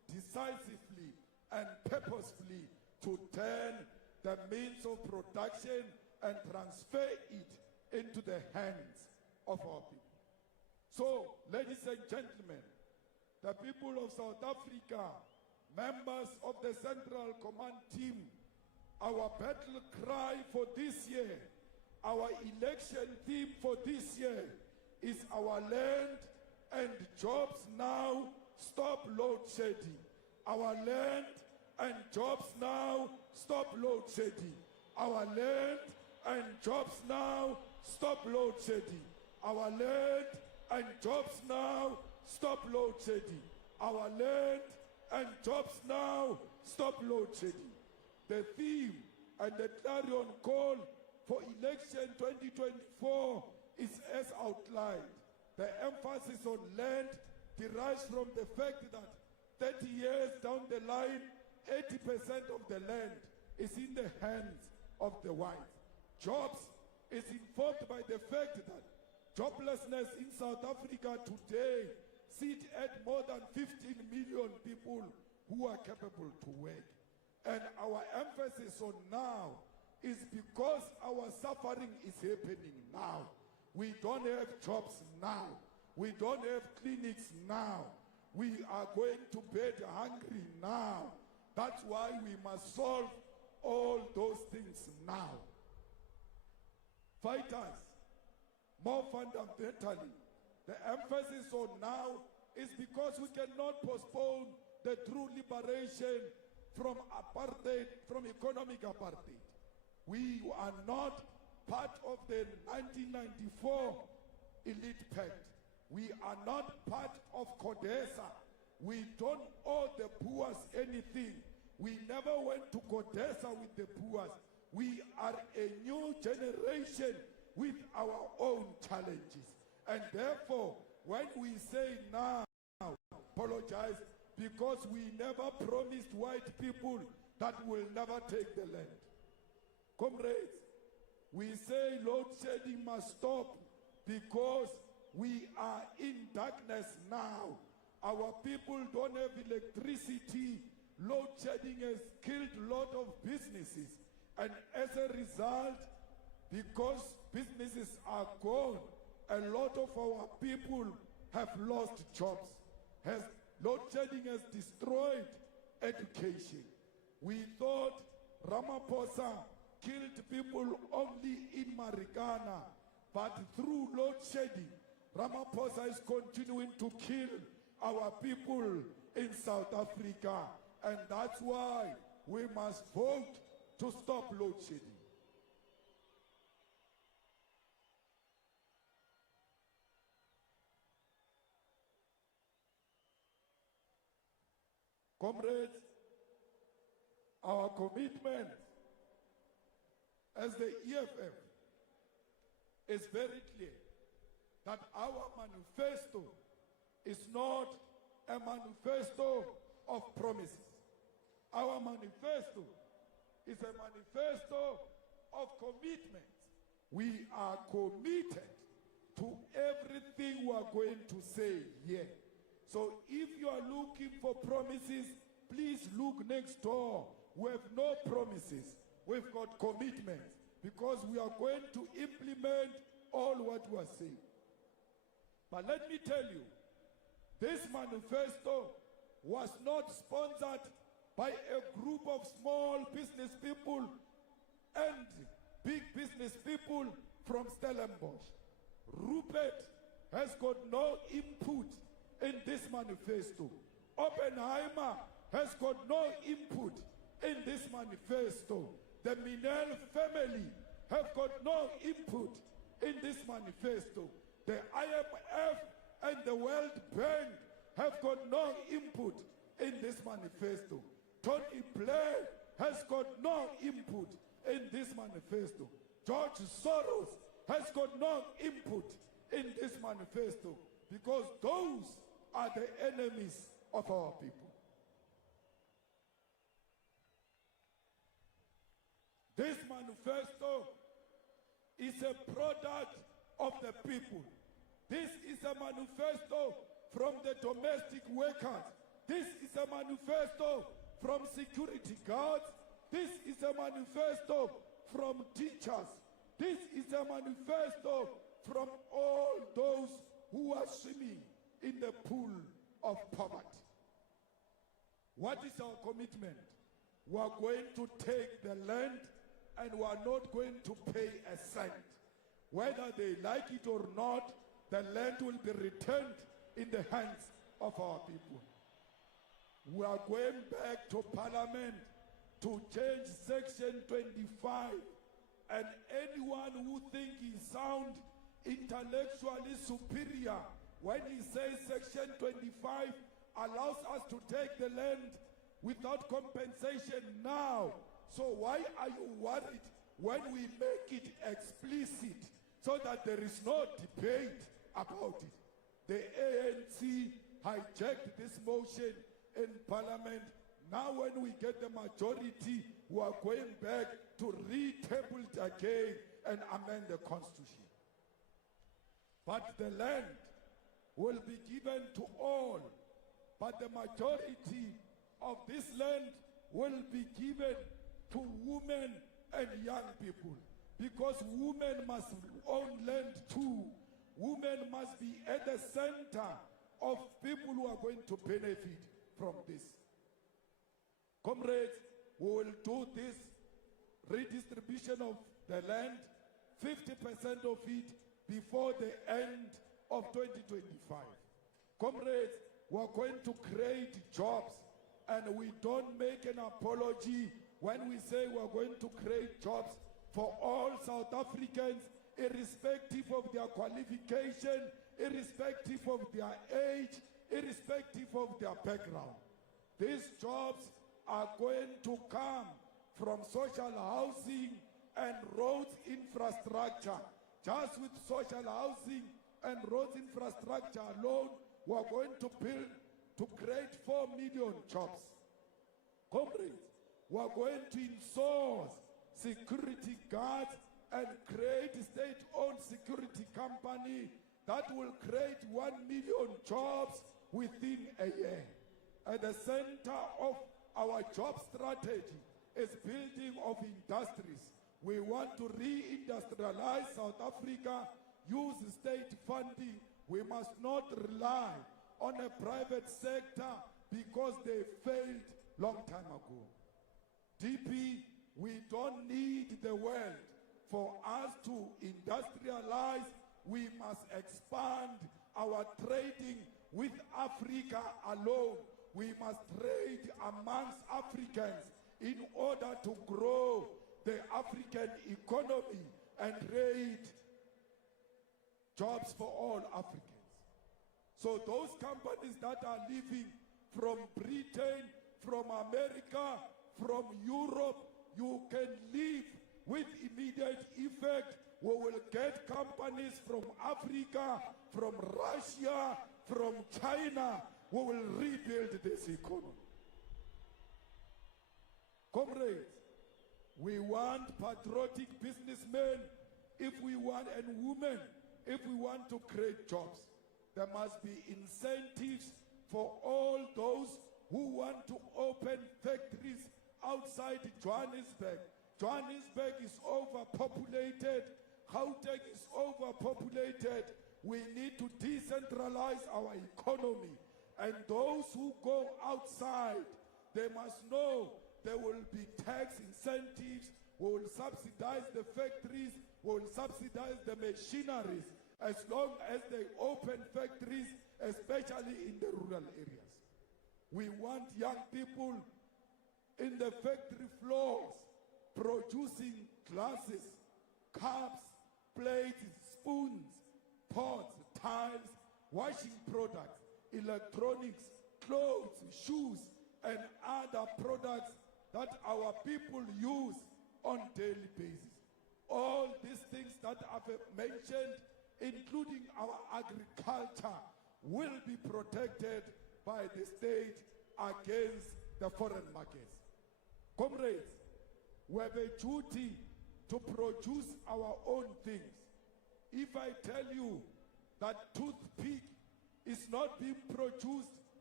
decisively and purposefully to turn the means of production and transfer it into the hands of our people. So, ladies and gentlemen, the people of South Africa, members of the Central Command Team, our battle cry for this year, our election theme for this year is our land and jobs now, stop load shedding. Our land and jobs now, stop load shedding. Our land and jobs now, stop load shedding. Our land and jobs now, stop load shedding. Our land and jobs now, stop load shedding. The theme and the clarion call for election 2024 is as outlined. The emphasis on land derives from the fact that 30 years down the line, 80% of the land is in the hands of the whites. Jobs is informed by the fact that joblessness in South Africa today sit at more than 15 million people who are capable to work. And our emphasis on now is because our suffering is happening now. We don't have jobs now. We don't have clinics now. We are going to bed hungry now. That's why we must solve all those things now. Fighters, more fundamentally, the emphasis on now is because we cannot postpone the true liberation from apartheid, from economic apartheid. We are not part of the 1994 elite pact. We are not part of CODESA. We don't owe the poor anything. We never went to CODESA with the poor. We are a new generation with our own challenges. And therefore, when we say now, apologize, because we never promised white people that we'll never take the land. Comrades, we say load shedding must stop because we are in darkness now. Our people don't have electricity. Load shedding has killed a lot of businesses. And as a result, because businesses are gone, a lot of our people have lost jobs. Load shedding has destroyed education. We thought Ramaphosa killed people only in Marikana, but through load shedding, Ramaphosa is continuing to kill our people in South Africa. And that's why we must vote to stop load shedding. Comrades, our commitment as the EFF is very clear that our manifesto is not a manifesto of promises. Our manifesto is a manifesto of commitments. We are committed to everything we are going to say here. So if you are looking for promises, please look next door. We have no promises. We've got commitments because we are going to implement all what we are saying. But let me tell you, this manifesto was not sponsored by a group of small business people and big business people from Stellenbosch. Rupert has got no input in this manifesto. Oppenheimer has got no input in this manifesto. The Minel family have got no input in this manifesto. The IMF and the World Bank have got no input in this manifesto. Tony Blair has got no input in this manifesto. George Soros has got no input in this manifesto because those are the enemies of our people. This manifesto is a product of the people. This is a manifesto from the domestic workers, This is a manifesto from security guards. This is a manifesto from teachers. This is a manifesto from all those who are swimming in the pool of poverty. What is our commitment? We are going to take the land and we are not going to pay a cent. Whether they like it or not, the land will be returned in the hands of our people. We are going back to Parliament to change Section 25, and anyone who thinks he sounds intellectually superior when he says Section 25 allows us to take the land without compensation now. So why are you worried when we make it explicit so that there is no debate about it? The ANC hijacked this motion in Parliament. Now when we get the majority, we are going back to re-table it again and amend the Constitution. But the land will be given to all, but the majority of this land will be given to women and young people, because women must own land too. Women must be at the center of people who are going to benefit from this. Comrades, we will do this redistribution of the land, 50% of it before the end of 2025. Comrades, we are going to create jobs, and we don't make an apology when we say we are going to create jobs for all South Africans, irrespective of their qualification, irrespective of their age, irrespective of their background. These jobs are going to come from social housing and roads infrastructure. Just with social housing and roads infrastructure alone, we are going to build, to create 4 million jobs. Comrades, we are going to insource security guards and create a state-owned security company that will create 1 million jobs within a year. At the center of our job strategy is building of industries. We want to re-industrialize South Africa, use state funding. We must not rely on a private sector because they failed long time ago. DP, we don't need the world. For us to industrialize, we must expand our trading with Africa alone. We must trade amongst Africans in order to grow the African economy and create jobs for all Africans. So those companies that are leaving from Britain, from America, from Europe, you can leave with immediate effect. We will get companies from Africa, from Russia, from China. We will rebuild this economy. Comrades, we want patriotic businessmen if we want, and women if we want to create jobs. There must be incentives for all those who want to open factories outside Johannesburg. Johannesburg is overpopulated. Gauteng is overpopulated. We need to decentralize our economy. And those who go outside, they must know there will be tax incentives. We will subsidize the factories. We will subsidize the machineries as long as they open factories, especially in the rural areas. We want young people in the factory floors producing glasses, cups, plates, spoons, pots, tiles, washing products, electronics, clothes, shoes, and other products that our people use on daily basis. All these things that I've mentioned, including our agriculture, will be protected by the state against the foreign markets. Comrades, we have a duty to produce our own things. If I tell you that toothpick is not being produced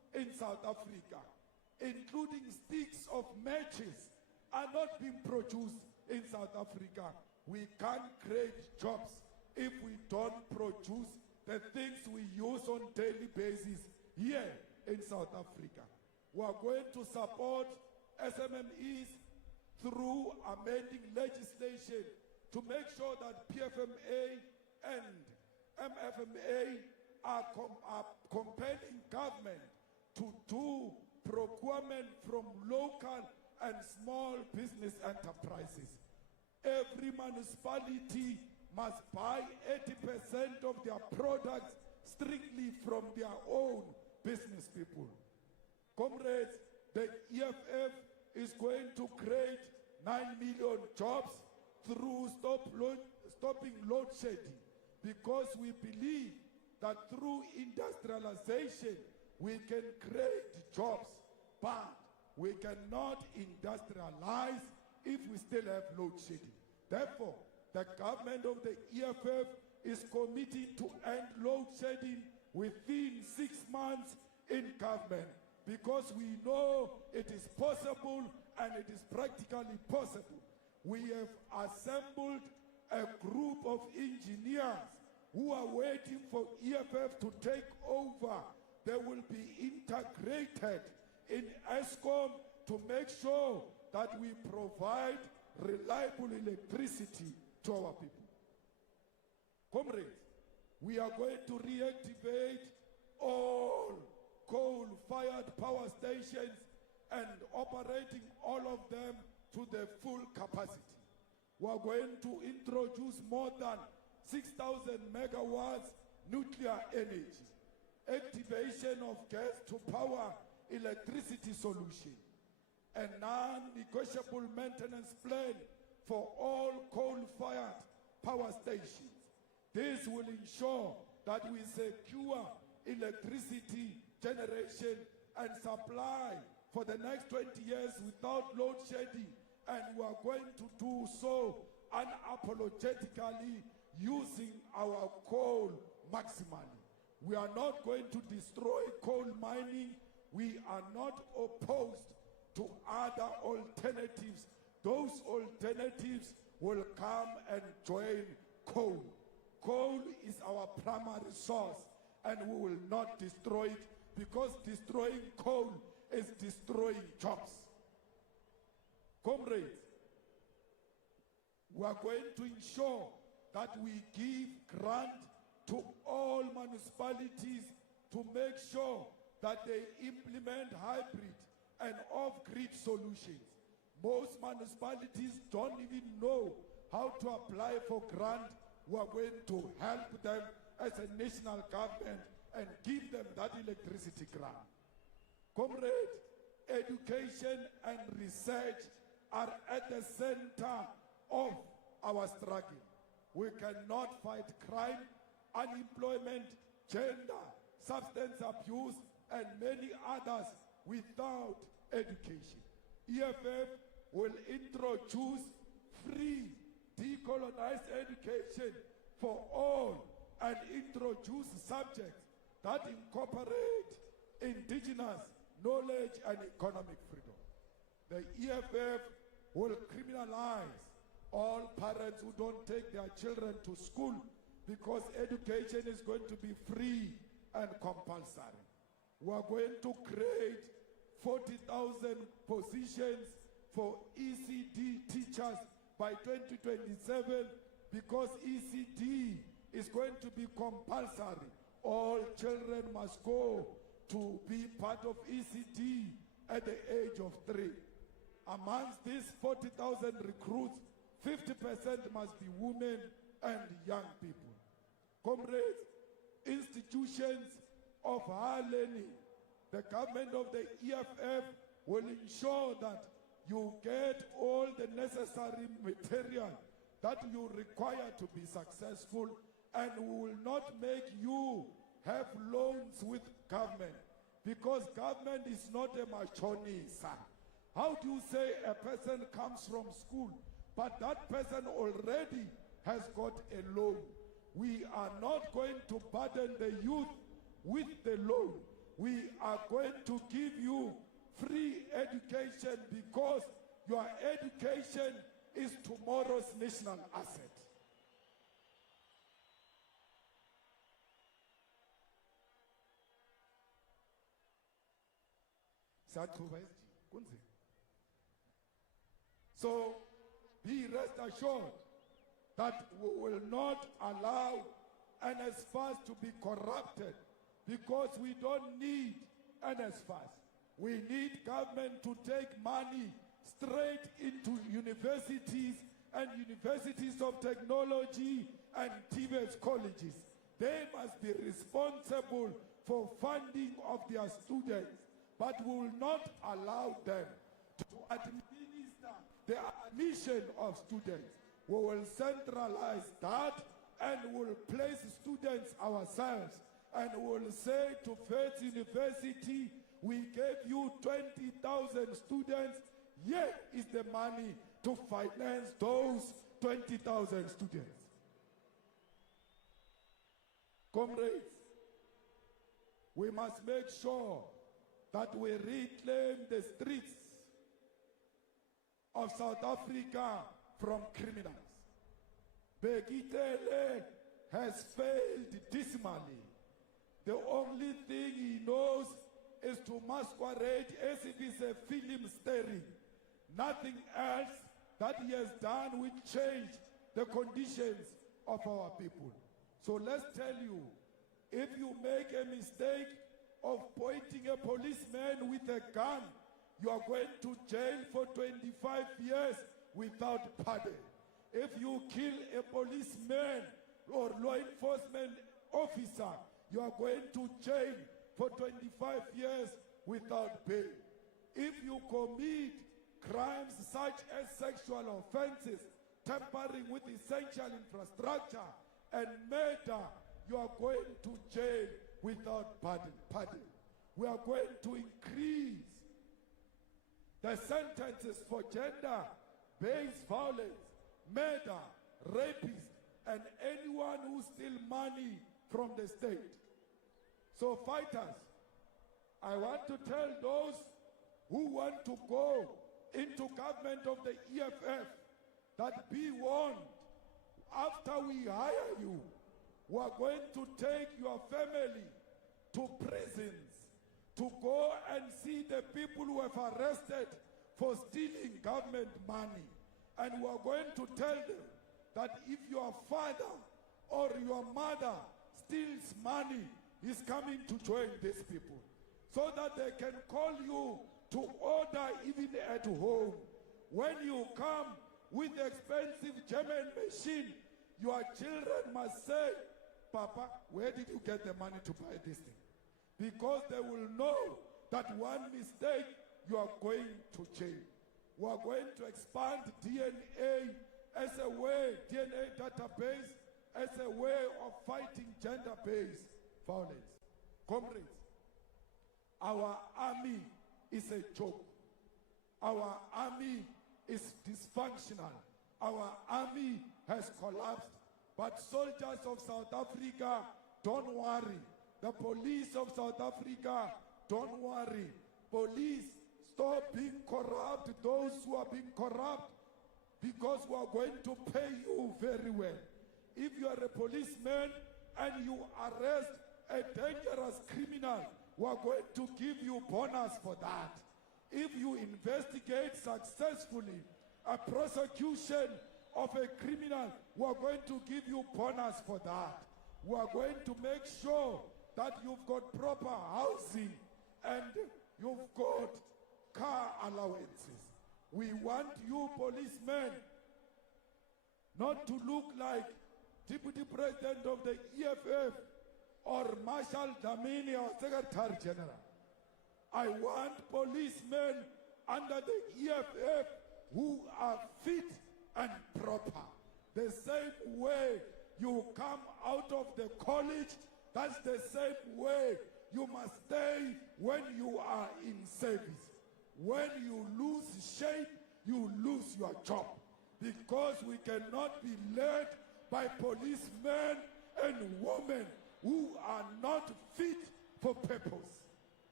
in South Africa, including sticks of matches, are not being produced in South Africa. We can't create jobs if we don't produce the things we use on daily basis here in South Africa. We are going to support SMMEs through amending legislation to make sure that PFMA and MFMA are compelling government to do procurement from local and small business enterprises. Every municipality must buy 80% of their products strictly from their own business people. Comrades, the EFF is going to create 9 million jobs through stopping load shedding, because we believe that through industrialization we can create jobs, but we cannot industrialize if we still have load shedding. Therefore, the government of the EFF is committing to end load shedding within 6 months in government, because we know it is possible and it is practically possible. We have assembled a group of engineers who are waiting for EFF to take over. They will be integrated in ESCOM to make sure that we provide reliable electricity to our people. Comrades, we are going to reactivate all coal-fired power stations and operating all of them to the full capacity. We are going to introduce more than 6,000 megawatts nuclear energy, activation of gas to power electricity solution, a non-negotiable maintenance plan for all coal-fired power stations. This will ensure that we secure electricity generation and supply for the next 20 years without load shedding, and we are going to do so unapologetically using our coal maximally. We are not going to destroy coal mining. We are not opposed to other alternatives. Those alternatives will come and join coal. Coal is our primary source, and we will not destroy it, because destroying coal is destroying jobs. Comrades, we are going to ensure that we give grant to all municipalities to make sure that they implement hybrid and off-grid solutions. Most municipalities don't even know how to apply for grant. We are going to help them as a national government and give them that electricity grant. Comrades, education and research are at the center of our struggle. We cannot fight crime, unemployment, gender, substance abuse, and many others without education. EFF will introduce free decolonized education for all and introduce subjects that incorporate indigenous knowledge and economic freedom. The EFF will criminalize all parents who don't take their children to school, because education is going to be free and compulsory. We are going to create 40,000 positions for ECD teachers by 2027, because ECD is going to be compulsory. All children must go to be part of ECD at the age of 3. Amongst these 40,000 recruits, 50% must be women and young people. Comrades, institutions of higher learning, the government of the EFF will ensure that you get all the necessary material that you require to be successful, and we will not make you have loans with government, because government is not a machonisa. How do you say a person comes from school, but that person already has got a loan? We are not going to burden the youth with the loan. we are going to give you free education because your education is tomorrow's national asset. So be rest assured that we will not allow NSFAS to be corrupted, because we don't need NSFAS. We need government to take money straight into universities and universities of technology and TVET colleges. They must be responsible for funding of their students, but we will not allow them to administer the admission of students. We will centralize that and will place students ourselves, and will say to Faith University, we gave you 20,000 students, here is the money to finance those 20,000 students. Comrades, we must make sure that we reclaim the streets of South Africa from criminals. Bekitele has failed dismally. The only thing he knows is to masquerade as if it's a film starring. Nothing else that he has done will change the conditions of our people. So let's tell you, if you make a mistake of pointing a policeman with a gun, you are going to jail for 25 years without pardon. If you kill a policeman or law enforcement officer, you are going to jail for 25 years without bail. If you commit crimes such as sexual offenses, tampering with essential infrastructure, and murder, you are going to jail without pardon. We are going to increase the sentences for gender-based violence, murder, rapists, and anyone who steals money from the state. So fighters, I want to tell those who want to go into government of the EFF that be warned, after we hire you, we are going to take your family to prisons to go and see the people who have arrested for stealing government money. And we are going to tell them that if your father or your mother steals money, he's coming to join these people, so that they can call you to order even at home. When you come with expensive German machine, your children must say, Papa, where did you get the money to buy this thing? Because they will know that one mistake, you are going to jail. We are going to expand DNA as a way, DNA database, as a way of fighting gender-based violence. Comrades, our army is a joke. Our army is dysfunctional. Our army has collapsed. But soldiers of South Africa, don't worry. The police of South Africa, don't worry. Police, stop being corrupt, those who are being corrupt, because we are going to pay you very well. If you are a policeman and you arrest a dangerous criminal, we are going to give you bonus for that. If you investigate successfully a prosecution of a criminal, we are going to give you bonus for that. We are going to make sure that you've got proper housing and you've got car allowances. We want you policemen not to look like Deputy President of the EFF or Marshal Dlamini or Secretary General. I want policemen under the EFF who are fit and proper. The same way you come out of the college, that's the same way you must stay when you are in service. When you lose shape, you lose your job. Because we cannot be led by policemen and women who are not fit for purpose.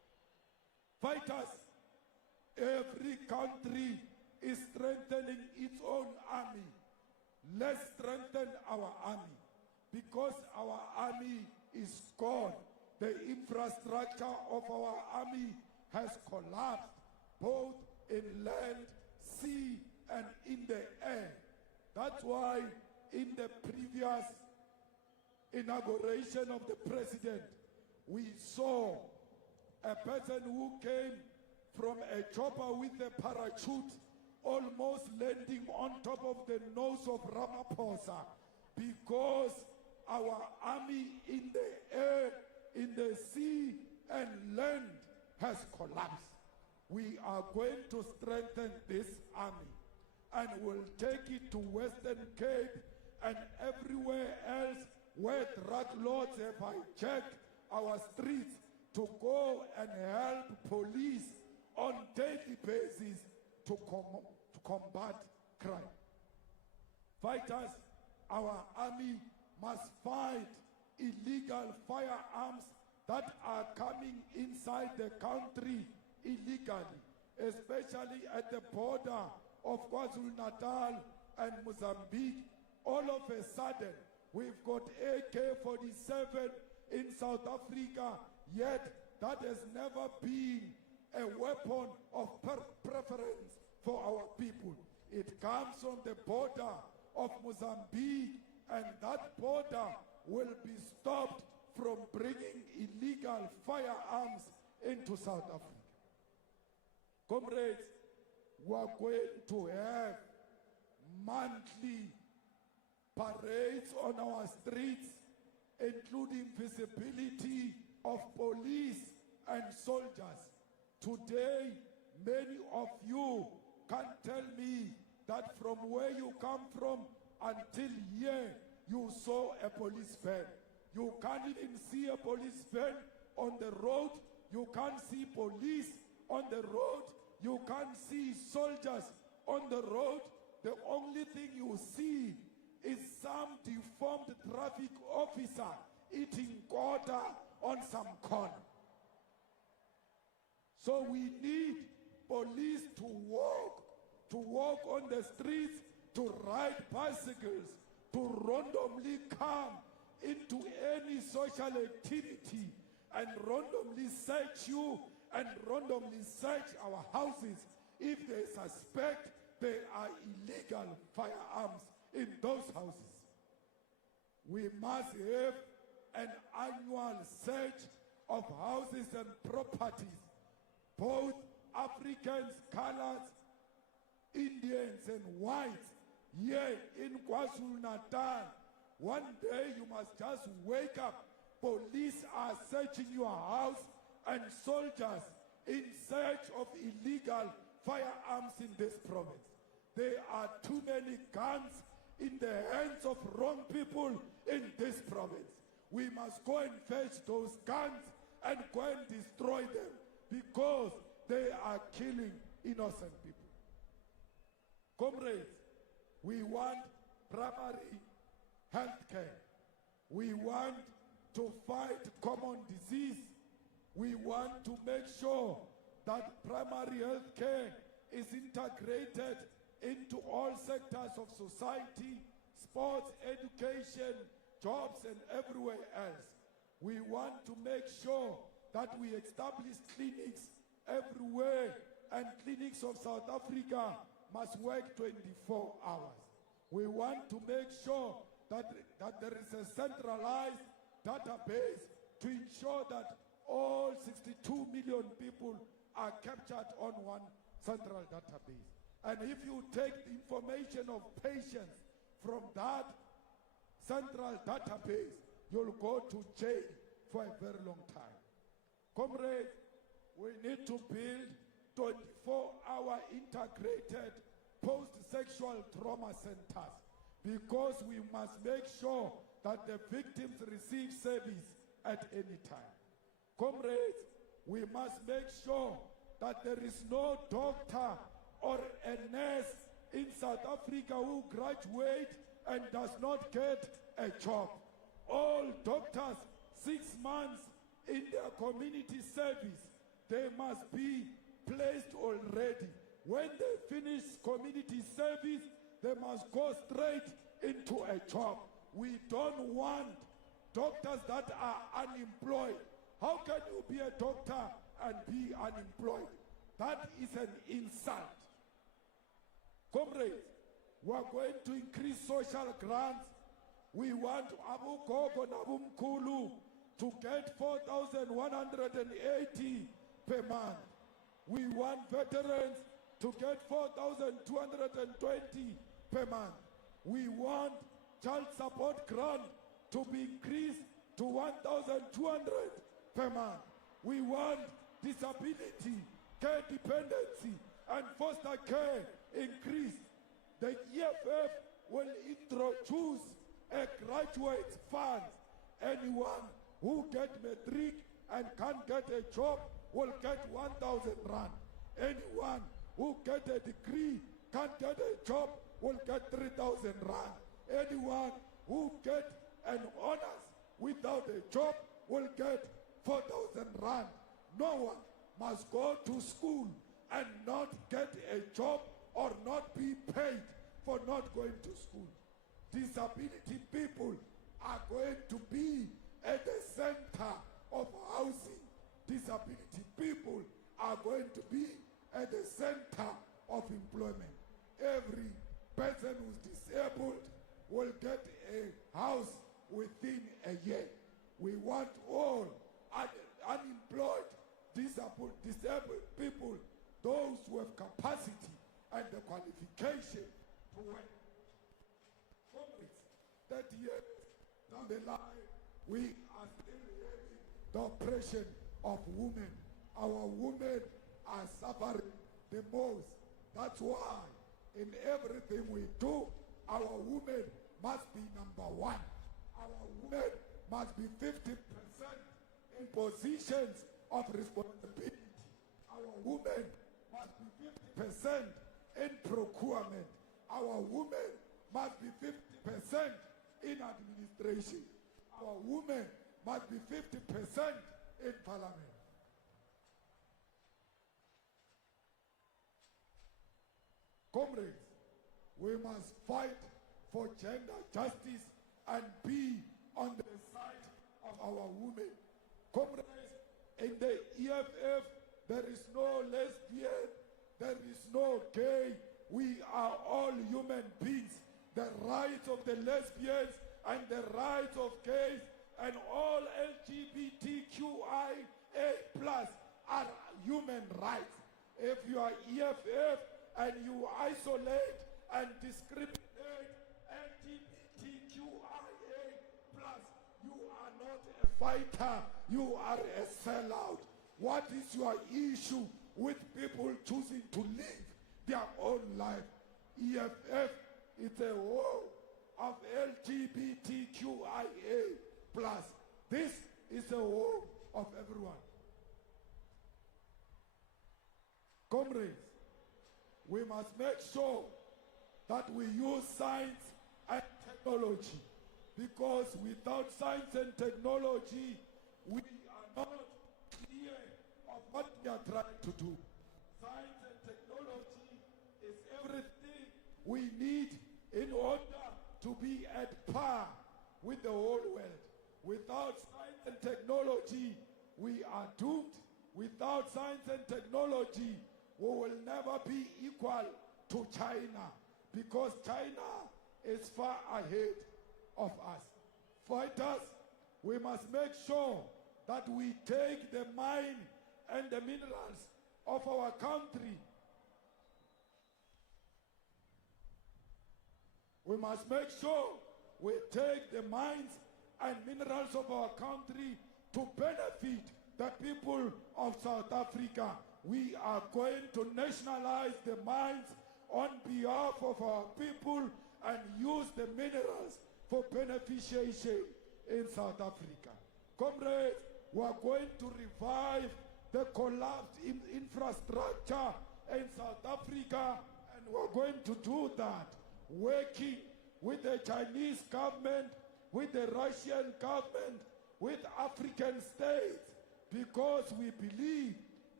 Fighters, every country is strengthening its own army. Let's strengthen our army, because our army is gone. The infrastructure of our army has collapsed, both in land, sea, and in the air. That's why in the previous inauguration of the president, we saw a person who came from a chopper with a parachute, almost landing on top of the nose of Ramaphosa, because our army in the air, in the sea, and land has collapsed. We are going to strengthen this army, and we'll take it to Western Cape and everywhere else where drug lords have hijacked our streets, to go and help police on daily basis to combat crime. Fighters, our army must fight illegal firearms that are coming inside the country illegally, especially at the border of KwaZulu-Natal and Mozambique. All of a sudden, we've got AK-47 in South Africa, yet that has never been a weapon of preference for our people. It comes from the border of Mozambique, and that border will be stopped from bringing illegal firearms into South Africa. Comrades, we are going to have monthly parades on our streets, including visibility of police and soldiers. Today, many of you can tell me that from where you come from until here, you saw a police van. You can't even see a police van on the road. You can't see police on the road. You can't see soldiers on the road. The only thing you see is some deformed traffic officer eating quarter on some corner. So we need police to walk on the streets, to ride bicycles, to randomly come into any social activity and randomly search you and randomly search our houses if they suspect there are illegal firearms in those houses. We must have an annual search of houses and properties, both Africans, colors, Indians, and whites, here in KwaZulu-Natal. One day you must just wake up, police are searching your house, and soldiers in search of illegal firearms in this province. There are too many guns in the hands of wrong people in this province. We must go and fetch those guns and go and destroy them, because they are killing innocent people. Comrades, we want primary health care. We want to fight common disease. We want to make sure that primary health care is integrated into all sectors of society, sports, education, jobs, and everywhere else. We want to make sure that we establish clinics everywhere, and clinics of South Africa must work 24 hours. We want to make sure that there is a centralized database to ensure that all 62 million people are captured on one central database. And if you take the information of patients from that central database, you'll go to jail for a very long time. Comrades, we need to build 24-hour integrated post-sexual trauma centers, because we must make sure that the victims receive service at any time. Comrades, we must make sure that there is no doctor or a nurse in South Africa who graduates and does not get a job. All doctors, 6 months in their community service, they must be placed already. When they finish community service, they must go straight into a job. We don't want doctors that are unemployed. How can you be a doctor and be unemployed? That is an insult. Comrades, we are going to increase social grants. We want Abu Gogo and Abu Mkulu to get 4,180 per month. We want veterans to get 4,220 per month. We want child support grant to be increased to 1,200 per month. We want disability, care dependency, and foster care increased. The EFF will introduce a graduate fund. Anyone who get matric and can't get a job will get 1,000 rand. Anyone who get a degree, can't get a job, will get 3,000 rand. Anyone who get an honors without a job will get 4,000 rand. No one must go to school and not get a job or not be paid for not going to school. Disability people are going to be at the center of housing. Disability people are going to be at the center of employment. Every person who's disabled will get a house within a year. We want all unemployed, disabled people, those who have capacity and the qualification to work. 30 years down the line, we are still hearing the oppression of women. Our women are suffering the most. That's why in everything we do, our women must be number one. Our women must be 50% in positions of responsibility. Our women must be 50% in procurement. Our women must be 50% in administration. Our women must be 50% in parliament. Comrades, we must fight for gender justice and be on the side of our women. Comrades, in the EFF, there is no lesbian, there is no gay. We are all human beings. The rights of the lesbians and the rights of gays and all LGBTQIA+ are human rights. If you are EFF and you isolate and discriminate LGBTQIA+, you are not a fighter, you are a sellout. What is your issue with people choosing to live their own life? EFF is a war of LGBTQIA+. This is a war of everyone. Comrades, we must make sure that we use science and technology, because without science and technology, we are not clear of what we are trying to do. Science and technology is everything we need in order to be at par with the whole world. Without science and technology, we are doomed. Without science and technology, we will never be equal to China, because China is far ahead of us. Fighters, we must make sure that we take the mine and the minerals of our country. We must make sure we take the mines and minerals of our country to benefit the people of South Africa. We are going to nationalize the mines on behalf of our people and use the minerals for beneficiation in South Africa. Comrades, we are going to revive the collapsed infrastructure in South Africa, and we are going to do that working with the Chinese government, with the Russian government, with African states, because we believe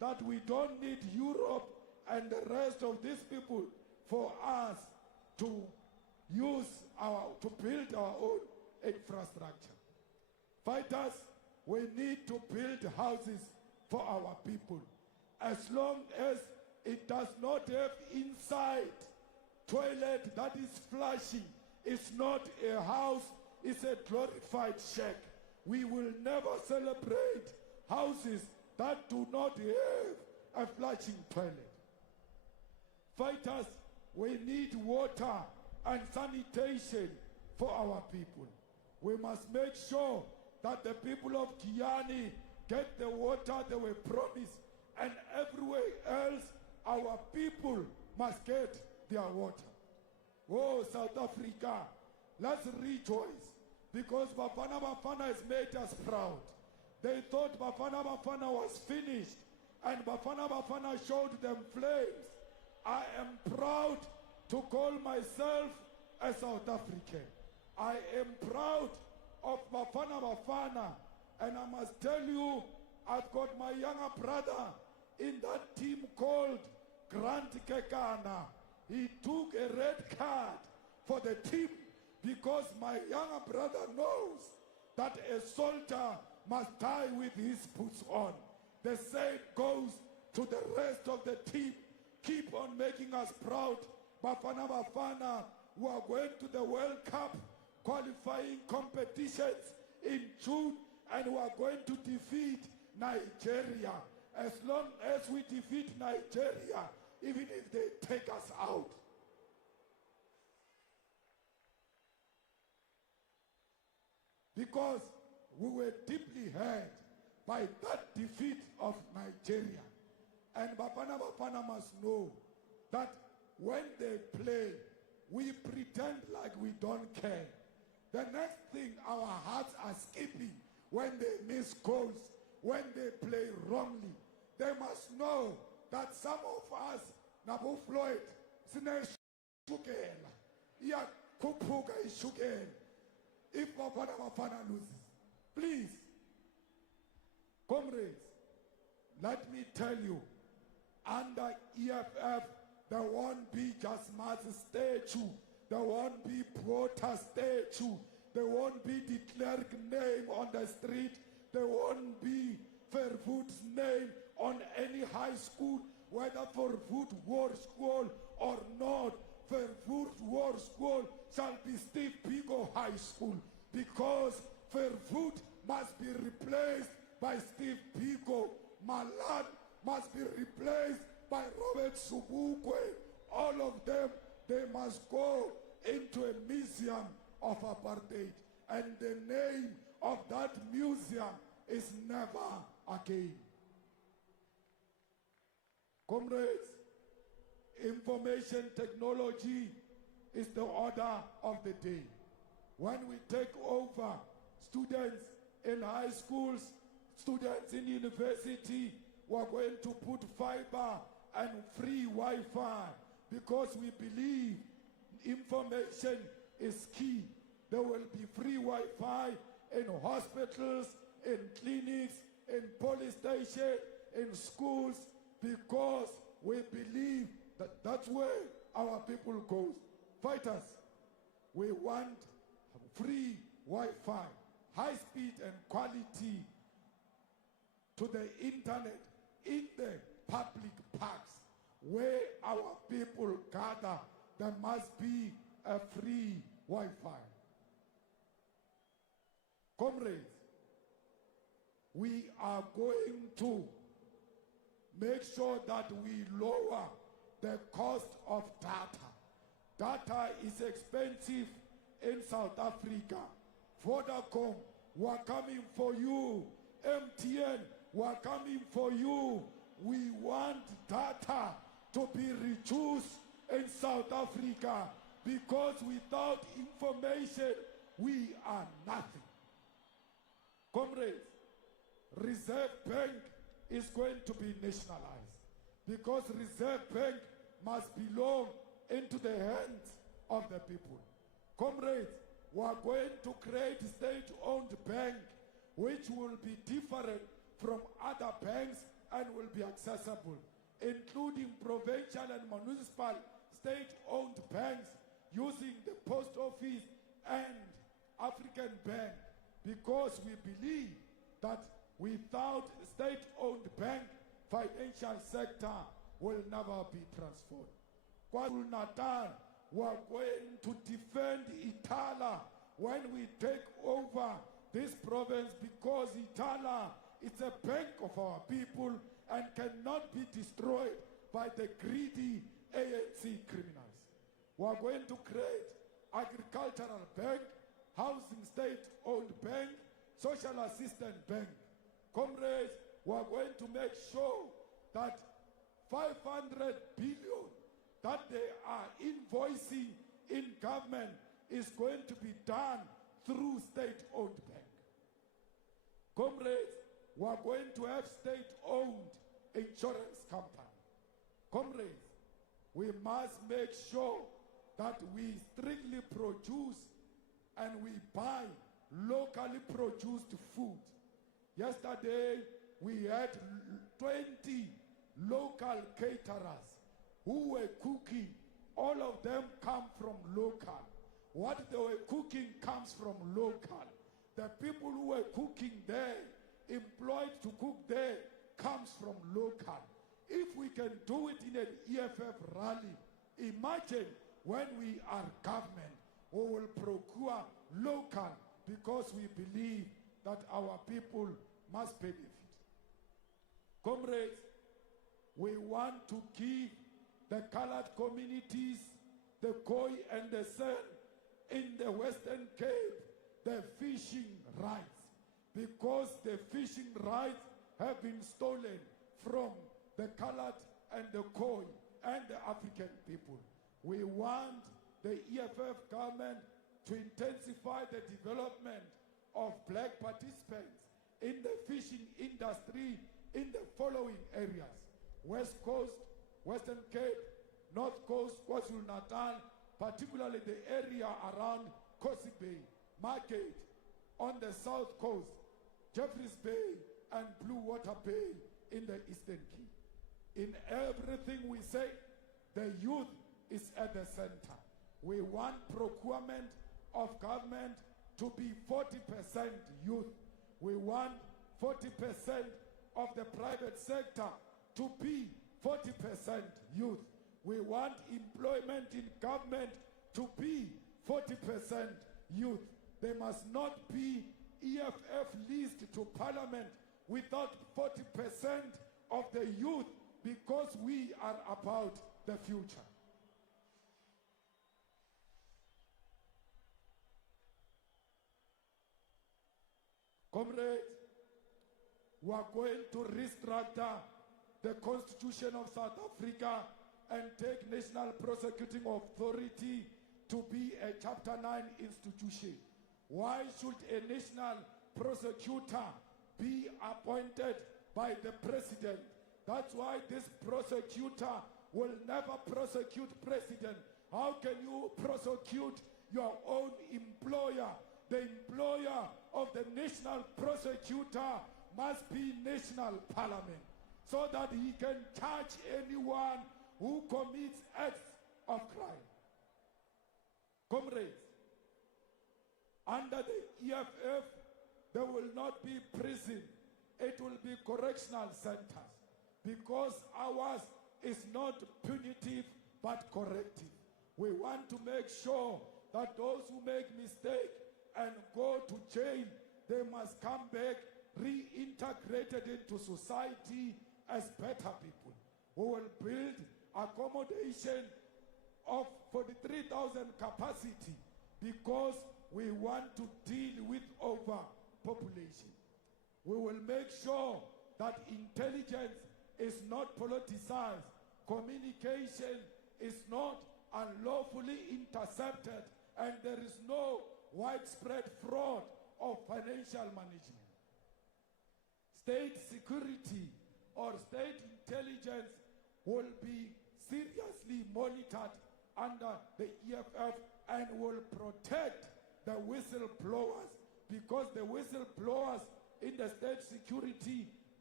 that we don't need Europe and the rest of these people for us to to build our own infrastructure. Fighters, we need to build houses for our people. As long as it does not have inside toilet that is flushing, it's not a house, it's a glorified shack. We will never celebrate houses that do not have a flushing toilet. Fighters, we need water and sanitation for our people. We must make sure that the people of Kiani get the water they were promised, and everywhere else our people must get their water. Oh, South Africa, let's rejoice, because Bafana Bafana has made us proud. They thought Bafana Bafana was finished, and Bafana Bafana showed them flames. I am proud to call myself a South African. I am proud of Bafana Bafana, and I must tell you, I've got my younger brother in that team called Grant Kekana. He took a red card for the team because my younger brother knows that a soldier must die with his boots on. The same goes to the rest of the team. Keep on making us proud. Bafana Bafana, who are going to the World Cup qualifying competitions in June, and who are going to defeat Nigeria. As long as we defeat Nigeria, even if they take us out. Because we were deeply hurt by that defeat of Nigeria. And Bafana Bafana must know that when they play, we pretend like we don't care. The next thing, our hearts are skipping when they miss goals, when they play wrongly. They must know that some of us, Nabu Floyd, if Bafana Bafana loses, please, comrades, let me tell you, under EFF, there won't be just mass statue, there won't be protest statue, there won't be declared name on the street, there won't be Fairfoot's name on any high school, whether Fairfoot War School or not. Fairfoot War School shall be Steve Biko High School, because Fairfoot must be replaced by Steve Biko. Malan must be replaced by Robert Subukwe. All of them, they must go into a museum of apartheid. And the name of that museum is never again. Comrades, information technology is the order of the day. When we take over, students in high schools, students in university, we're going to put fiber and free Wi-Fi, because we believe information is key. There will be free Wi-Fi in hospitals, in clinics, in police stations, in schools, because we believe that that's where our people go. Fighters, we want free Wi-Fi, high speed and quality to the internet in the public parks where our people gather. There must be a free Wi-Fi. Comrades, we are going to make sure that we lower the cost of data. Data is expensive in South Africa. Vodacom, we're coming for you. MTN, we're coming for you. We want data to be reduced in South Africa, because without information, we are nothing. Comrades, Reserve Bank is going to be nationalized, because Reserve Bank must belong into the hands of the people. Comrades, we are going to create a state-owned bank which will be different from other banks and will be accessible, including provincial and municipal state-owned banks using the post office and African Bank, because we believe that without state-owned bank, financial sector will never be transformed. KwaZulu-Natal, we are going to defend Itala when we take over this province, because Itala is a bank of our people and cannot be destroyed by the greedy ANC criminals. We are going to create agricultural bank, housing state-owned bank, social assistance bank. Comrades, we are going to make sure that 500 billion that they are invoicing in government is going to be done through state-owned bank. Comrades, we are going to have state-owned insurance company. Comrades, we must make sure that we strictly produce and we buy locally produced food. Yesterday, we had 20 local caterers who were cooking. All of them come from local. What they were cooking comes from local. The people who were cooking there, employed to cook there, comes from local. If we can do it in an EFF rally, imagine when we are government, we will procure local, because we believe that our people must benefit. Comrades, we want to give the colored communities, the Khoi and the San in the Western Cape, the fishing rights, because the fishing rights have been stolen from the colored and the Khoi and the African people. We want the EFF government to intensify the development of black participants in the fishing industry in the following areas: West Coast, Western Cape, North Coast, KwaZulu-Natal, particularly the area around Kosi Bay, Market, on the South Coast, Jeffreys Bay, and Blue Water Bay in the Eastern Cape. In everything we say, the youth is at the center. We want procurement of government to be 40% youth. We want 40% of the private sector to be 40% youth. We want employment in government to be 40% youth. There must not be EFF list to parliament without 40% of the youth, because we are about the future. Comrades, we are going to restructure the Constitution of South Africa and take National Prosecuting Authority to be a Chapter 9 institution. Why should a national prosecutor be appointed by the president? That's why this prosecutor will never prosecute president. How can you prosecute your own employer? The employer of the national prosecutor must be national parliament, so that he can charge anyone who commits acts of crime. Comrades, under the EFF, there will not be prison. It will be correctional centers, because ours is not punitive but corrective. We want to make sure that those who make mistakes and go to jail, they must come back reintegrated into society as better people. We will build accommodation of 43,000 capacity, because we want to deal with overpopulation. We will make sure that intelligence is not politicized, communication is not unlawfully intercepted, and there is no widespread fraud of financial management. State security or state intelligence will be seriously monitored under the EFF and will protect the whistleblowers, because the whistleblowers in the state security,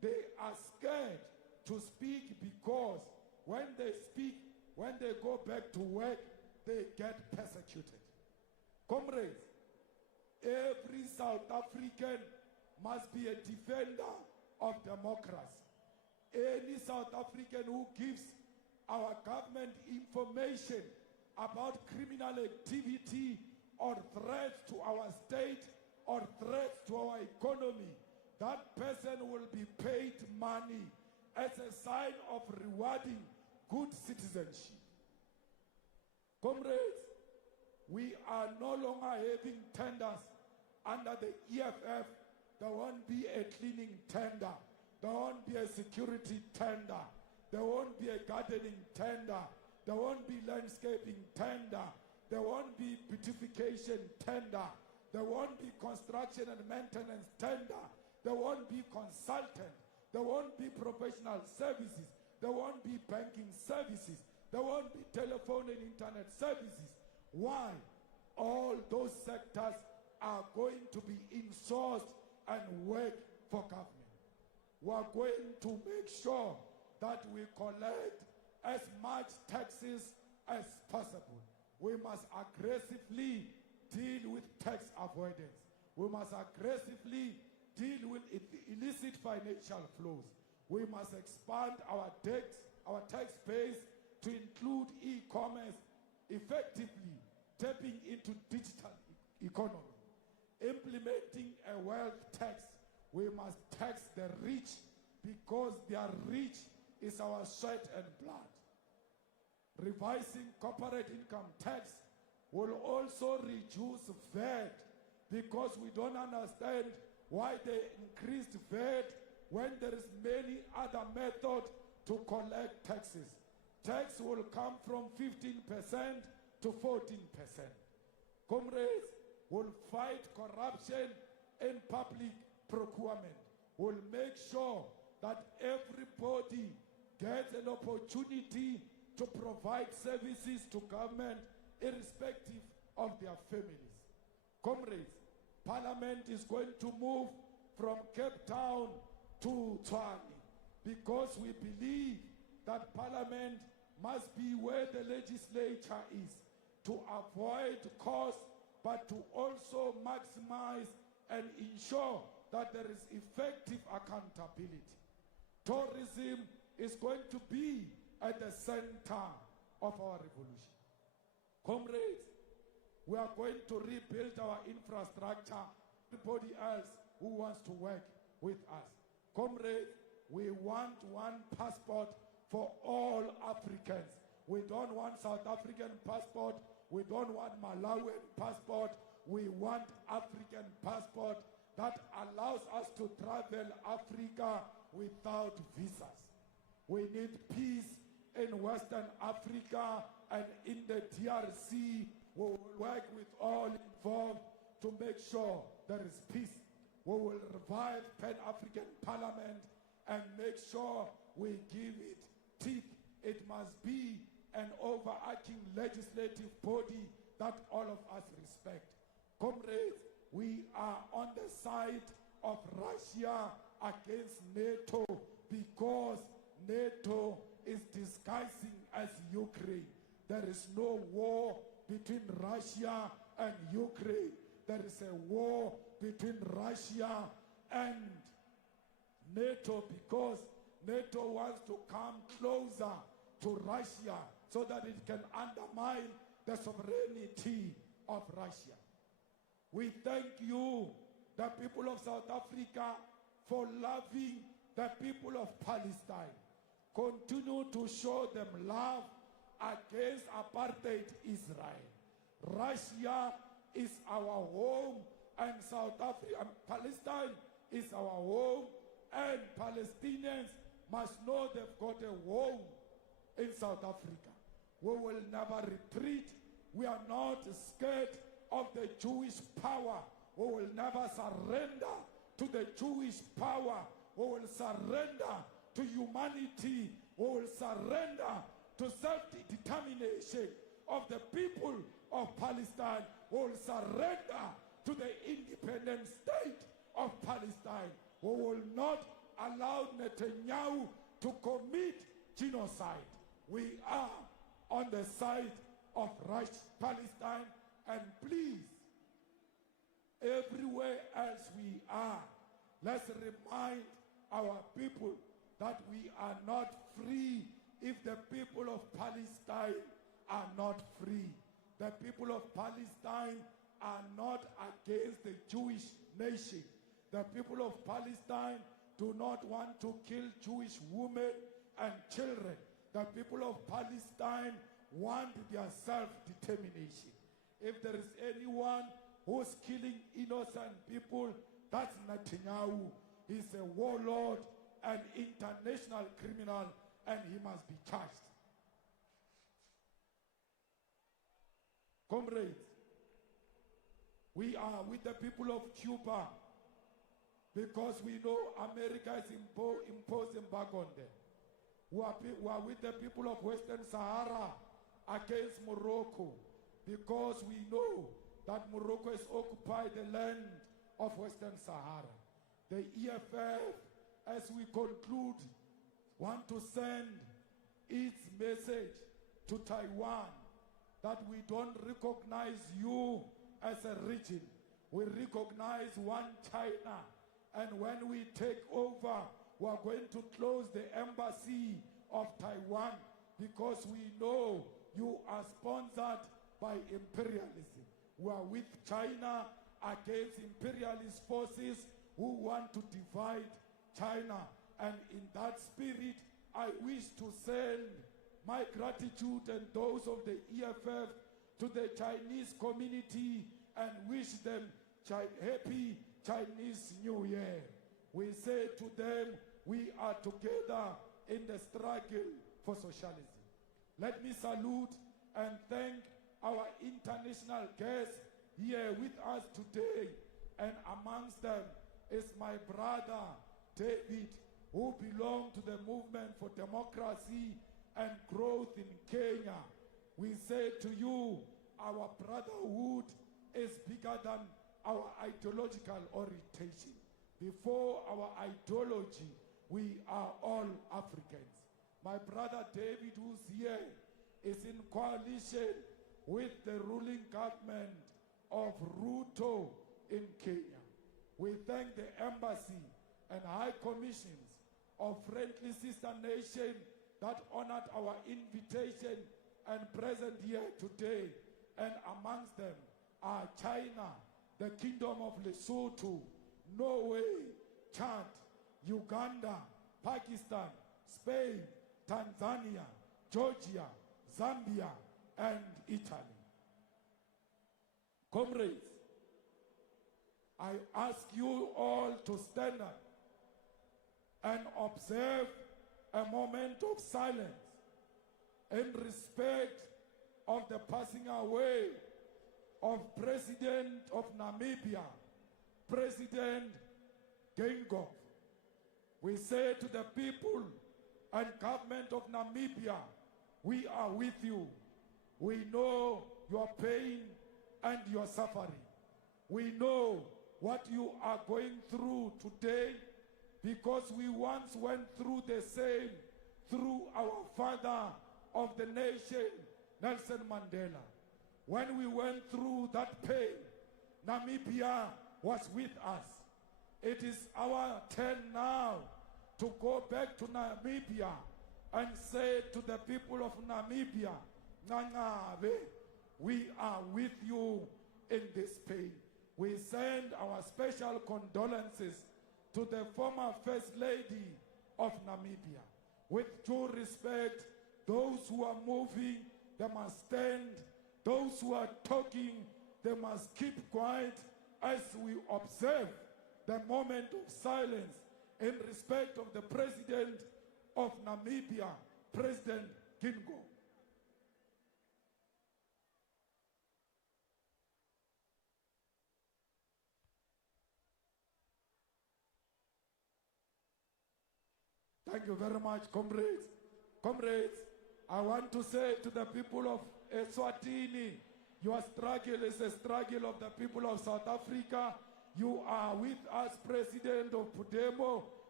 They are scared to speak because when they speak, when they go back to work, they get persecuted. Comrades, every South African must be a defender of democracy. Any South African who gives our government information about criminal activity or threats to our state or threats to our economy, that person will be paid money as a sign of rewarding good citizenship. Comrades, we are no longer having tenders under the EFF. There won't be a cleaning tender. There won't be a security tender. There won't be a gardening tender. There won't be landscaping tender. There won't be beautification tender. There won't be construction and maintenance tender. There won't be consultant. There won't be professional services. There won't be banking services. There won't be telephone and internet services. Why? All those sectors are going to be insourced and work for government. We are going to make sure that we collect as much taxes as possible. We must aggressively deal with tax avoidance. We must aggressively deal with illicit financial flows. We must expand our tax base to include e-commerce, effectively tapping into digital economy. Implementing a wealth tax. We must tax the rich because their rich is our sweat and blood. Revising corporate income tax will also reduce VAT because we don't understand why they increased VAT when there is many other methods to collect taxes. Tax will come from 15% to 14%. Comrades will fight corruption in public procurement. Will make sure that everybody gets an opportunity to provide services to government irrespective of their families. Comrades, Parliament is going to move from Cape Town to Tshwane because we believe that Parliament must be where the legislature is to avoid costs but to also maximize and ensure that there is effective accountability. Tourism is going to be at the center of our revolution. Comrades, we are going to rebuild our infrastructure. Everybody else who wants to work with us. Comrades, we want one passport for all Africans. We don't want South African passport. We don't want Malawian passport. We want African passport that allows us to travel Africa without visas. We need peace in Western Africa and in the DRC. We will work with all involved to make sure there is peace. We will revive Pan-African Parliament and make sure we give it teeth. It must be an overarching legislative body that all of us respect. Comrades, we are on the side of Russia against NATO because NATO is disguising as Ukraine. There is no war between Russia and Ukraine. There is a war between Russia and NATO because NATO wants to come closer to Russia so that it can undermine the sovereignty of Russia. We thank you, the people of South Africa, for loving the people of Palestine. Continue to show them love against apartheid Israel. Russia is our home and Palestine is our home, and Palestinians must know they've got a home in South Africa. We will never retreat. We are not scared of the Jewish power. We will never surrender to the Jewish power. We will surrender to humanity. We will surrender to self-determination of the people of Palestine. We will surrender to the independent state of Palestine. We will not allowed Netanyahu to commit genocide. We are on the side of right Palestine, and please, everywhere else we are, let's remind our people that we are not free if the people of Palestine are not free. The people of Palestine are not against the Jewish nation. The people of Palestine do not want to kill Jewish women and children. The people of Palestine want their self-determination. If there is anyone who's killing innocent people, that's Netanyahu. He's a warlord, an international criminal, and he must be charged. Comrades, we are with the people of Cuba because we know America is imposing back on them. We are with the people of Western Sahara against Morocco because we know that Morocco has occupied the land of Western Sahara. The EFF, as we conclude, want to send its message to Taiwan that we don't recognize you as a region. We recognize one China. And when we take over, we are going to close the embassy of Taiwan because we know you are sponsored by imperialism. We are with China against imperialist forces who want to divide China. And in that spirit, I wish to send my gratitude and those of the EFF to the Chinese community and wish them happy Chinese New Year. We say to them, we are together in the struggle for socialism. Let me salute and thank our international guests here with us today. And amongst them is my brother, David, who belongs to the Movement for Democracy and Growth in Kenya. We say to you, our brotherhood is bigger than our ideological orientation. Before our ideology, we are all Africans. My brother David, who's here, is in coalition with the ruling government of Ruto in Kenya. We thank the embassy and high commissions of friendly sister nation that honored our invitation and present here today. And amongst them are China, the Kingdom of Lesotho, Norway, Chad, Uganda, Pakistan, Spain, Tanzania, Georgia, Zambia, and Italy. Comrades, I ask you all to stand up and observe a moment of silence in respect of the passing away of President of Namibia, President Geingob. We say to the people and government of Namibia, we are with you. We know your pain and your suffering. We know what you are going through today because we once went through the same through our father of the nation, Nelson Mandela. When we went through that pain, Namibia was with us. It is our turn now to go back to Namibia and say to the people of Namibia, Ngangabe, we are with you in this pain. We send our special condolences to the former First Lady of Namibia. With due respect, those who are moving, they must stand. Those who are talking, they must keep quiet as we observe the moment of silence in respect of the President of Namibia, President Geingob. Thank you very much, comrades. Comrades, I want to say to the people of Eswatini, your struggle is a struggle of the people of South Africa. You are with us, President of Pudemo,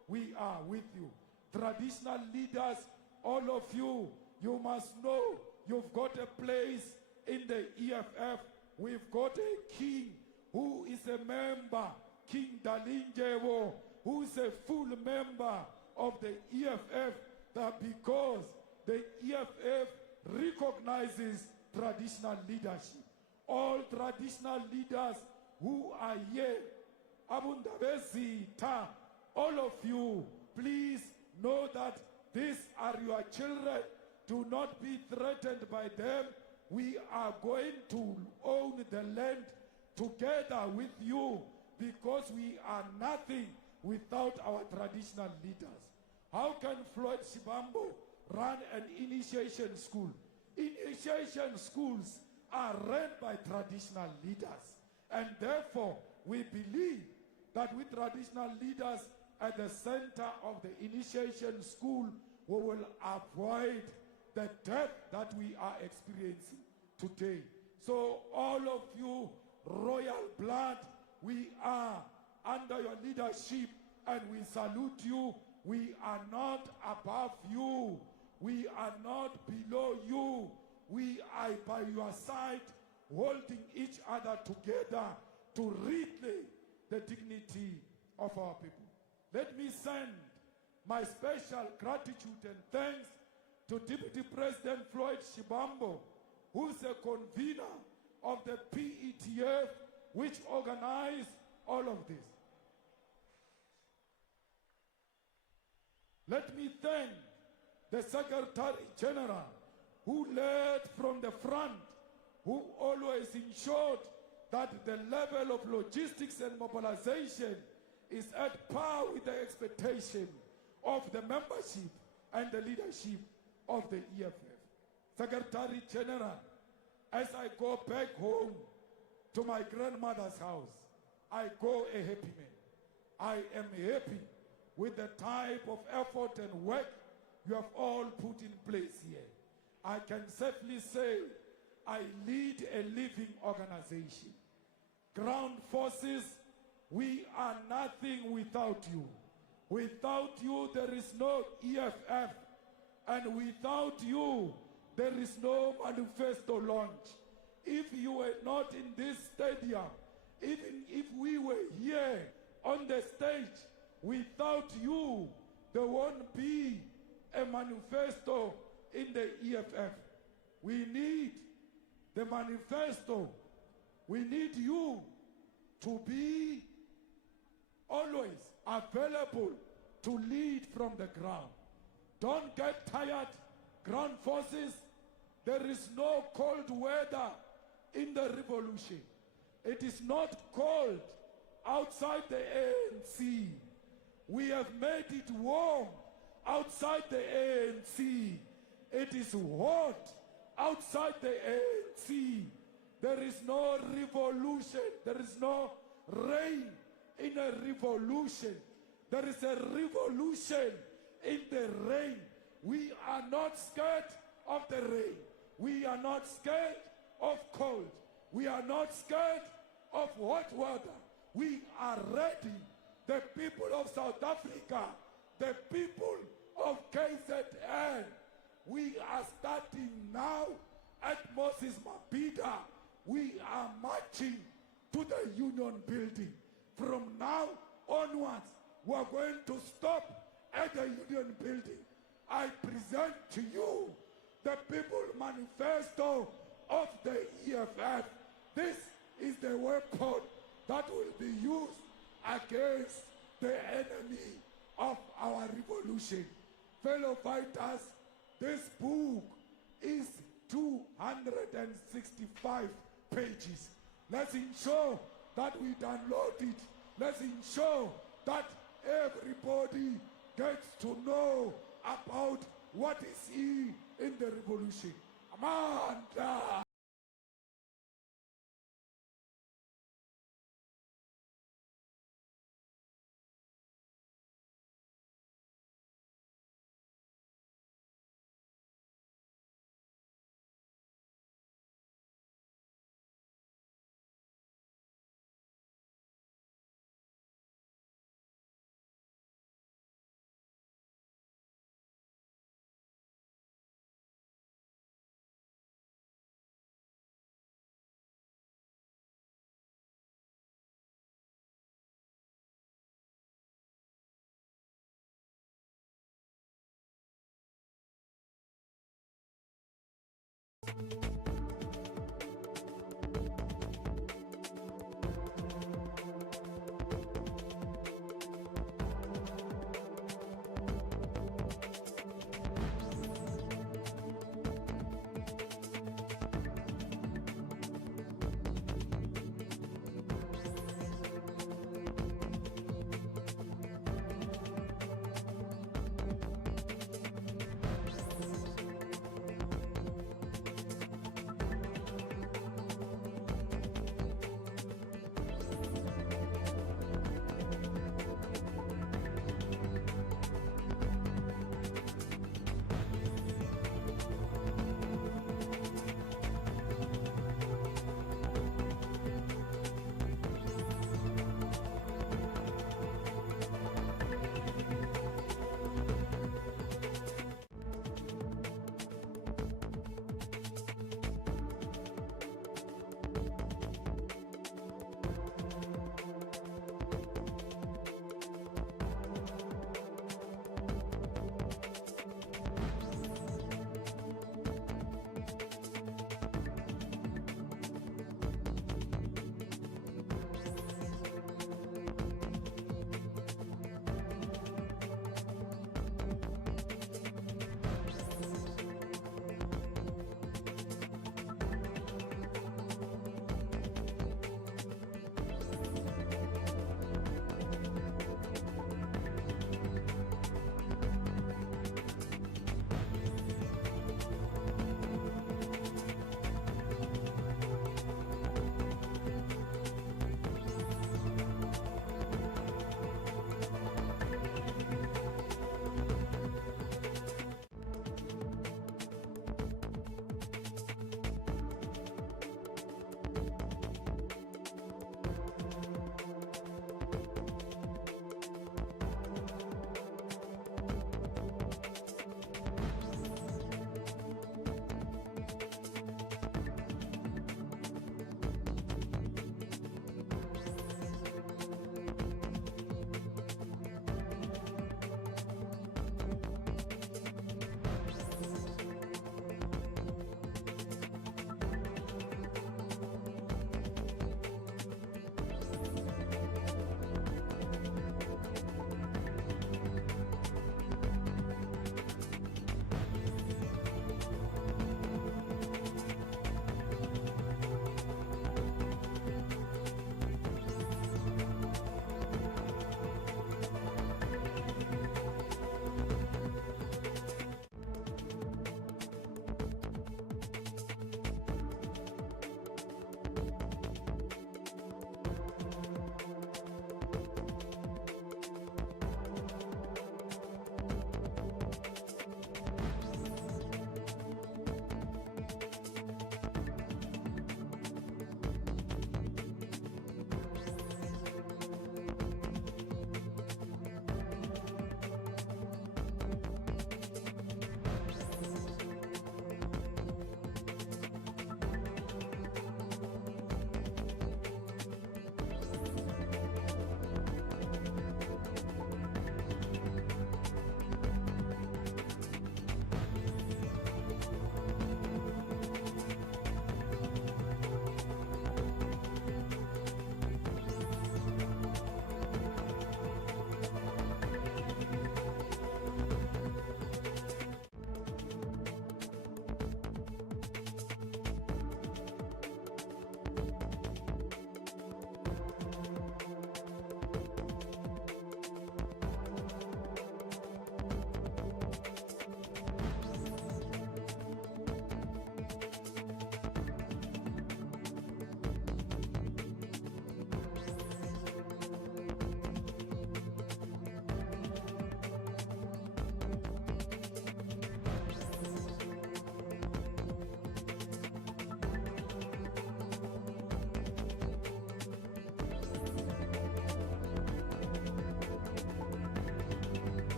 we are with you. Traditional leaders, all of you, you must know you've got a place in the EFF. We've got a king who is a member, King Dalinjewo, who is a full member of the EFF, that because the EFF recognizes traditional leadership. All traditional leaders who are here, Abundabezita, all of you, please know that these are your children. Do not be threatened by them. We are going to own the land together with you because we are nothing without our traditional leaders. How can Floyd Shibambo run an initiation school? Initiation schools are run by traditional leaders. And therefore, we believe that with traditional leaders at the center of the initiation school, we will avoid the death that we are experiencing today. So all of you, royal blood, we are under your leadership and we salute you. We are not above you. We are not below you. We are by your side, holding each other together to relay the dignity of our people. Let me send my special gratitude and thanks to Deputy President Floyd Shibambo, who is a convener of the PETF, which organized all of this. Let me thank the Secretary General, who led from the front, who always ensured that the level of logistics and mobilization is at par with the expectation of the membership and the leadership of the EFF. Secretary General, as I go back home to my grandmother's house, I go a happy man. I am happy with the type of effort and work you have all put in place here. I can safely say I lead a living organization. Ground forces, we are nothing without you. Without you, there is no EFF. And without you, there is no manifesto launch. If you were not in this stadium, even if we were here on the stage, without you, there won't be a manifesto in the EFF. We need the manifesto. We need you to be always available to lead from the ground. Don't get tired, ground forces. There is no cold weather in the revolution. It is not cold outside the ANC. We have made it warm outside the ANC. It is hot outside the ANC. There is no revolution. There is no rain in a revolution. There is a revolution in the rain. We are not scared of the rain. We are not scared of cold. We are not scared of hot weather. We are ready. The people of South Africa, the people of KZN, we are starting now at Moses Mabhida. We are marching to the Union Building. From now onwards, we are going to stop at the Union Building. I present to you the People Manifesto of the EFF. This is the weapon that will be used against the enemy of our revolution. Fellow fighters, this book is 265 pages. Let's ensure that we download it. Let's ensure that everybody gets to know about what is in the revolution. Amanda!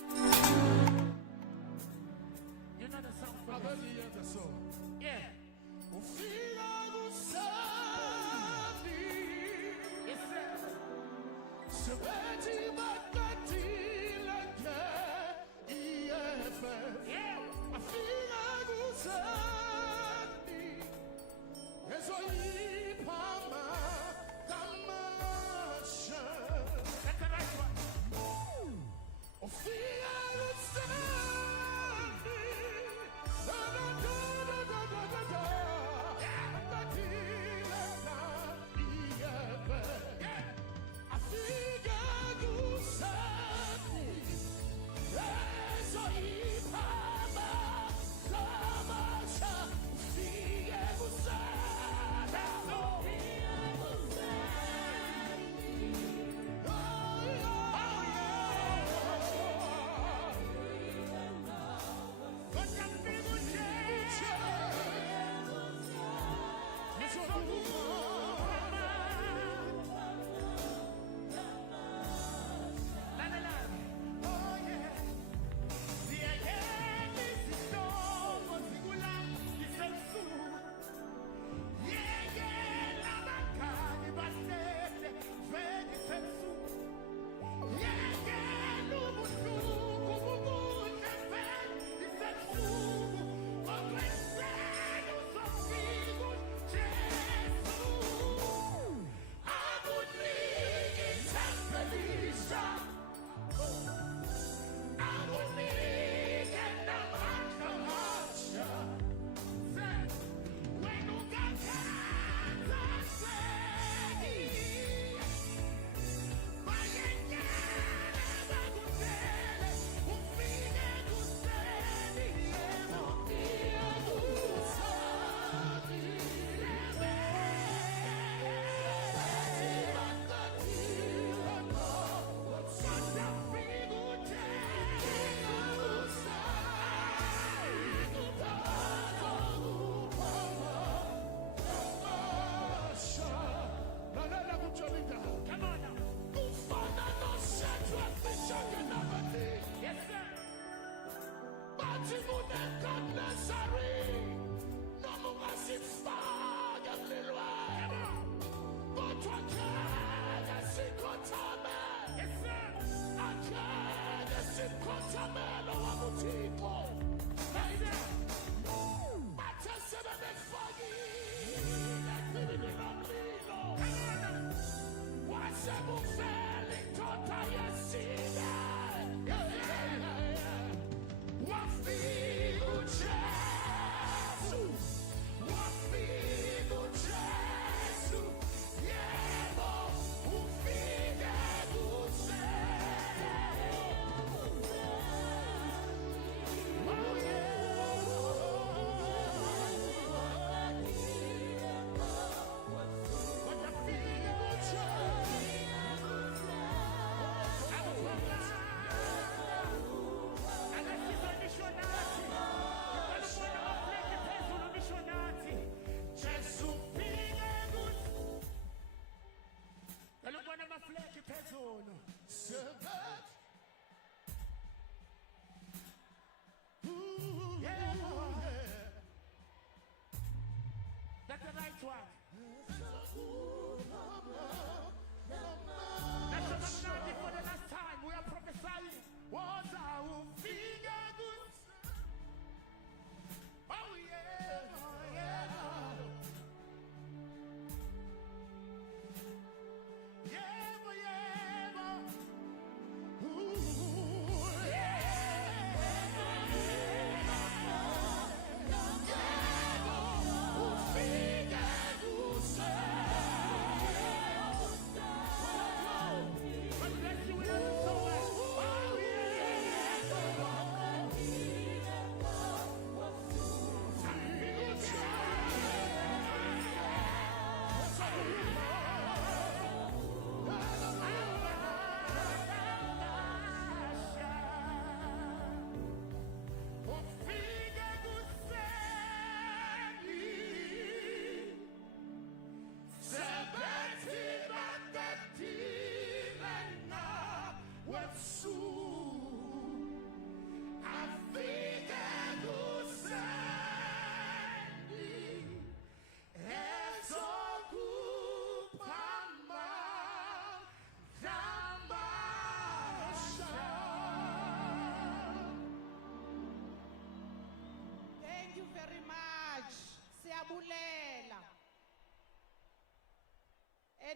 You know the song for I've this? only heard the song. Yeah. Ufika kusani, Yes, sir. sebethi bakatile ke EFF. Yeah. Afika kusani, ezoyiphama kamasha. That's the right one. Ufika kusani, da da da da da da da da. Bakatile ka EFF. Afika kusani, ezoyiphama kamasha. Ufike kusani, Come on now. Yes, sir. Yes, sir. That's the right one. Let's remember it for the last time. We are prophesying. What our finger good. Oh yeah, oh yeah. Yeah, oh, yeah, oh. Ooh, yeah. Yeah, oh, finger good.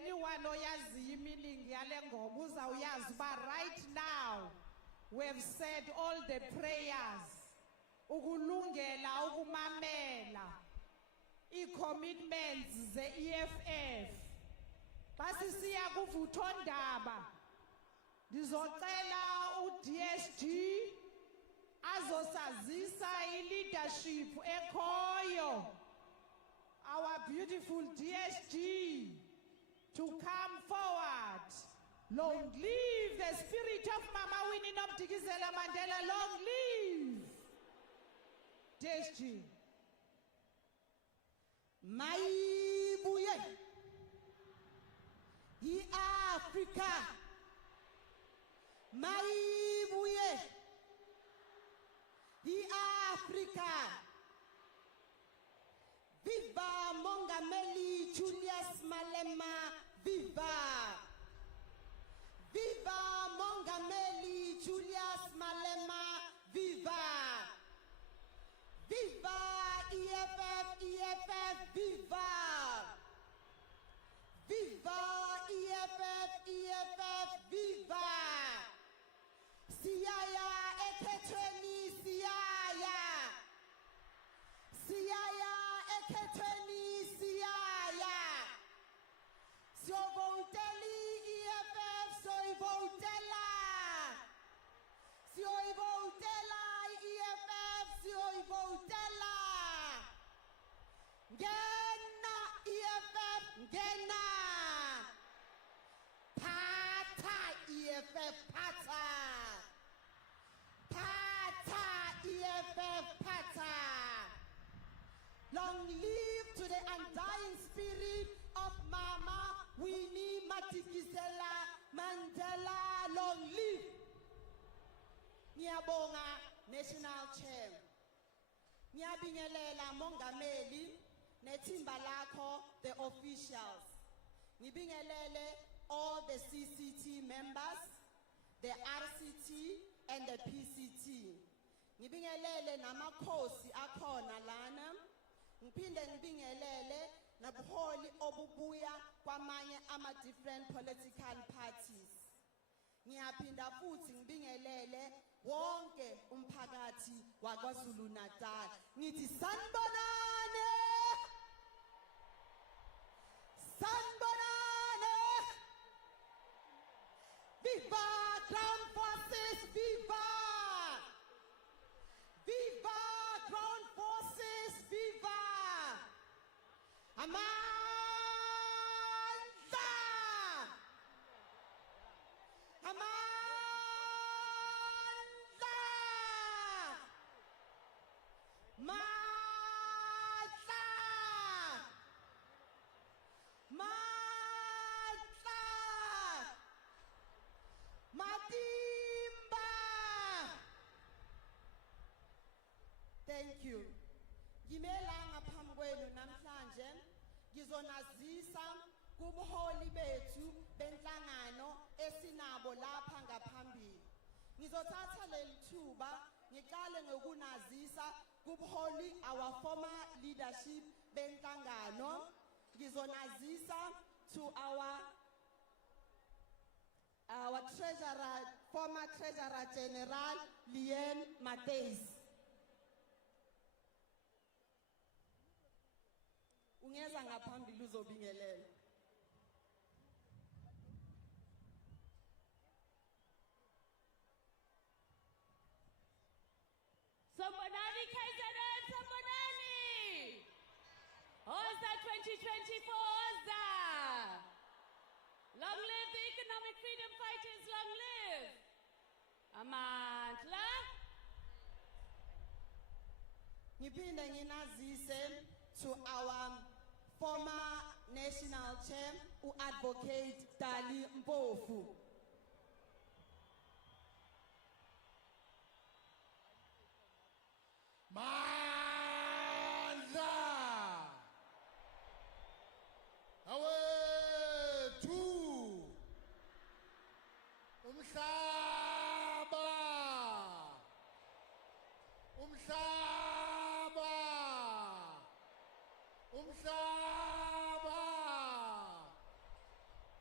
anyone oyaziyo imilingi yale ngoma uzawuyazi uba right now we've said all the prayers ukulungela ukumamela i-commitments ze-EFF. Basi siya kuvuthondaba ndizocela u-DSG azosazisa i-leadership ekhoyo, our beautiful DSG, to come forward. Long live the spirit of Mama Winnie Nomtikizela Mandela. Long live DSG. Mayibuye i-Africa, mayibuye i-Africa. Viva Mongameli Julius Malema, viva! Viva Mongameli Julius Malema, viva! Viva EFF, EFF, viva! Viva EFF, EFF, viva! Siyaya ekhethweni, siyaya! Siyaya ekhethweni, siyaya! Siyovotela i-EFF, siyoyivotela! Siyoyivotela i-EFF, siyoyivotela! Ngena EFF, ngena! Phatha EFF, phatha! Phatha EFF, phatha! Long live to the undying spirit of Mama Winnie Madikizela Mandela. Long live. Ngiyabonga National Chair. Ngiyabingelela Mongameli nethimba lakho, the officials. Ngibingelele all the CCT members, the RCT and the PCT. Ngibingelele namakhosi akhona lana. Ngiphinde ngibingelele nabuholi obubuya kwamanye ama-different political parties. Ngiyaphinda futhi ngibingelele wonke umphakathi waKwaZulu Natal. Ngithi sanibonane! Sanibonane! Viva Ground Forces, viva! Viva Ground Forces, viva! Amandla! Amandla! Mandla! Mandla! Matimba! Thank you. Ngimelanga phambi kwenu namhlanje ngizonazisa kubuholi bethu benhlangano esinabo lapha ngaphambili. Ngizothatha leli thuba ngiqale ngokunazisa kubuholi our former leadership benhlangano. Ngizonazisa to our treasurer, former treasurer general Lien Mateis. Ungeza ngaphambili uzobingelela. Sambonani KZN, Sambonani! Oza 2024, Oza! Long live the economic freedom fighters, long live! Amandla! Ngiphinde nginazise to our former national chair, Advocate Dali Mpofu. Mandla! Awethu! Umhlaba! Umhlaba! Umhlaba!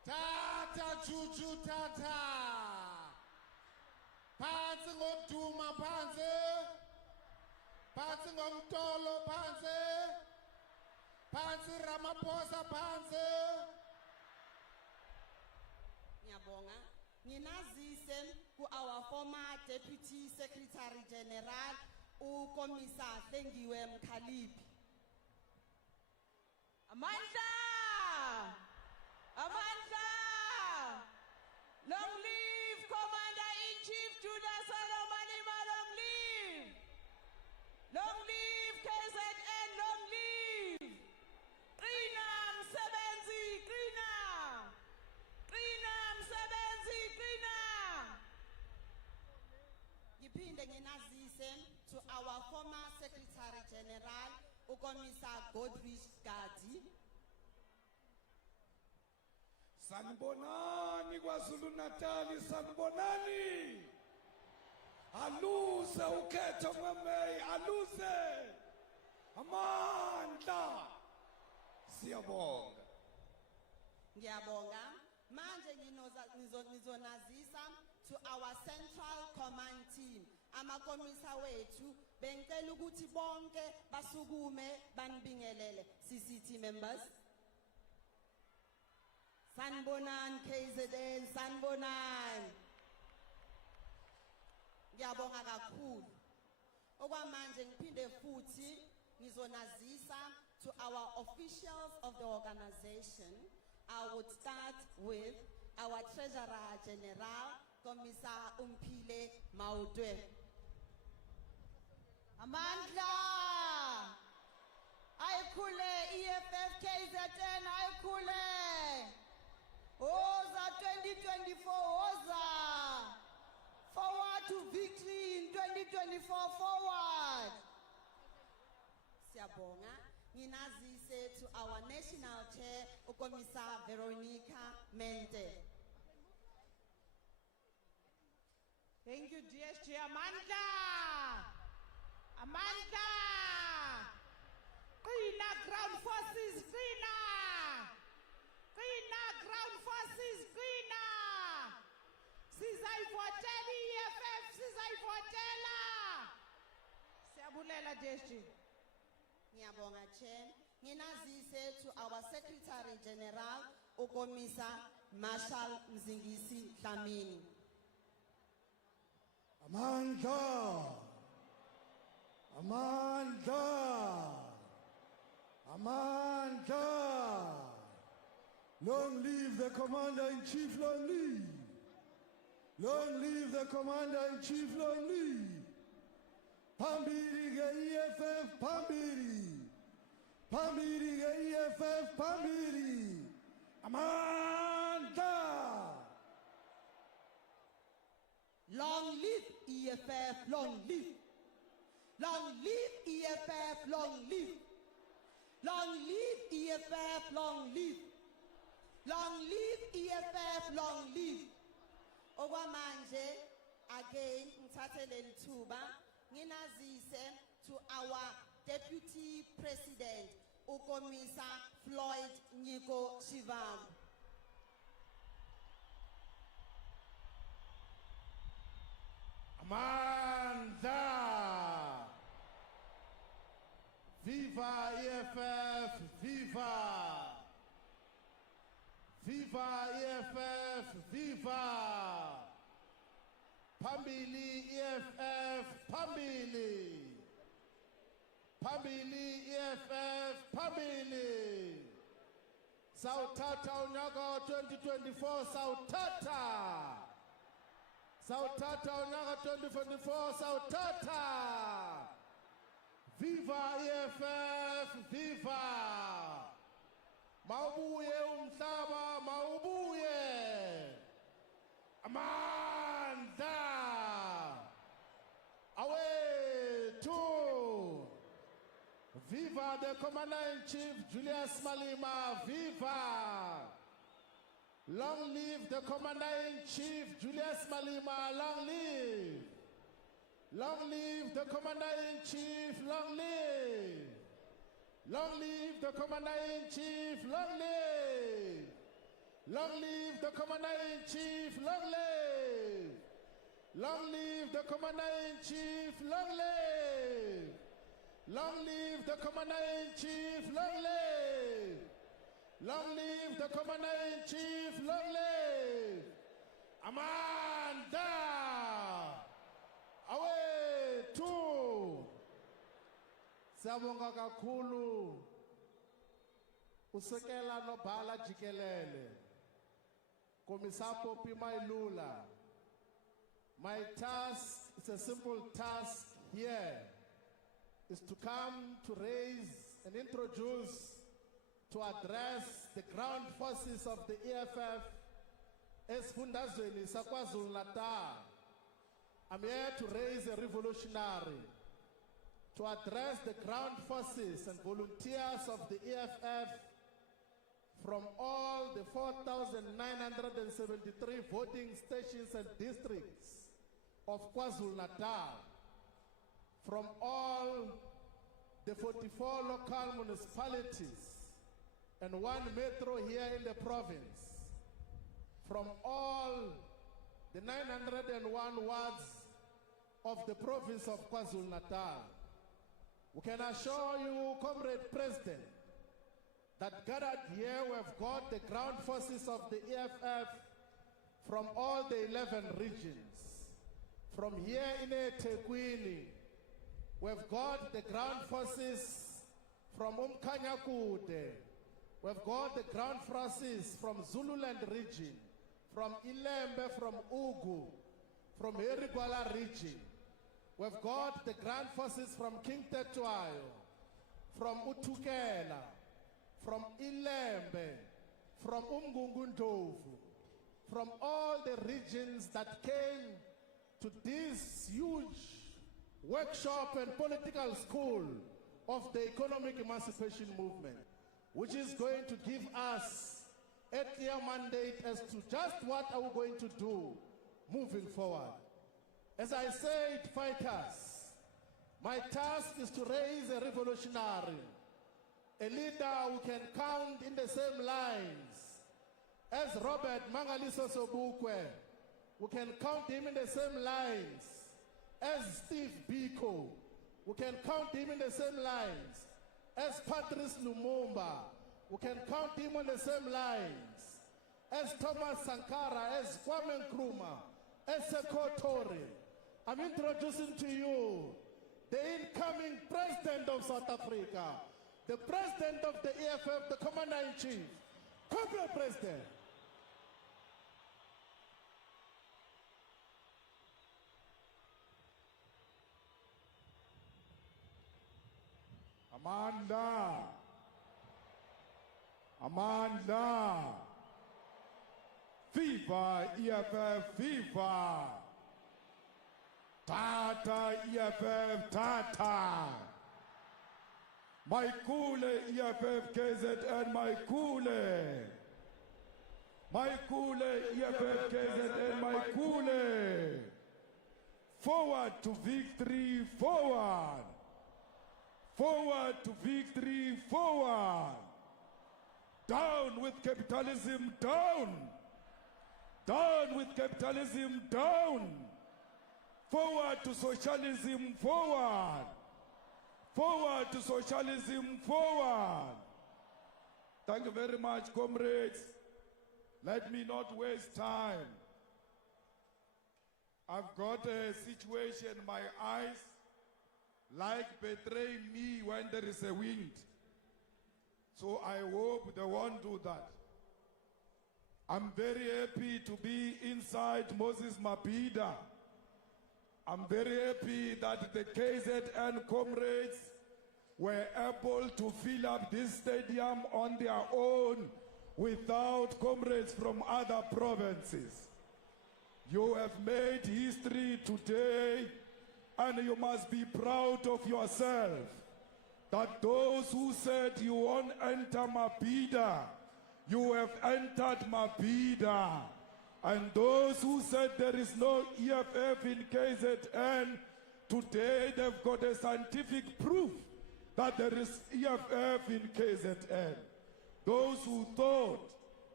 Juju Tata. Phansi ngokuduma phansi. Phansi ngomtolo phansi. Phansi Ramaphosa phansi. Ngiyabonga. Nginazise ku our former Deputy Secretary General uKomisa Thengiwe Mkhaliphi. Amandla! Amandla! Long live Commander-in-Chief Julius Malema, long live! Long live KZN, long live! Qina msebenzi, qina! Qina msebenzi, qina! Ngiphinde nginazise to our former Secretary General uKomisa Godrich Gadi. Sanibonani kwaZulu Natal, sanibonani. Aluze ukhetho ngamei, aluze. Amandla. Siyabonga. Ngiyabonga. Manje ngizonazisa to our Central Command Team. Amakomisa wethu bengicela ukuthi bonke basukume banibingelele. CCT members. Sanibonani KZN, sanibonani. Ngiyabonga kakhulu. Okwamanje ngiphinde futhi ngizonazisa to our officials of the organization. I would start with our Treasurer General, Komisa Umpile Maudwe. Amandla! Aykhule EFF KZN, aykhule! Oza 2024, oza! Forward to victory in 2024, forward! Siyabonga. Nginazise to our National Chair, Ukomisa Veronica Mente. Thank you, DSG. Amandla! Amandla! Qina ground forces, qina! Qina ground forces, qina! Sizayivotela EFF, sizayivotela! Siyabulela DSG. Ngiyabonga Chair. Nginazise to our Secretary General, Ukomisa Marshal Mzingisi Dlamini. Amandla. Amandla. Amandla. Long live the Commander-in-Chief, long live. Long live the Commander-in-Chief, long live. Phambili ke-EFF, phambili. Phambili ke-EFF, phambili. Amandla. Long live EFF, long live. Long live EFF, long live. Long live EFF, long live. Long live EFF, long live. Okwamanje, again, ngithathele lithuba, nginazise to our Deputy President, Ukomisa Floyd Nyiko Shivam. Amandla! Viva EFF, viva! Viva EFF, viva! Phambili EFF, phambili! Phambili EFF, phambili! Sawuthatha unyaka 2024, sawuthatha! Sawuthatha unyaka 2024, sawuthatha! Viva EFF, viva! Mawubuye umhlaba, mawubuye! Amandla! Awethu! Viva the Commander-in-Chief Julius Malema, viva! Long live the Commander-in-Chief Julius Malema, long live! Long live the Commander-in-Chief, long live! Long live the Commander-in-Chief, long live! Long live the Commander-in-Chief, long live! Long live the Commander-in-Chief, long live! Long live the Commander-in-Chief, long live! Long live the Commander-in-Chief, long live! Amanda! Away, two! Siyabonga kakhulu usekela nobhala jikelele komisapo Pimailula. My task, it's a simple task here, is to come to raise and introduce, to address the ground forces of the EFF esifundazweni saKwaZulu-Natal. I'm here to raise a revolutionary, to address the ground forces and volunteers of the EFF from all the 4,973 voting stations and districts of KwaZulu-Natal, from all the 44 local municipalities and 1 metro here in the province, from all the 901 wards of the province of KwaZulu-Natal. We can assure you, Comrade President, that gathered here we have got the ground forces of the EFF from all the 11 regions. From here in eThekwini, we've got the ground forces from Umkanyakude. We've got the ground forces from Zululand region, from Ilembe, from Ugu, from Erigwala region. We've got the ground forces from King Tetwayo, from Utukela, from Ilembe, from Umgungundovu, from all the regions that came to this huge workshop and political school of the economic emancipation movement, which is going to give us a clear mandate as to just what are we going to do moving forward. As I said, fighters, my task is to raise a revolutionary, a leader who can count in the same lines as Robert Mangaliso Sobukwe, who can count him in the same lines as Steve Biko, who can count him in the same lines as Patrice Lumumba, who can count him on the same lines as Thomas Sankara, as Kwame Nkrumah, as Sekou Toure. I'm introducing to you the incoming president of South Africa, the president of the EFF, the commander-in-chief. Comrade President. Amanda. Viva EFF, viva. Tata EFF, Tata. My Kule EFF KZN, my Kule. My Kule EFF KZN, my Kule. Forward to victory, forward. Forward to victory, forward. Down with capitalism, down. Down with capitalism, down. Forward to socialism, forward. Forward to socialism, forward. Thank you very much, comrades. Let me not waste time. I've got a situation, my eyes like betray me when there is a wind. So I hope they won't do that. I'm very happy to be inside Moses Mabhida. I'm very happy that the KZN comrades were able to fill up this stadium on their own without comrades from other provinces. You have made history today, and you must be proud of yourself that those who said you won't enter Mabhida, you have entered Mabhida. And those who said there is no EFF in KZN, today they've got a scientific proof that there is EFF in KZN. Those who thought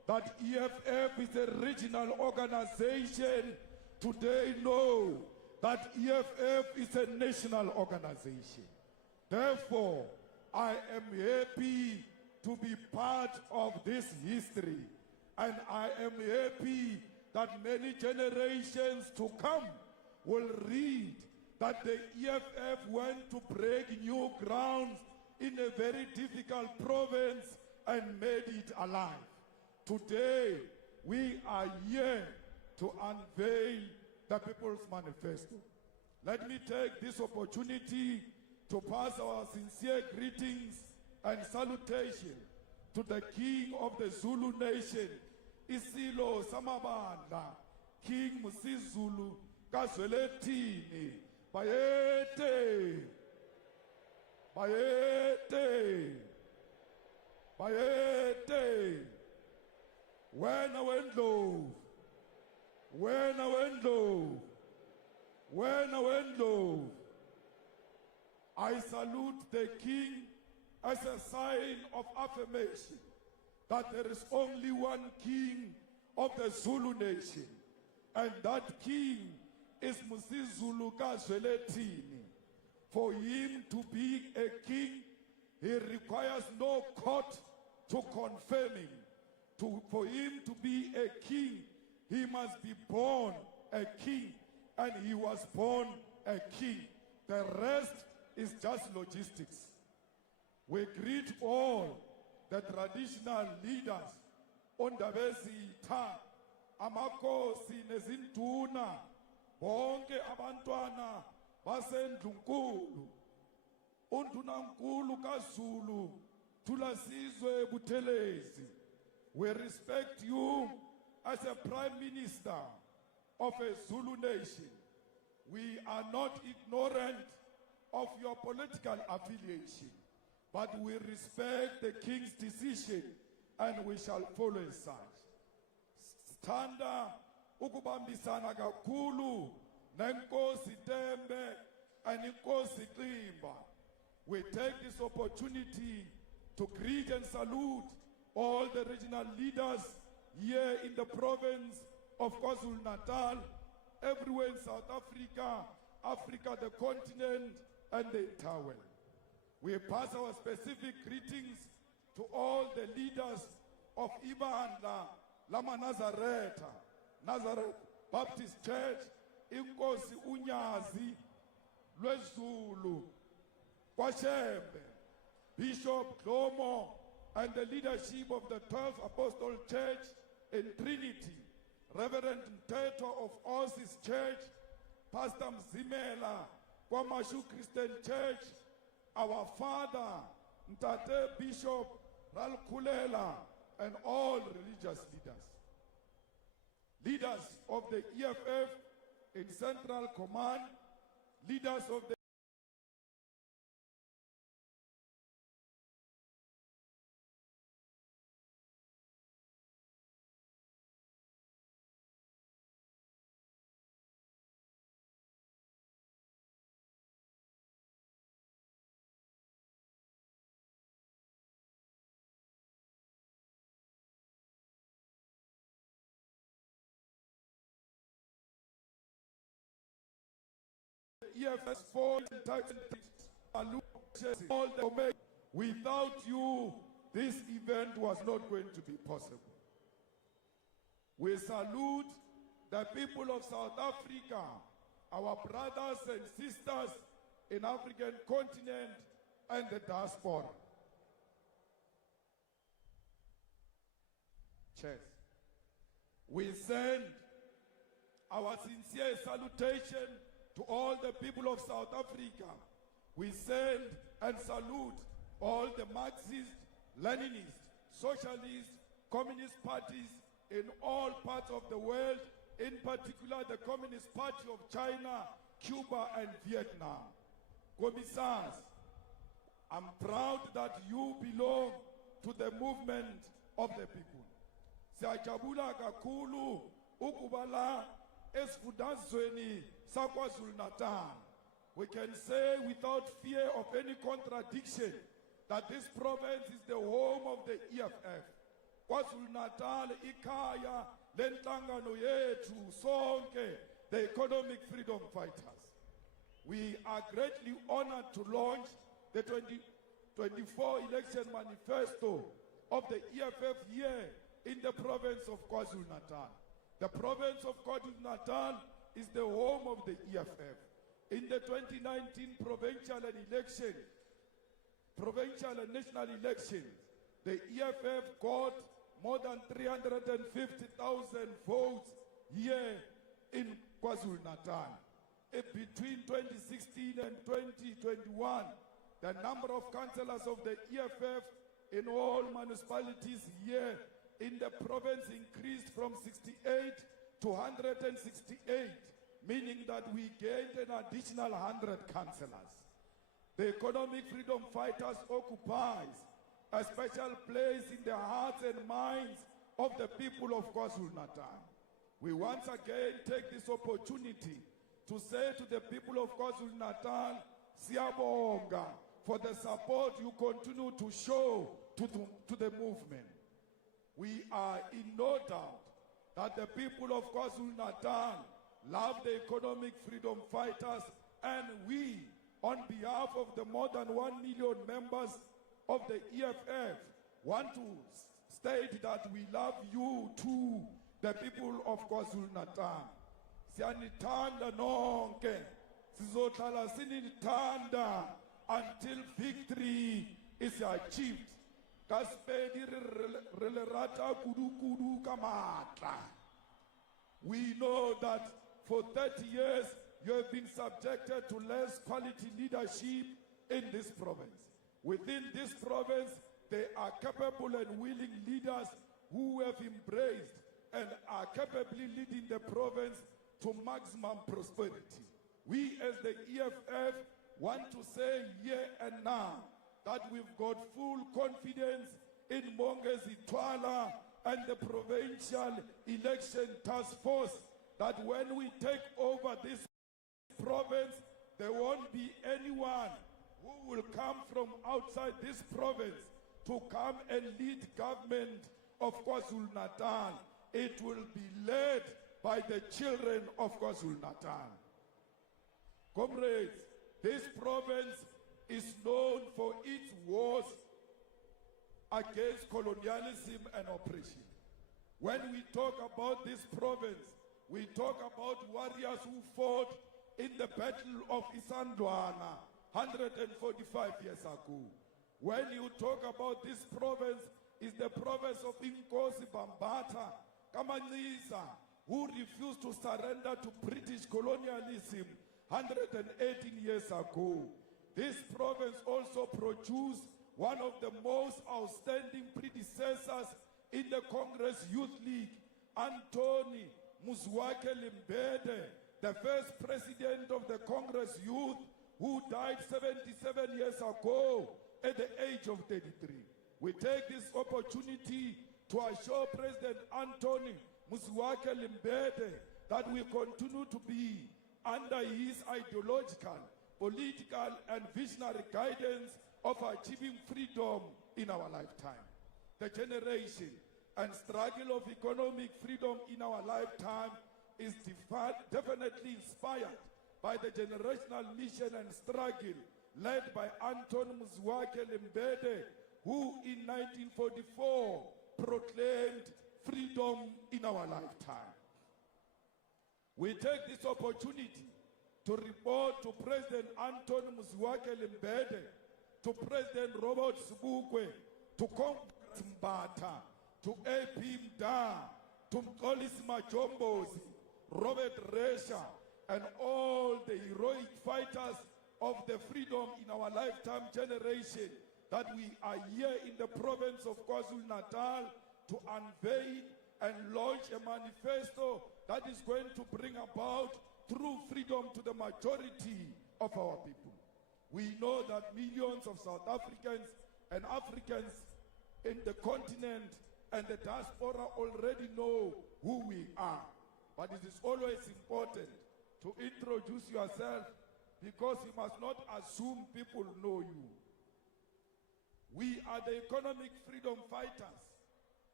that EFF is a regional organization, today know that EFF is a national organization. Therefore, I am happy to be part of this history, and I am happy that many generations to come will read that the EFF went to break new grounds in a very difficult province and made it alive. Today, we are here to unveil the People's Manifesto. Let me take this opportunity to pass our sincere greetings and salutation to the King of the Zulu Nation, Isilo Samabandla, King Musizulu Kazweletini, Bayete, Bayete, Bayete, when I went low, when I went low, when I went low, I salute the King as a sign of affirmation that there is only one King of the Zulu Nation, and that King is Musizulu Kazweletini. For him to be a king, he requires no court to confirm him. For him to be a king, he must be born a king, and he was born a king. The rest is just logistics. We greet all the traditional leaders, Ondabezitha, Amakosi nezinduna, bonke abantwana basendlunkulu, undunankulu kaZulu, Thulasizwe Buthelezi. We respect you as a Prime Minister of a Zulu nation. We are not ignorant of your political affiliation, but we respect the King's decision and we shall follow as such. Sithanda ukubambisana kakhulu nenkosi Tembe and inkosi Ximba. We take this opportunity to greet and salute all the regional leaders here in the province of KwaZulu-Natal, everywhere in South Africa, Africa, the continent, and the entire world. We pass our specific greetings to all the leaders of Ibandla Lama Nazareth Baptist Church, Inkosi Unyazi, Lwezulu, Kwashembe, Bishop Dlomo, and the leadership of the 12th Apostle Church in Trinity, Reverend Mteto of Osis Church, Pastor Mzimela, Kwamashu Christian Church, our father, Mtate Bishop Ralkulela, and all religious leaders. Leaders of the EFF in Central Command, leaders of the EFF for all the without you, this event was not going to be possible. We salute the people of South Africa, our brothers and sisters in African continent and the diaspora. Cheers. We send our sincere salutation to all the people of South Africa. We send and salute all the Marxist, Leninist, Socialist, Communist parties in all parts of the world, in particular the Communist Party of China, Cuba, and Vietnam. Commissars, I'm proud that you belong to the movement of the people. Siyajabula kakhulu ukubala esifundazweni saKwaZulu-Natal. We can say without fear of any contradiction that this province is the home of the EFF. KwaZulu-Natal ikhaya lenhlangano yethu sonke, the economic freedom fighters. We are greatly honored to launch the 2024 election manifesto of the EFF here in the province of KwaZulu-Natal. The province of KwaZulu-Natal is the home of the EFF. In the 2019 provincial and national elections, the EFF got more than 350,000 votes here in KwaZulu-Natal. Between 2016 and 2021, the number of councillors of the EFF in all municipalities here in the province increased from 68 to 168, meaning that we gained an additional 100 councillors. The economic freedom fighters occupies a special place in the hearts and minds of the people of KwaZulu-Natal. We once again take this opportunity to say to the people of KwaZulu-Natal, siyabonga for the support you continue to show to the movement. We are in no doubt that the people of KwaZulu-Natal love the economic freedom fighters, and we, on behalf of the more than 1 million members of the EFF, want to state that we love you too, the people of KwaZulu-Natal. Siyanithanda nonke, sizohlala sinithanda until victory is achieved. We know that for 30 years you have been subjected to less quality leadership in this province. Within this province, there are capable and willing leaders who have embraced and are capably leading the province to maximum prosperity. We as the EFF want to say here and now that we've got full confidence in Mongezi Twala and the provincial election task force that when we take over this province, there won't be anyone who will come from outside this province to come and lead government of KwaZulu-Natal. It will be led by the children of KwaZulu-Natal. Comrades, this province is known for its wars against colonialism and oppression. When we talk about this province, we talk about warriors who fought in the Battle of Isandlwana 145 years ago. When you talk about this province, is the province of Inkosi Bambata Kamanisa, who refused to surrender to British colonialism 118 years ago. This province also produced one of the most outstanding predecessors in the Congress Youth League, Anthony Muzwake Limbede, the first president of the Congress Youth, who died 77 years ago at the age of 33. We take this opportunity to assure President Anthony Muzwake Limbede that we continue to be under his ideological, political, and visionary guidance of achieving freedom in our lifetime. The generation and struggle of economic freedom in our lifetime is definitely inspired by the generational mission and struggle led by Anton Muzwake Limbede, who in 1944 proclaimed freedom in our lifetime. We take this opportunity to report to President Anton Muzwake Limbede, to President Robert Sobukwe, to Congress Mbata, to AP Mda, to Mkolis Majombozi, Robert Resha, and all the heroic fighters of the freedom in our lifetime generation, that we are here in the province of KwaZulu-Natal to unveil and launch a manifesto that is going to bring about true freedom to the majority of our people. We know that millions of South Africans and Africans in the continent and the diaspora already know who we are. But it is always important to introduce yourself, because you must not assume people know you. We are the economic freedom fighters,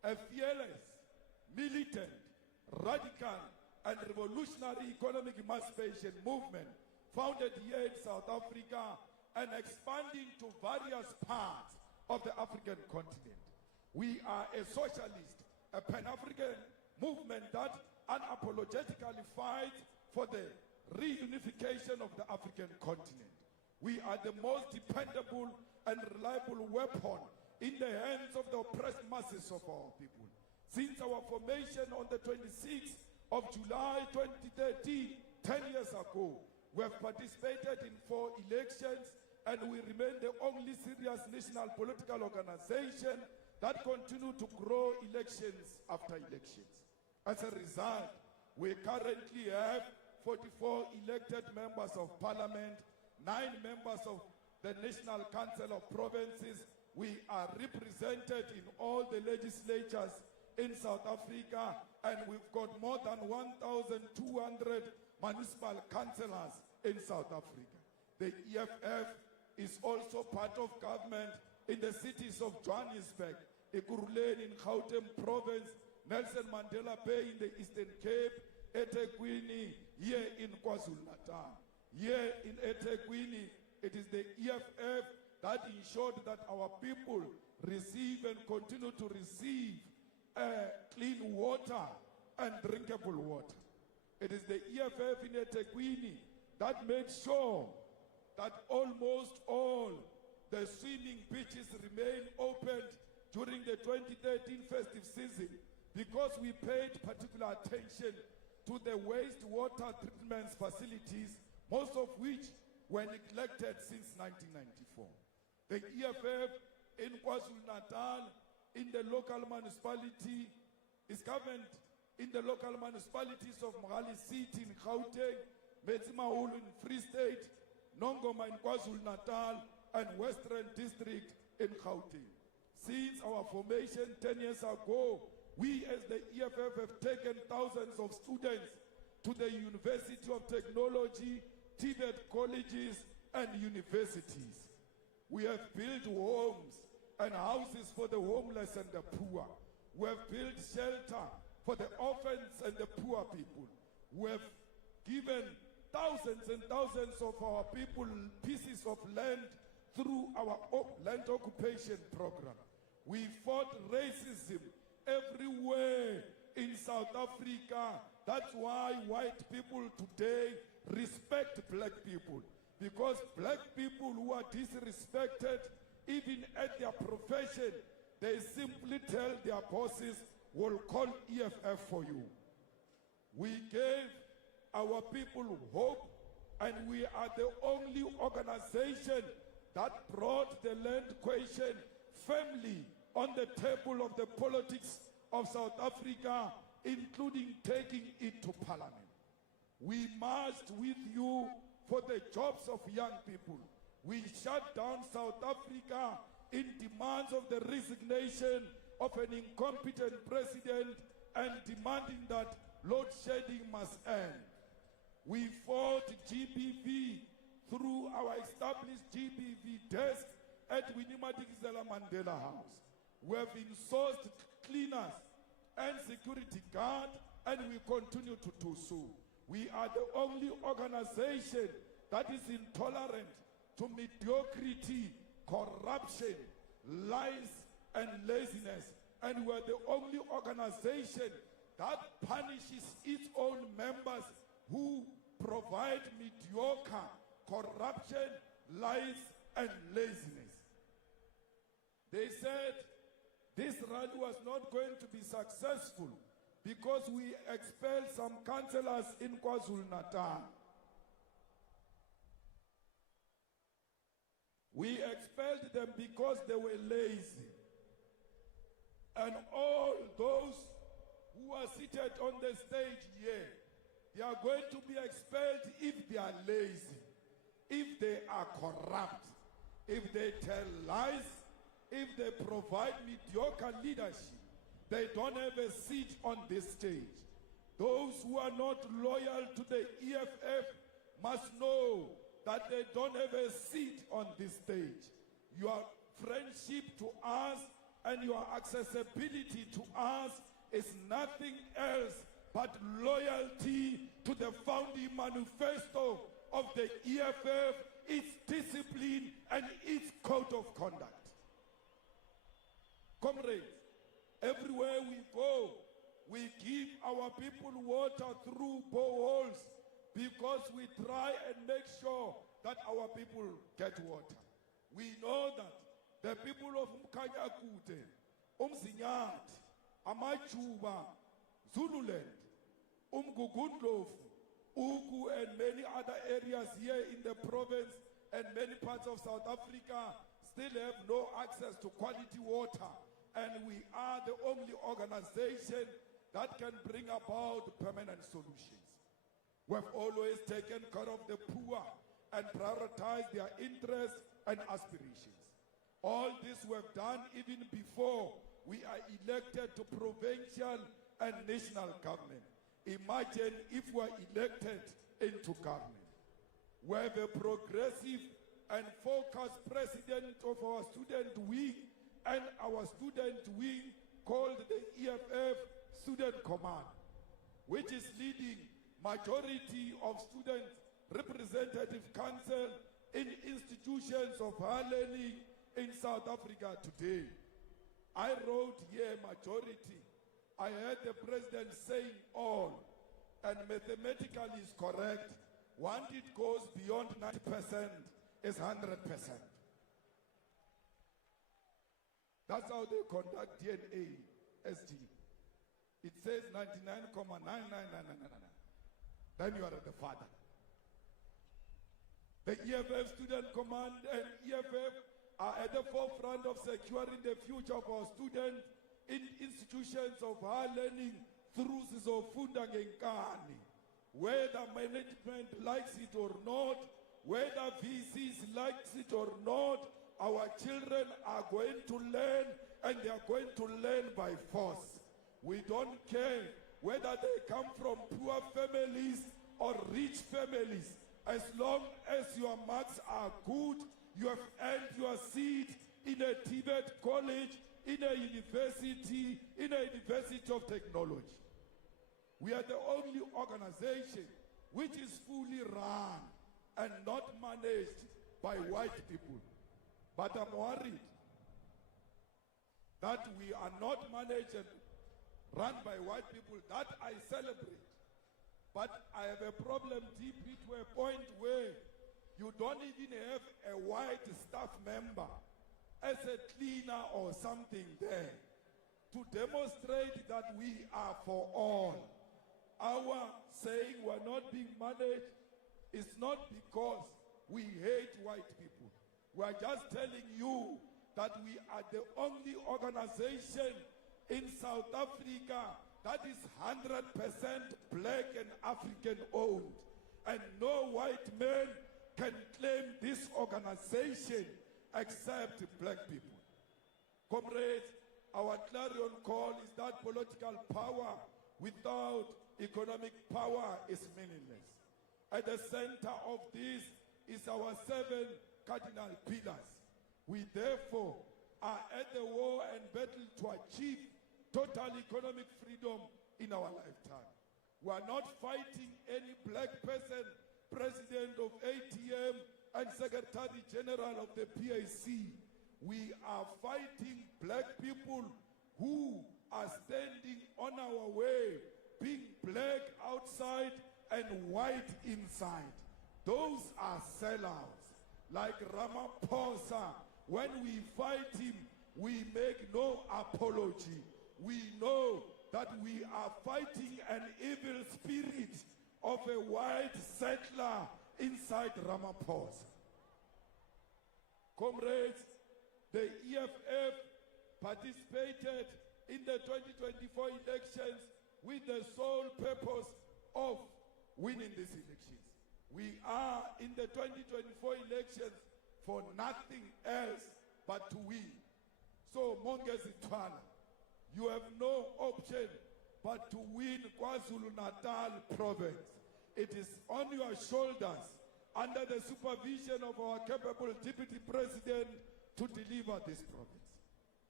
a fearless, militant, radical, and revolutionary economic emancipation movement founded here in South Africa and expanding to various parts of the African continent. We are a socialist, a Pan-African movement that unapologetically fights for the reunification of the African continent. We are the most dependable and reliable weapon in the hands of the oppressed masses of our people. Since our formation on the 26th of July 2013, 10 years ago, we have participated in 4 elections, and we remain the only serious national political organization that continue to grow elections after elections. As a result, we currently have 44 elected members of parliament, 9 members of the National Council of Provinces. We are represented in all the legislatures in South Africa, and we've got more than 1,200 municipal councillors in South Africa. The EFF is also part of government in the cities of Johannesburg, Ekurhuleni in Gauteng Province, Nelson Mandela Bay in the Eastern Cape, eThekwini here in KwaZulu-Natal. Here in eThekwini, it is the EFF that ensured that our people receive and continue to receive clean water and drinkable water. It is the EFF in eThekwini that made sure that almost all the swimming beaches remain opened during the 2013 festive season, because we paid particular attention to the wastewater treatment facilities, most of which were neglected since 1994. The EFF in KwaZulu-Natal, in the local municipality, is governed in the local municipalities of Mohali City in Gauteng, Metsimaholo in Free State, Nongoma in KwaZulu-Natal, and Western District in Gauteng. Since our formation 10 years ago, we as the EFF have taken thousands of students to the University of Technology, TVET colleges, and universities. We have built homes and houses for the homeless and the poor. We have built shelter for the orphans and the poor people. We have given thousands and thousands of our people pieces of land through our land occupation program. We fought racism everywhere in South Africa. That's why white people today respect black people, because black people who are disrespected, even at their profession, they simply tell their bosses, we'll call EFF for you. We gave our people hope, and we are the only organization that brought the land question firmly on the table of the politics of South Africa, including taking it to parliament. We marched with you for the jobs of young people. We shut down South Africa in demands of the resignation of an incompetent president and demanding that load shedding must end. We fought GBV through our established GBV desk at Winnie Madikizela Mandela House. We have insourced cleaners and security guard, and we continue to do so. We are the only organization that is intolerant to mediocrity, corruption, lies, and laziness. And we are the only organization that punishes its own members who provide mediocre corruption, lies, and laziness. They said this rally was not going to be successful because we expelled some councillors in KwaZulu-Natal. We expelled them because they were lazy. And all those who are seated on the stage here, they are going to be expelled if they are lazy, if they are corrupt, if they tell lies, if they provide mediocre leadership. They don't have a seat on this stage. Those who are not loyal to the EFF must know that they don't have a seat on this stage. Your friendship to us and your accessibility to us is nothing else but loyalty to the founding manifesto of the EFF, its discipline, and its code of conduct. Comrades, everywhere we go, we give our people water through boreholes because we try and make sure that our people get water. We know that the people of Mkanyakute, Umzinyathi, Amajuba, Zululand, Umgugundlovu, Ugu, and many other areas here in the province and many parts of South Africa still have no access to quality water. And we are the only organization that can bring about permanent solutions. We've always taken care of the poor and prioritized their interests and aspirations. All this we've done even before we are elected to provincial and national government. Imagine if we're elected into government. We have a progressive and focused president of our student wing and our student wing called the EFF Student Command, which is leading majority of student representative council in institutions of higher learning in South Africa today. I wrote here majority. I heard the president saying all, and mathematically is correct. Once it goes beyond 90%, it's 100%. That's how they conduct DNA ST. It says 99,99999. Then you are the father. The EFF Student Command and EFF are at the forefront of securing the future of our students in institutions of higher learning through Sizofunda Ngenkani. Whether management likes it or not, whether VCs likes it or not, our children are going to learn, and they are going to learn by force. We don't care whether they come from poor families or rich families. As long as your marks are good, you have earned your seat in a Tibet college, in a university of technology. We are the only organization which is fully run and not managed by white people. But I'm worried that we are not managed and run by white people. That I celebrate. But I have a problem deep to a point where you don't even have a white staff member as a cleaner or something there to demonstrate that we are for all. Our saying we're not being managed is not because we hate white people. We're just telling you that we are the only organization in South Africa that is 100% black and African owned. And no white man can claim this organization except black people. Comrades, our clarion call is that political power without economic power is meaningless. At the center of this is our 7 cardinal pillars. We therefore are at the war and battle to achieve total economic freedom in our lifetime. We are not fighting any black person, president of ATM and Secretary General of the PAC. We are fighting black people who are standing on our way, being black outside and white inside. Those are sellouts. Like Ramaphosa, when we fight him, we make no apology. We know that we are fighting an evil spirit of a white settler inside Ramaphosa. Comrades, the EFF participated in the 2024 elections with the sole purpose of winning these elections. We are in the 2024 elections for nothing else but to win. So, Mongezitwana, you have no option but to win KwaZulu-Natal province. It is on your shoulders, under the supervision of our capable deputy president, to deliver this province.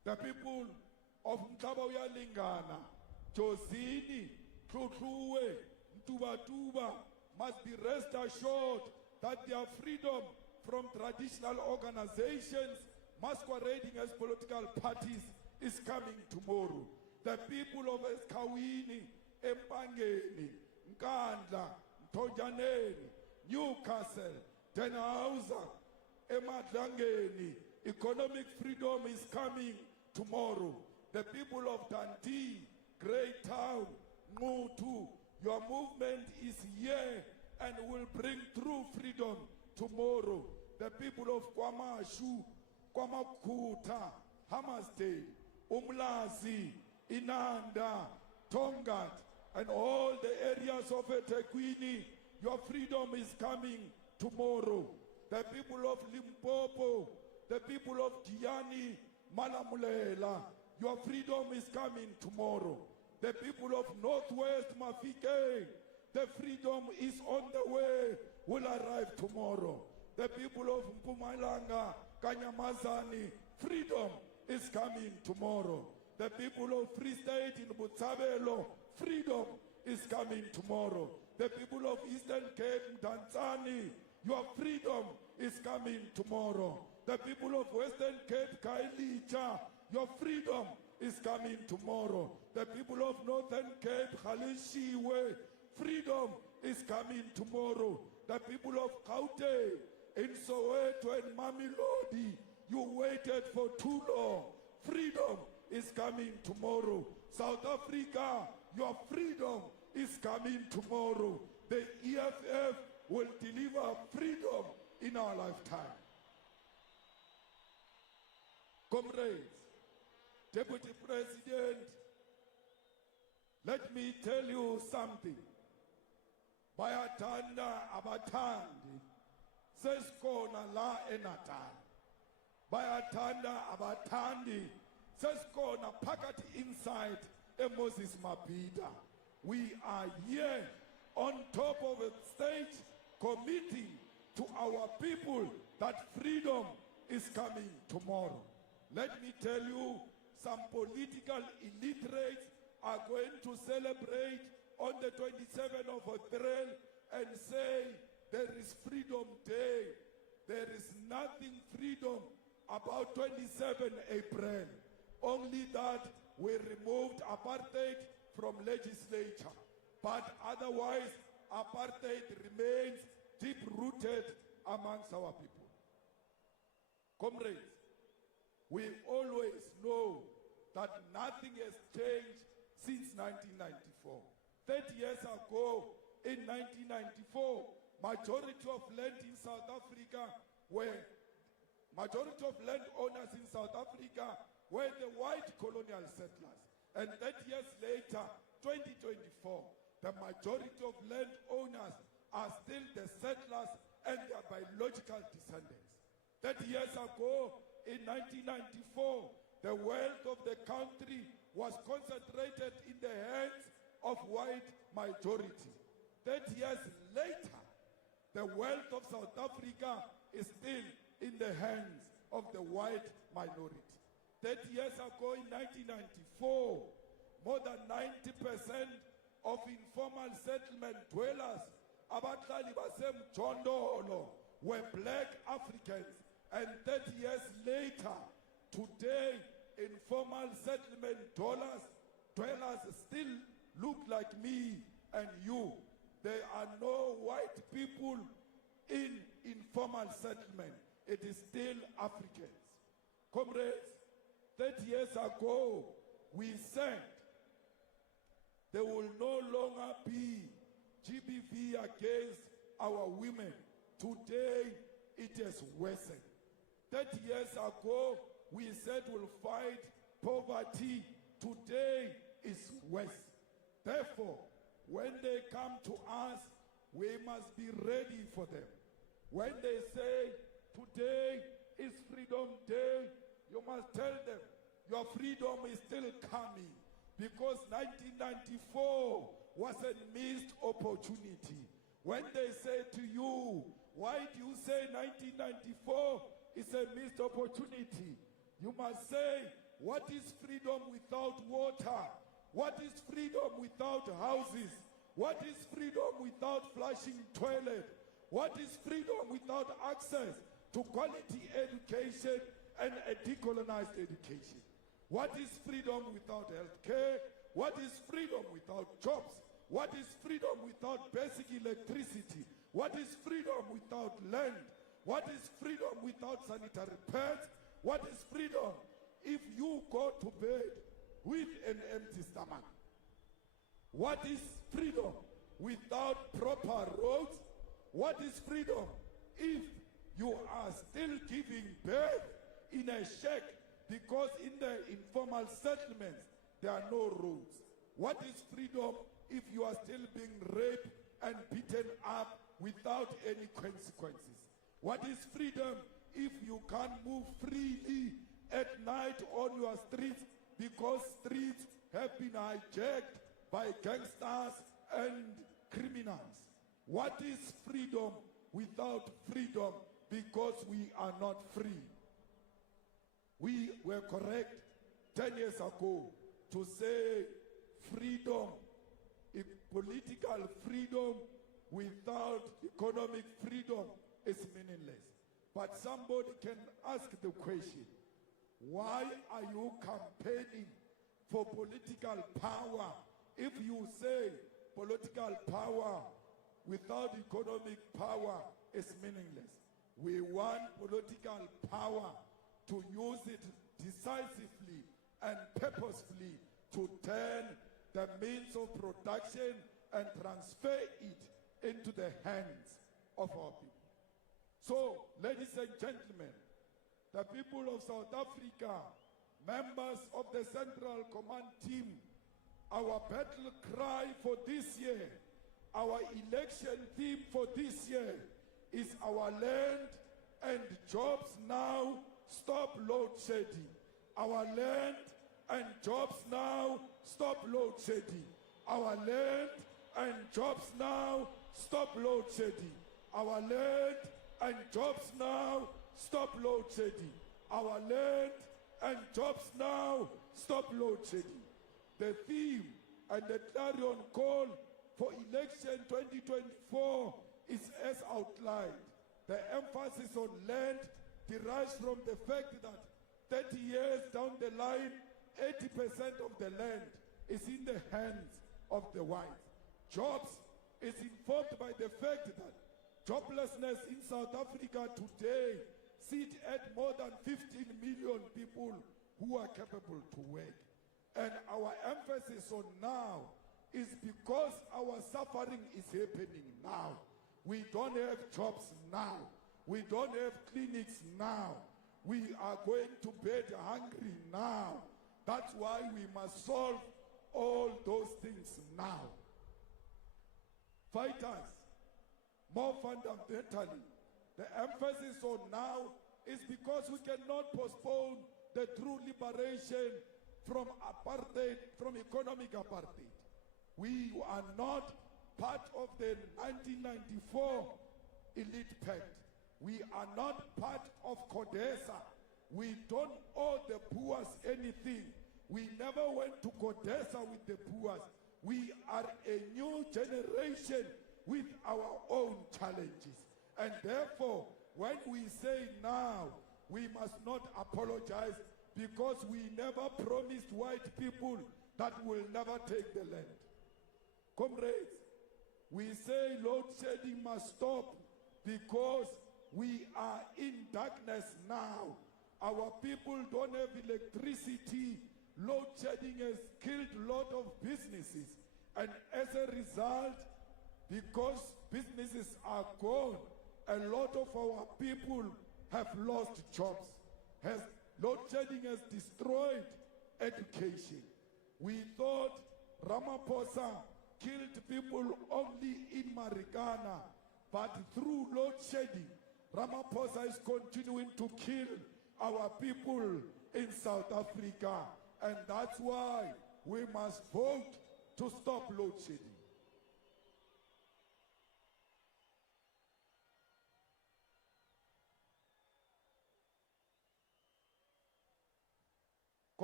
The people of Mtaba Uyalingana, Josini, Tlotluwe, Mtubatuba must be rest assured that their freedom from traditional organizations masquerading as political parties is coming tomorrow. The people of Eskawini, Empangeni, Nkandla, Mtonjaneni, Newcastle, Denhauser, Emadlangeni, economic freedom is coming tomorrow. The people of Dundee, Greytown, Ngutu, your movement is here and will bring true freedom tomorrow. The people of Kwamashu, Kwamakuta, Hammersdale, Umlazi, Inanda, Tongat, and all the areas of eThekwini, your freedom is coming tomorrow. The people of Limpopo, the people of Giani, Malamulela, your freedom is coming tomorrow. The people of Northwest Mafike, the freedom is on the way, will arrive tomorrow. The people of Mpumalanga, Kanyamazani, freedom is coming tomorrow. The people of Free State in Butsabelo, freedom is coming tomorrow. The people of Eastern Cape, Danzani, your freedom is coming tomorrow. The people of Western Cape, Kailicha, your freedom is coming tomorrow. The people of Northern Cape, Khalishiwe, freedom is coming tomorrow. The people of Gauteng, in Soweto and Mamelodi, you waited for too long. Freedom is coming tomorrow. South Africa, your freedom is coming tomorrow. The EFF will deliver freedom in our lifetime. Comrades, Deputy President, let me tell you something. Bayatanda abatandi, seskona la eNatal. Bayatanda abatandi, seskona phakathi inside eMoses Mabhida. We are here on top of a stage committing to our people that freedom is coming tomorrow. Let me tell you, some political illiterates are going to celebrate on the 27th of April and say there is Freedom Day. There is nothing freedom about 27 April. Only that we removed apartheid from legislature. But otherwise, apartheid remains deep-rooted amongst our people. Comrades, we always know that nothing has changed since 1994. 30 years ago, in 1994, majority of land in South Africa were the white colonial settlers. And 30 years later, 2024, the majority of landowners are still the settlers and their biological descendants. 30 years ago, in 1994, the wealth of the country was concentrated in the hands of white majority. 30 years later, the wealth of South Africa is still in the hands of the white minority. 30 years ago, in 1994, more than 90% of informal settlement dwellers, abahlali basemjondolo, were black Africans. And 30 years later, today, informal settlement dwellers still look like me and you. There are no white people in informal settlement. It is still Africans. Comrades, 30 years ago, we said there will no longer be GBV against our women. Today, it has worsened. 30 years ago, we said we'll fight poverty. Today is worse. Therefore, when they come to us, we must be ready for them. When they say, today is Freedom Day, you must tell them, your freedom is still coming. Because 1994 was a missed opportunity. When they say to you, why do you say 1994 is a missed opportunity? You must say what is freedom without water? What is freedom without houses? What is freedom without flushing toilet? What is freedom without access to quality education and a decolonized education? What is freedom without health care? What is freedom without jobs? What is freedom without basic electricity? What is freedom without land? What is freedom without sanitary pads? What is freedom if you go to bed with an empty stomach? What is freedom without proper roads? What is freedom if you are still giving birth in a shack because in the informal settlements there are no roads? What is freedom if you are still being raped and beaten up without any consequences? What is freedom if you can't move freely at night on your streets because streets have been hijacked by gangsters and criminals? What is freedom without freedom because we are not free? We were correct 10 years ago to say freedom, political freedom without economic freedom is meaningless. But somebody can ask the question, why are you campaigning for political power if you say political power without economic power is meaningless? We want political power to use it decisively and purposefully to turn the means of production and transfer it into the hands of our people. So, ladies and gentlemen, the people of South Africa, members of the Central Command Team, our battle cry for this year, our election theme for this year is our land and jobs now, stop load shedding. Our land and jobs now, stop load shedding. Our land and jobs now, stop load shedding. Our land and jobs now, stop load shedding. Our land and jobs now, stop load shedding. The theme and the clarion call for election 2024 is as outlined. The emphasis on land derives from the fact that 30 years down the line, 80% of the land is in the hands of the whites. Jobs is informed by the fact that joblessness in South Africa today sit at more than 15 million people who are capable to work. And our emphasis on now is because our suffering is happening now. We don't have jobs now. We don't have clinics now. We are going to bed hungry now. That's why we must solve all those things now. Fighters, more fundamentally, the emphasis on now is because we cannot postpone the true liberation from apartheid, from economic apartheid. We are not part of the 1994 elite pact. We are not part of CODESA. We don't owe the poor anything. We never went to CODESA with the poor. We are a new generation with our own challenges. And therefore, when we say now, we must not apologize because we never promised white people that we'll never take the land. Comrades, we say load shedding must stop because we are in darkness now. Our people don't have electricity. Load shedding has killed a lot of businesses. And as a result, because businesses are gone, a lot of our people have lost jobs. Load shedding has destroyed education. We thought Ramaphosa killed people only in Marikana, but through load shedding, Ramaphosa is continuing to kill our people in South Africa. And that's why we must vote to stop load shedding.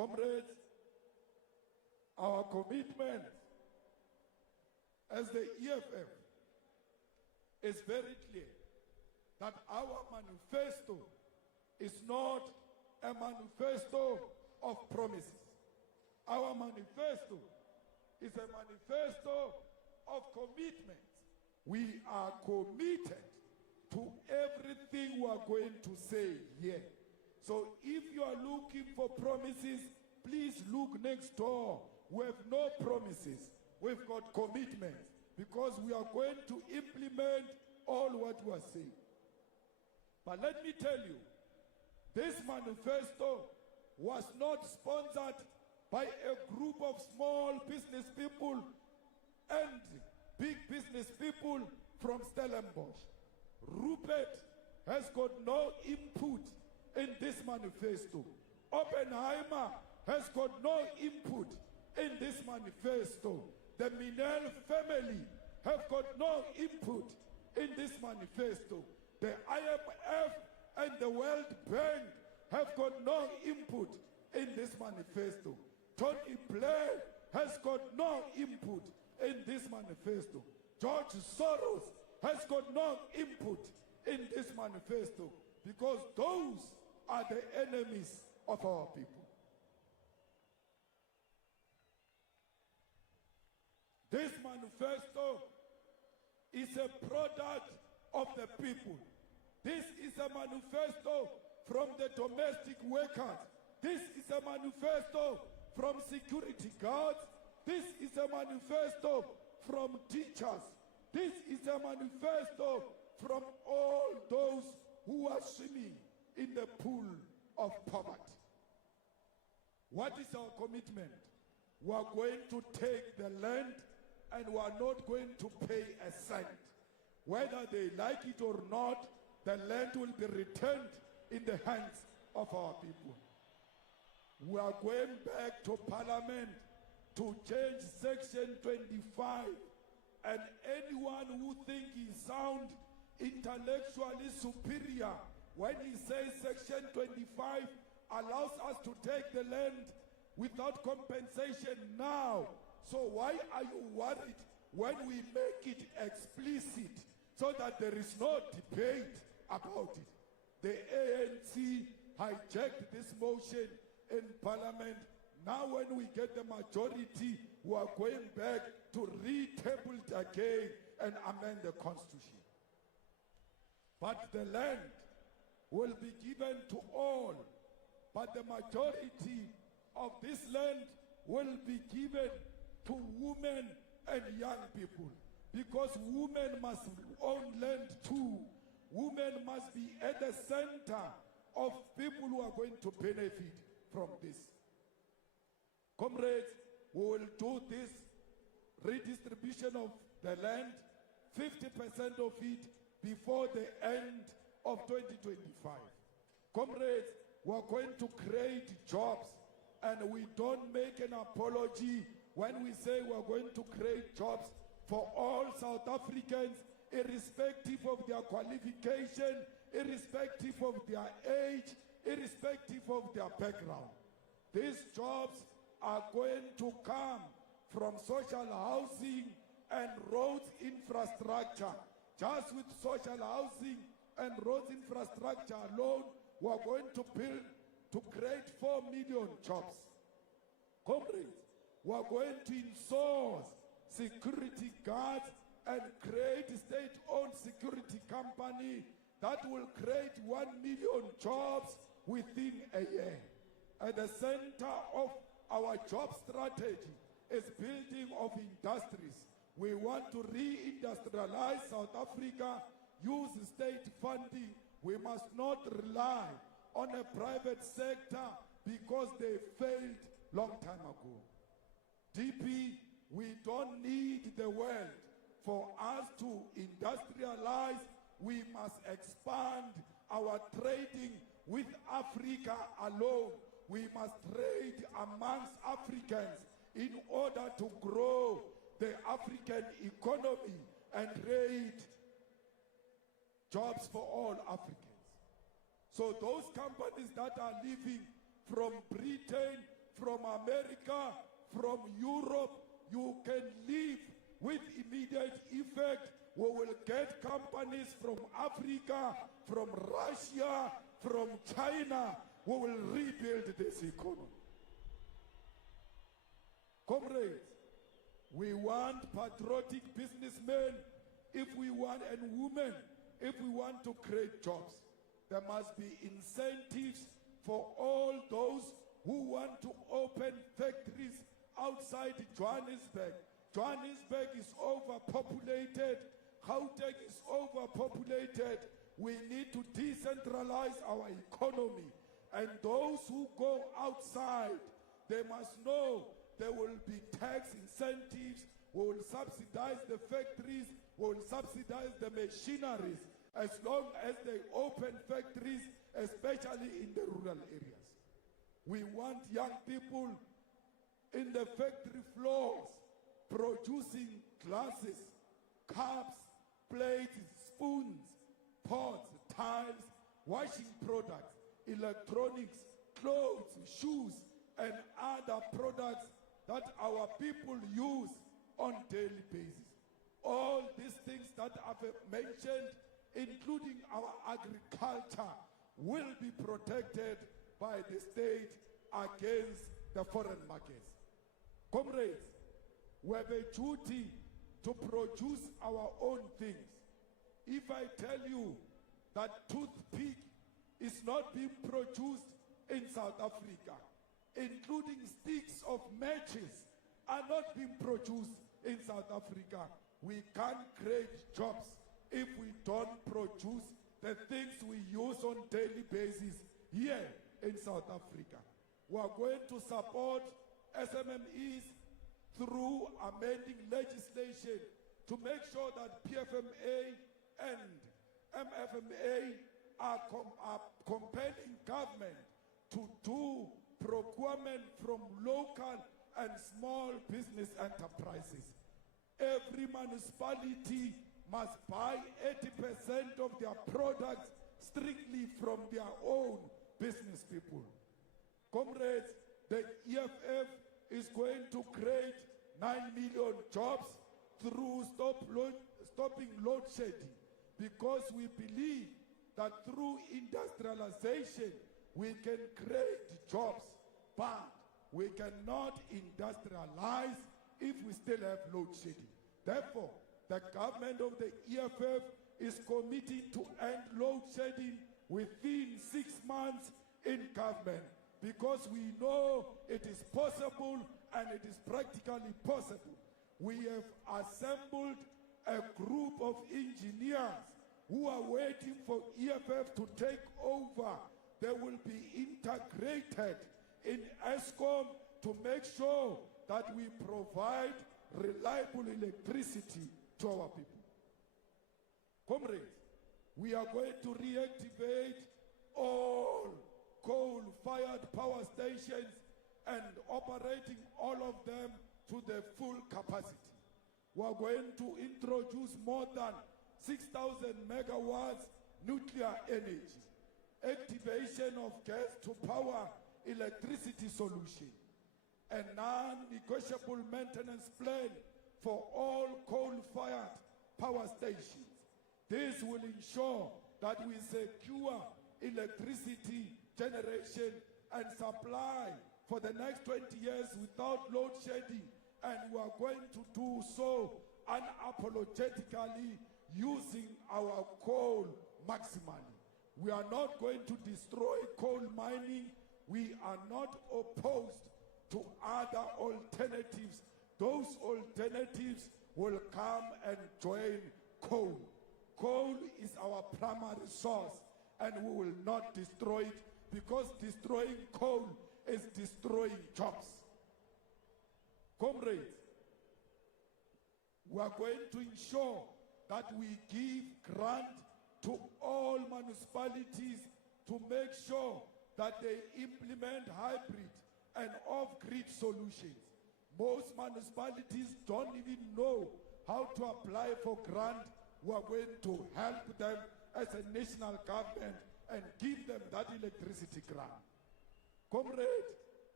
Comrades, our commitment as the EFF is very clear that our manifesto is not a manifesto of promises. Our manifesto is a manifesto of commitment. We are committed to everything we are going to say here. So if you are looking for promises, please look next door. We have no promises. We've got commitments because we are going to implement all what we are saying. But let me tell you, this manifesto was not sponsored by a group of small business people and big business people from Stellenbosch. Rupert has got no input in this manifesto. Oppenheimer has got no input in this manifesto. The Minel family have got no input in this manifesto. The IMF and the World Bank have got no input in this manifesto. Tony Blair has got no input in this manifesto. George Soros has got no input in this manifesto because those are the enemies of our people. This manifesto is a product of the people. This is a manifesto from the domestic workers. This is a manifesto from security guards. This is a manifesto from teachers. This is a manifesto from all those who are swimming in the pool of poverty. What is our commitment? We are going to take the land and we are not going to pay a cent. Whether they like it or not, the land will be returned in the hands of our people. We are going back to Parliament to change Section 25, and anyone who thinks he sounds intellectually superior when he says Section 25 allows us to take the land without compensation now. So why are you worried when we make it explicit so that there is no debate about it? The ANC hijacked this motion in Parliament. Now when we get the majority, we are going back to re-table it again and amend the Constitution. But the land will be given to all. But the majority of this land will be given to women and young people. Because women must own land too. Women must be at the center of people who are going to benefit from this. Comrades, we will do this redistribution of the land, 50% of it before the end of 2025. Comrades, we are going to create jobs, and we don't make an apology when we say we are going to create jobs for all South Africans, irrespective of their qualification, irrespective of their age, irrespective of their background. These jobs are going to come from social housing and roads infrastructure. Just with social housing and roads infrastructure alone, we are going to build, to create 4 million jobs. Comrades, we are going to insource security guards and create a state-owned security company that will create 1 million jobs within a year. At the center of our job strategy is building of industries. We want to re-industrialize South Africa, use state funding. We must not rely on a private sector because they failed long time ago. DP, we don't need the world. For us to industrialize, we must expand our trading with Africa alone. We must trade amongst Africans in order to grow the African economy and create jobs for all Africans. So those companies that are living from Britain, from America, from Europe, you can live with immediate effect. We will get companies from Africa, from Russia, from China. We will rebuild this economy. Comrades, we want patriotic businessmen if we want, and women, if we want to create jobs. There must be incentives for all those who want to open factories outside Johannesburg. Johannesburg is overpopulated. Gauteng is overpopulated. We need to decentralize our economy. And those who go outside, they must know there will be tax incentives. We will subsidize the factories. We will subsidize the machineries as long as they open factories, especially in the rural areas. We want young people in the factory floors producing glasses, cups, plates, spoons, pots, tiles, washing products, electronics, clothes, shoes, and other products that our people use on a daily basis. All these things that I've mentioned, including our agriculture, will be protected by the state against the foreign markets. Comrades, we have a duty to produce our own things. If I tell you that toothpick is not being produced in South Africa, including sticks of matches are not being produced in South Africa, we can't create jobs if we don't produce the things we use on a daily basis here in South Africa. We are going to support SMMEs through amending legislation to make sure that PFMA and MFMA are compelling government to do procurement from local and small business enterprises. Every municipality must buy 80% of their products strictly from their own business people. Comrades, the EFF is going to create 9 million jobs through stopping load shedding, because we believe that through industrialization we can create jobs, but we cannot industrialize if we still have load shedding. Therefore, the government of the EFF is committing to end load shedding within 6 months in government, because we know it is possible and it is practically possible. We have assembled a group of engineers who are waiting for EFF to take over. They will be integrated in ESCOM to make sure that we provide reliable electricity to our people. Comrades, we are going to reactivate all coal-fired power stations and operating all of them to their full capacity. We are going to introduce more than 6,000 megawatts nuclear energy, activation of gas to power electricity solution, a non-negotiable maintenance plan for all coal-fired power stations. This will ensure that we secure electricity generation and supply for the next 20 years without load shedding, and we are going to do so unapologetically using our coal maximally. We are not going to destroy coal mining. We are not opposed to other alternatives. Those alternatives will come and join coal. Coal is our primary source, and we will not destroy it, because destroying coal is destroying jobs. Comrades, we are going to ensure that we give grant to all municipalities to make sure that they implement hybrid and off-grid solutions. Most municipalities don't even know how to apply for grant. We are going to help them as a national government and give them that electricity grant. Comrade,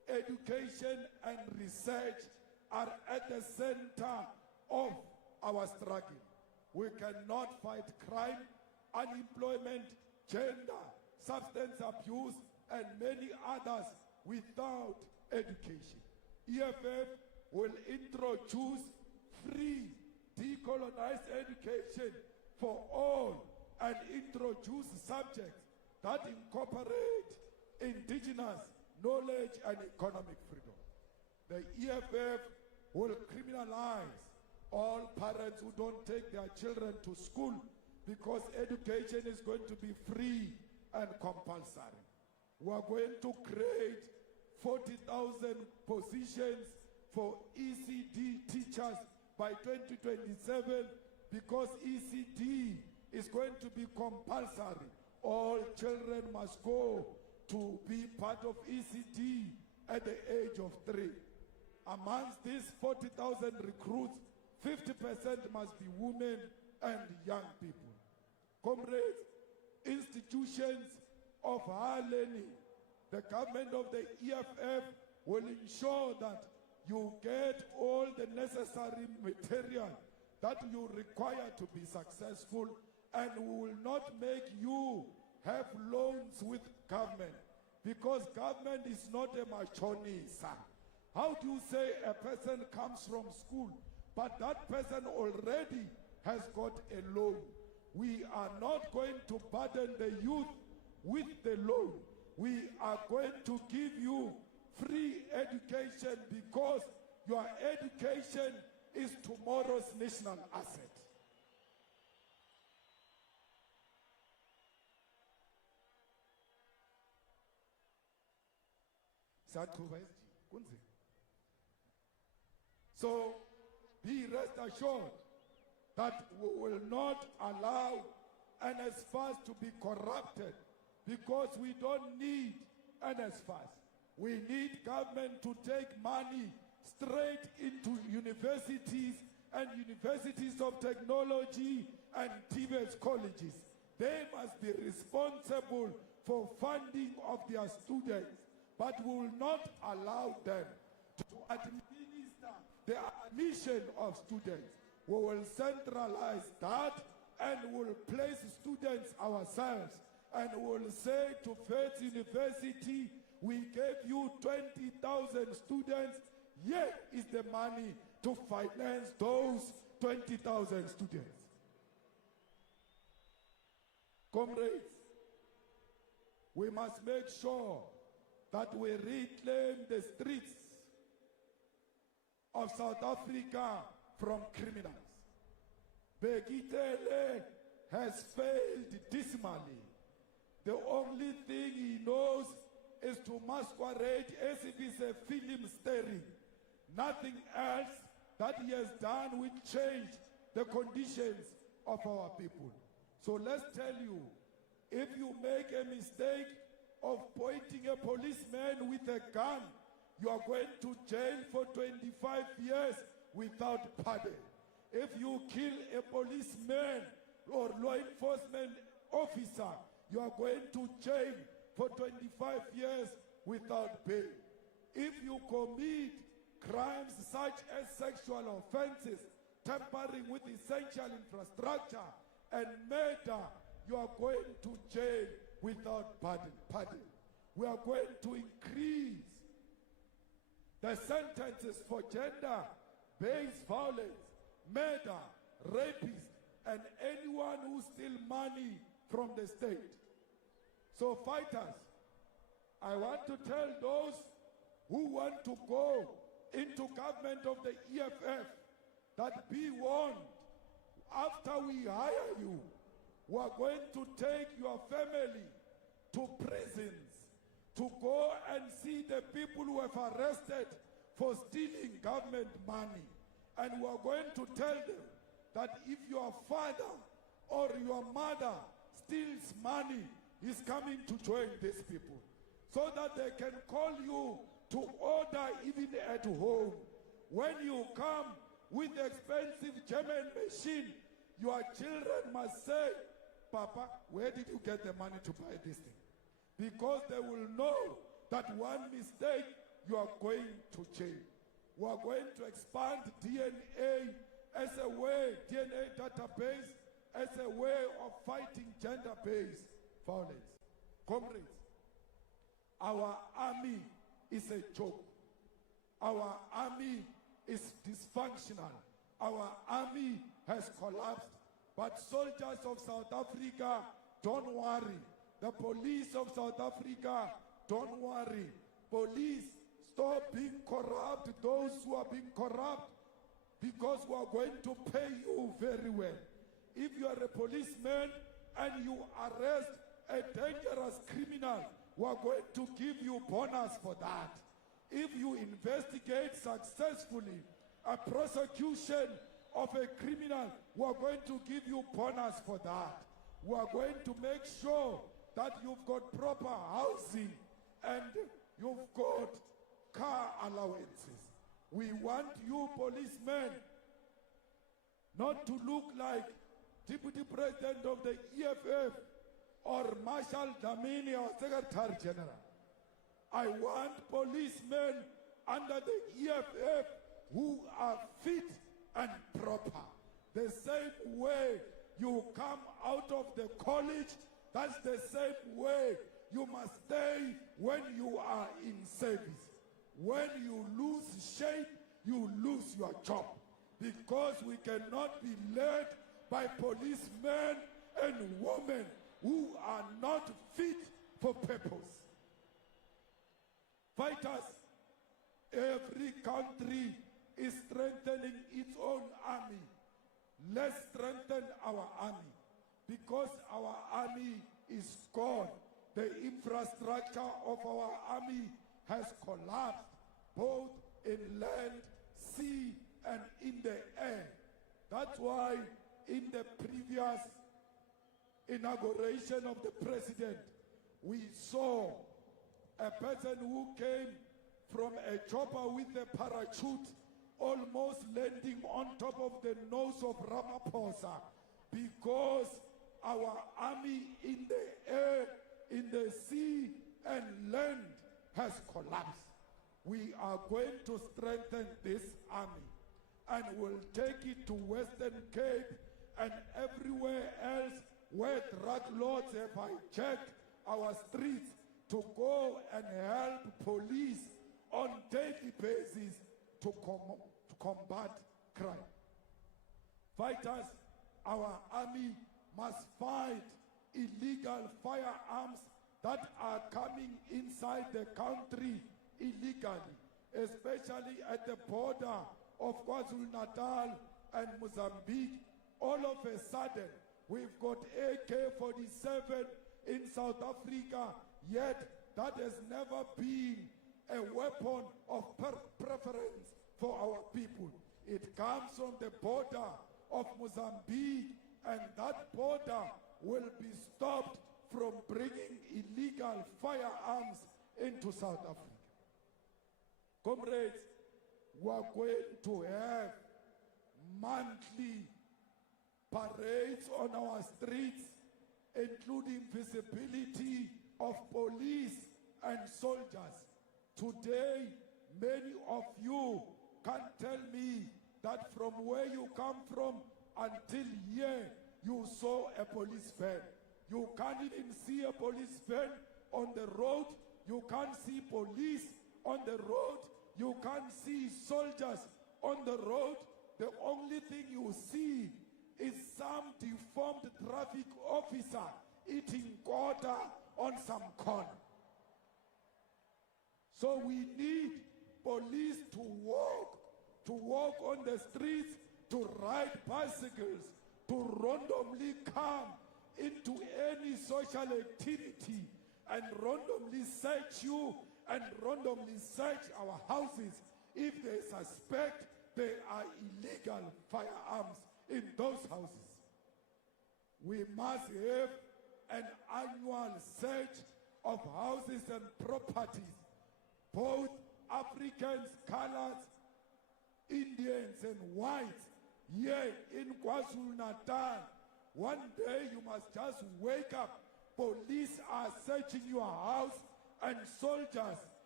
education and research are at the center of our struggle. We cannot fight crime, unemployment, gender, substance abuse, and many others without education. EFF will introduce free decolonized education for all and introduce subjects that incorporate indigenous knowledge and economic freedom. The EFF will criminalize all parents who don't take their children to school because education is going to be free and compulsory. We are going to create 40,000 positions for ECD teachers by 2027 because ECD is going to be compulsory. All children must go to be part of ECD at the age of 3. Amongst these 40,000 recruits, 50% must be women and young people. Comrades, institutions of higher learning, the government of the EFF will ensure that you get all the necessary material that you require to be successful, and we will not make you have loans with government, because government is not a machonisa. How do you say a person comes from school, but that person already has got a loan? We are not going to burden the youth with the loan. We are going to give you free education because your education is tomorrow's national asset. So be rest assured that we will not allow NSFAS to be corrupted, because we don't need NSFAS. We need government to take money straight into universities and universities of technology and TVET colleges. They must be responsible for funding of their students, but we will not allow them to administer the admission of students. We will centralize that and will place students ourselves, and will say to Faith University, we gave you 20,000 students, here is the money to finance those 20,000 students. Comrades, we must make sure that we reclaim the streets of South Africa from criminals. Bekitele has failed dismally. The only thing he knows is to masquerade as if it's a film starring. Nothing else that he has done will change the conditions of our people. So let's tell you, if you make a mistake of pointing a policeman with a gun, you are going to jail for 25 years without pardon. If you kill a policeman or law enforcement officer, you are going to jail for 25 years without bail. If you commit crimes such as sexual offenses, tampering with essential infrastructure, and murder, you are going to jail without pardon. We are going to increase the sentences for gender-based violence, murder, rapists, and anyone who steals money from the state. So fighters, I want to tell those who want to go into government of the EFF that be warned. After we hire you, we are going to take your family to prisons to go and see the people who have arrested for stealing government money. And we are going to tell them that if your father or your mother steals money, he's coming to join these people, so that they can call you to order even at home. When you come with expensive German machine, your children must say, Papa, where did you get the money to buy this thing? Because they will know that one mistake you are going to jail. We are going to expand DNA as a way, DNA database, as a way of fighting gender-based violence. Comrades, our army is a joke. Our army is dysfunctional. Our army has collapsed. But soldiers of South Africa, don't worry. The police of South Africa, don't worry. Police, stop being corrupt, those who are being corrupt, because we are going to pay you very well. If you are a policeman and you arrest a dangerous criminal, we are going to give you bonus for that. If you investigate successfully a prosecution of a criminal, we are going to give you bonus for that. We are going to make sure that you've got proper housing and you've got car allowances. We want you policemen not to look like Deputy President of the EFF or Marshal Dlamini or Secretary General. I want policemen under the EFF who are fit and proper. The same way you come out of the college, that's the same way you must stay when you are in service. When you lose shape, you lose your job. Because we cannot be led by policemen and women who are not fit for purpose. Fighters, every country is strengthening its own army. Let's strengthen our army, because our army is gone. The infrastructure of our army has collapsed, both in land, sea, and in the air. That's why in the previous inauguration of the president, we saw a person who came from a chopper with a parachute, almost landing on top of the nose of Ramaphosa, because our army in the air, in the sea, and land has collapsed. We are going to strengthen this army, and we'll take it to Western Cape and everywhere else where drug lords have hijacked our streets, to go and help police on daily basis to combat crime. Fighters, our army must fight illegal firearms that are coming inside the country illegally, especially at the border of KwaZulu-Natal and Mozambique. All of a sudden, we've got AK-47 in South Africa, yet that has never been a weapon of preference for our people. It comes from the border of Mozambique, and that border will be stopped from bringing illegal firearms into South Africa. Comrades, we are going to have monthly parades on our streets, including visibility of police and soldiers. Today, many of you can't tell me that from where you come from until here, you saw a police van. You can't even see a police van on the road. You can't see police on the road. You can't see soldiers on the road. The only thing you see is some deformed traffic officer eating quarter on some corn. So we need police to walk on the streets, to ride bicycles, to randomly come into any social activity and randomly search you and randomly search our houses if they suspect there are illegal firearms in those houses. We must have an annual search of houses and properties, both Africans, colors, Indians, and whites, here in KwaZulu-Natal. One day you must just wake up, police are searching your house, and soldiers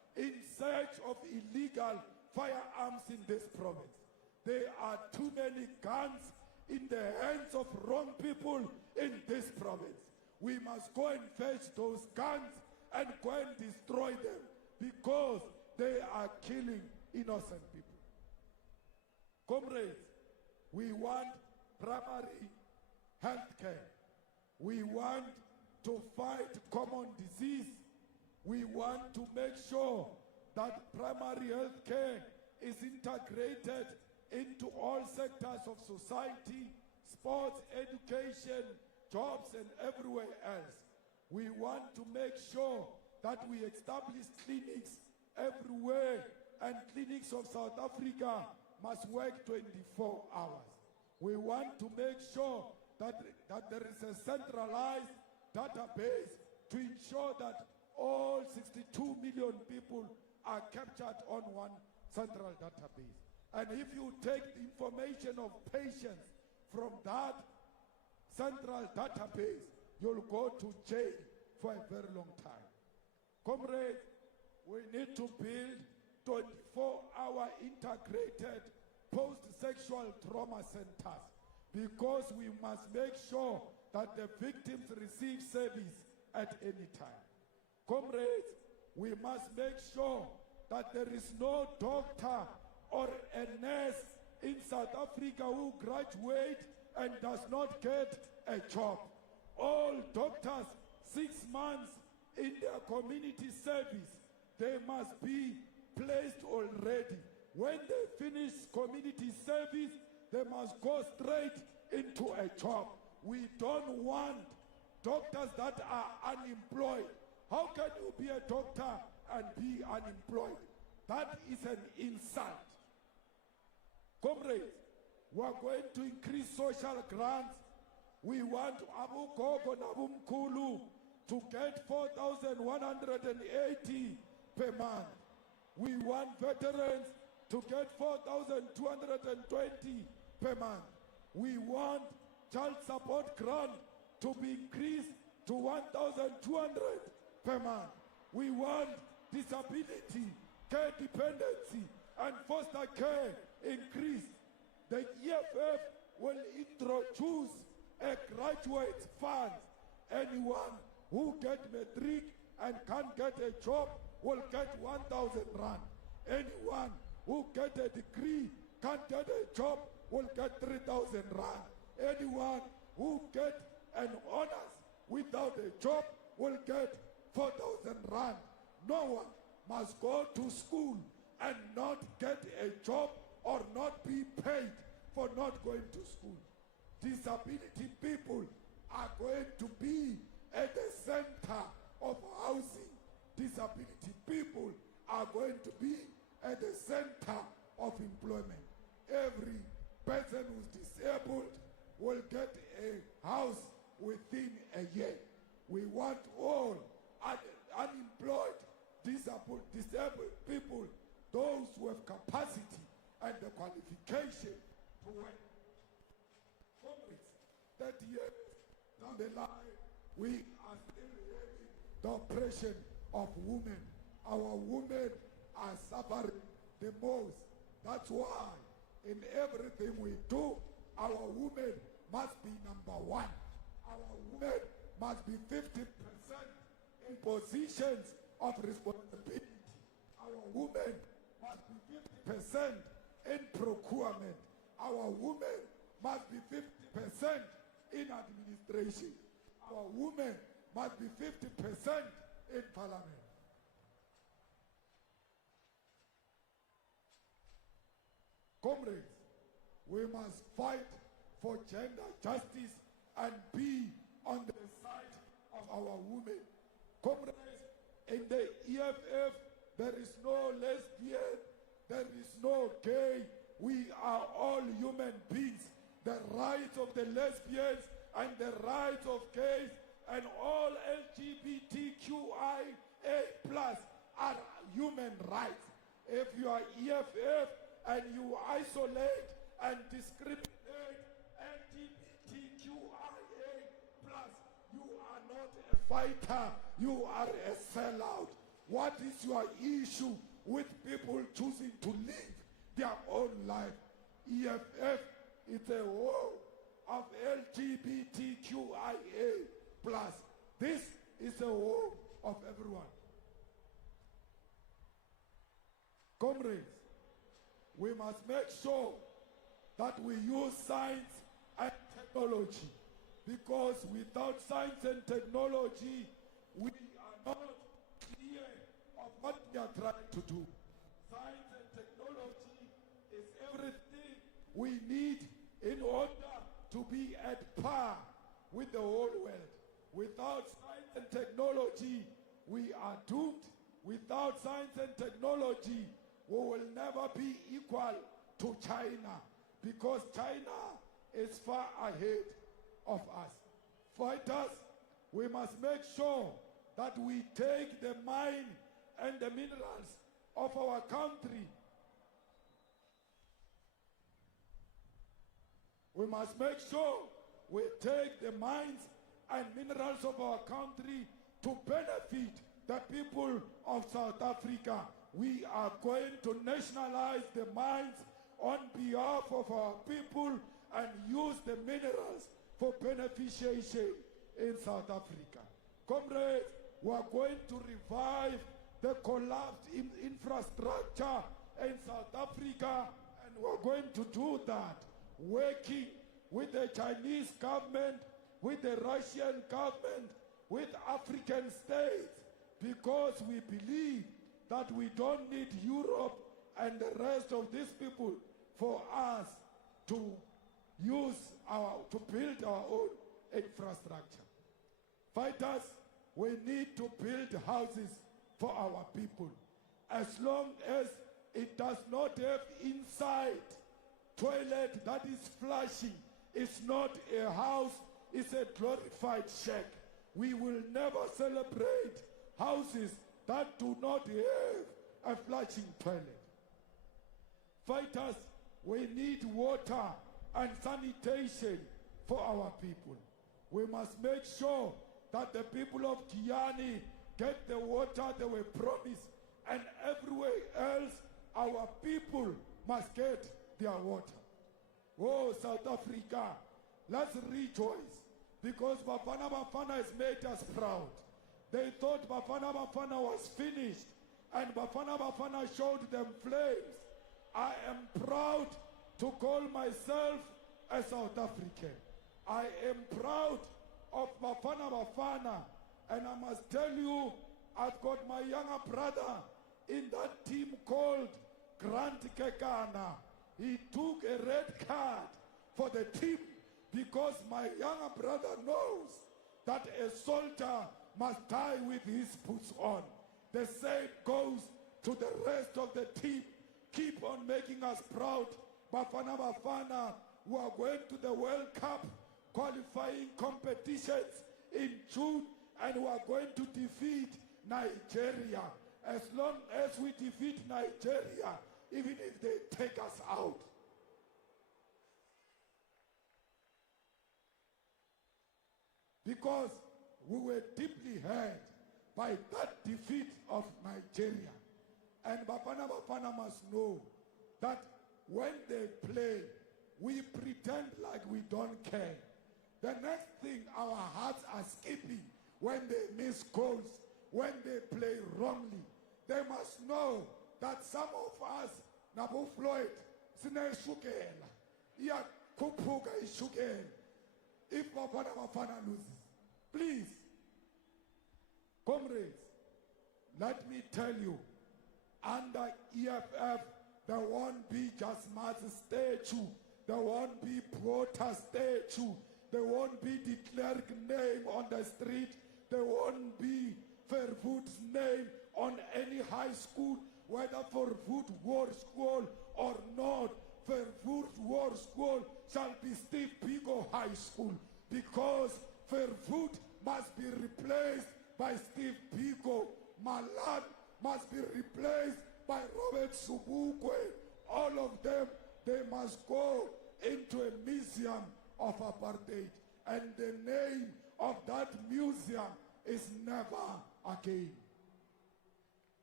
in search of illegal firearms in this province. There are too many guns in the hands of wrong people in this province. We must go and fetch those guns and go and destroy them because they are killing innocent people. Comrades, we want primary health care. We want to fight common disease. We want to make sure that primary health care is integrated into all sectors of society, sports, education, jobs, and everywhere else. We want to make sure that we establish clinics everywhere, and clinics of South Africa must work 24 hours. We want to make sure that there is a centralized database to ensure that all 62 million people are captured on one central database. And if you take the information of patients from that central database, you'll go to jail for a very long time. Comrades, we need to build 24-hour integrated post-sexual trauma centers because we must make sure that the victims receive service at any time. Comrades, we must make sure that there is no doctor or a nurse in South Africa who graduates and does not get a job. All doctors, 6 months in their community service, they must be placed already. When they finish community service, they must go straight into a job. We don't want doctors that are unemployed. How can you be a doctor and be unemployed? That is an insult. Comrades, we are going to increase social grants. We want Abu Gogo and Abu Mkulu to get 4,180 per month. We want veterans to get 4,220 per month. We want child support grant to be increased to 1,200 per month. We want disability, care dependency, and foster care increased. The EFF will introduce a graduate fund. Anyone who get matric and can't get a job will get 1,000 rand. Anyone who get a degree, can't get a job, will get 3,000 rand. Anyone who get an honors without a job will get 4,000 rand. No one must go to school and not get a job or not be paid for not going to school. Disability people are going to be at the center of housing. Disability people are going to be at the center of employment. Every person who's disabled will get a house within a year. We want all unemployed, disabled people, those who have capacity and the qualification to work. Comrades, 30 years down the line, we are still having the oppression of women. Our women are suffering the most. That's why in everything we do, our women must be number one. Our women must be 50% in positions of responsibility. Our women must be 50% in procurement. Our women must be 50% in administration. Our women must be 50% in parliament. Comrades, we must fight for gender justice and be on the side of our women. Comrades, in the EFF, there is no lesbian, there is no gay. We are all human beings. The rights of the lesbians and the rights of gays and all LGBTQIA+ are human rights. If you are EFF and you isolate and discriminate LGBTQIA+, you are not a fighter, you are a sellout. What is your issue with people choosing to live their own life? EFF is a war of LGBTQIA+. This is a war of everyone. Comrades, we must make sure that we use science and technology, because without science and technology, we are not clear of what we are trying to do. Science and technology is everything we need in order to be at par with the whole world. Without science and technology, we are doomed. Without science and technology, we will never be equal to China, because China is far ahead of us. Fighters, we must make sure that we take the mine and the minerals of our country. We must make sure we take the mines and minerals of our country to benefit the people of South Africa. We are going to nationalize the mines on behalf of our people and use the minerals for beneficiation in South Africa. Comrades, we are going to revive the collapsed infrastructure in South Africa, and we are going to do that working with the Chinese government, with the Russian government, with African states, because we believe that we don't need Europe and the rest of these people for us to build our own infrastructure. Fighters, we need to build houses for our people. As long as it does not have inside toilet that is flushing, it's not a house, it's a glorified shack. We will never celebrate houses that do not have a flushing toilet. Fighters, we need water and sanitation for our people. We must make sure that the people of Kiani get the water they were promised, and everywhere else our people must get their water. Oh, South Africa, let's rejoice, because Bafana Bafana has made us proud. They thought Bafana Bafana was finished, and Bafana Bafana showed them flames. I am proud to call myself a South African. I am proud of Bafana Bafana, and I must tell you, I've got my younger brother in that team called Grant Kekana. He took a red card for the team because my younger brother knows that a soldier must die with his boots on. The same goes to the rest of the team. Keep on making us proud. Bafana Bafana, who are going to the World Cup qualifying competitions in June, and who are going to defeat Nigeria. As long as we defeat Nigeria, even if they take us out. Because we were deeply hurt by that defeat of Nigeria. And Bafana Bafana must know that when they play, we pretend like we don't care. The next thing, our hearts are skipping when they miss goals, when they play wrongly. They must know that some of us, Nabo Floyd, sineshukela, iyakhuphuka ishukela. If Bafana Bafana loses, please, comrades, let me tell you, under EFF, there won't be just Martha's statue, there won't be Prota statue, there won't be declared name on the street, there won't be Fairfoot's name on any high school, whether Fairfoot War School or not. Fairfoot War School shall be Steve Biko High School, because Fairfoot must be replaced by Steve Biko. Malan must be replaced by Robert Subukwe. All of them, they must go into a museum of apartheid. And the name of that museum is never again.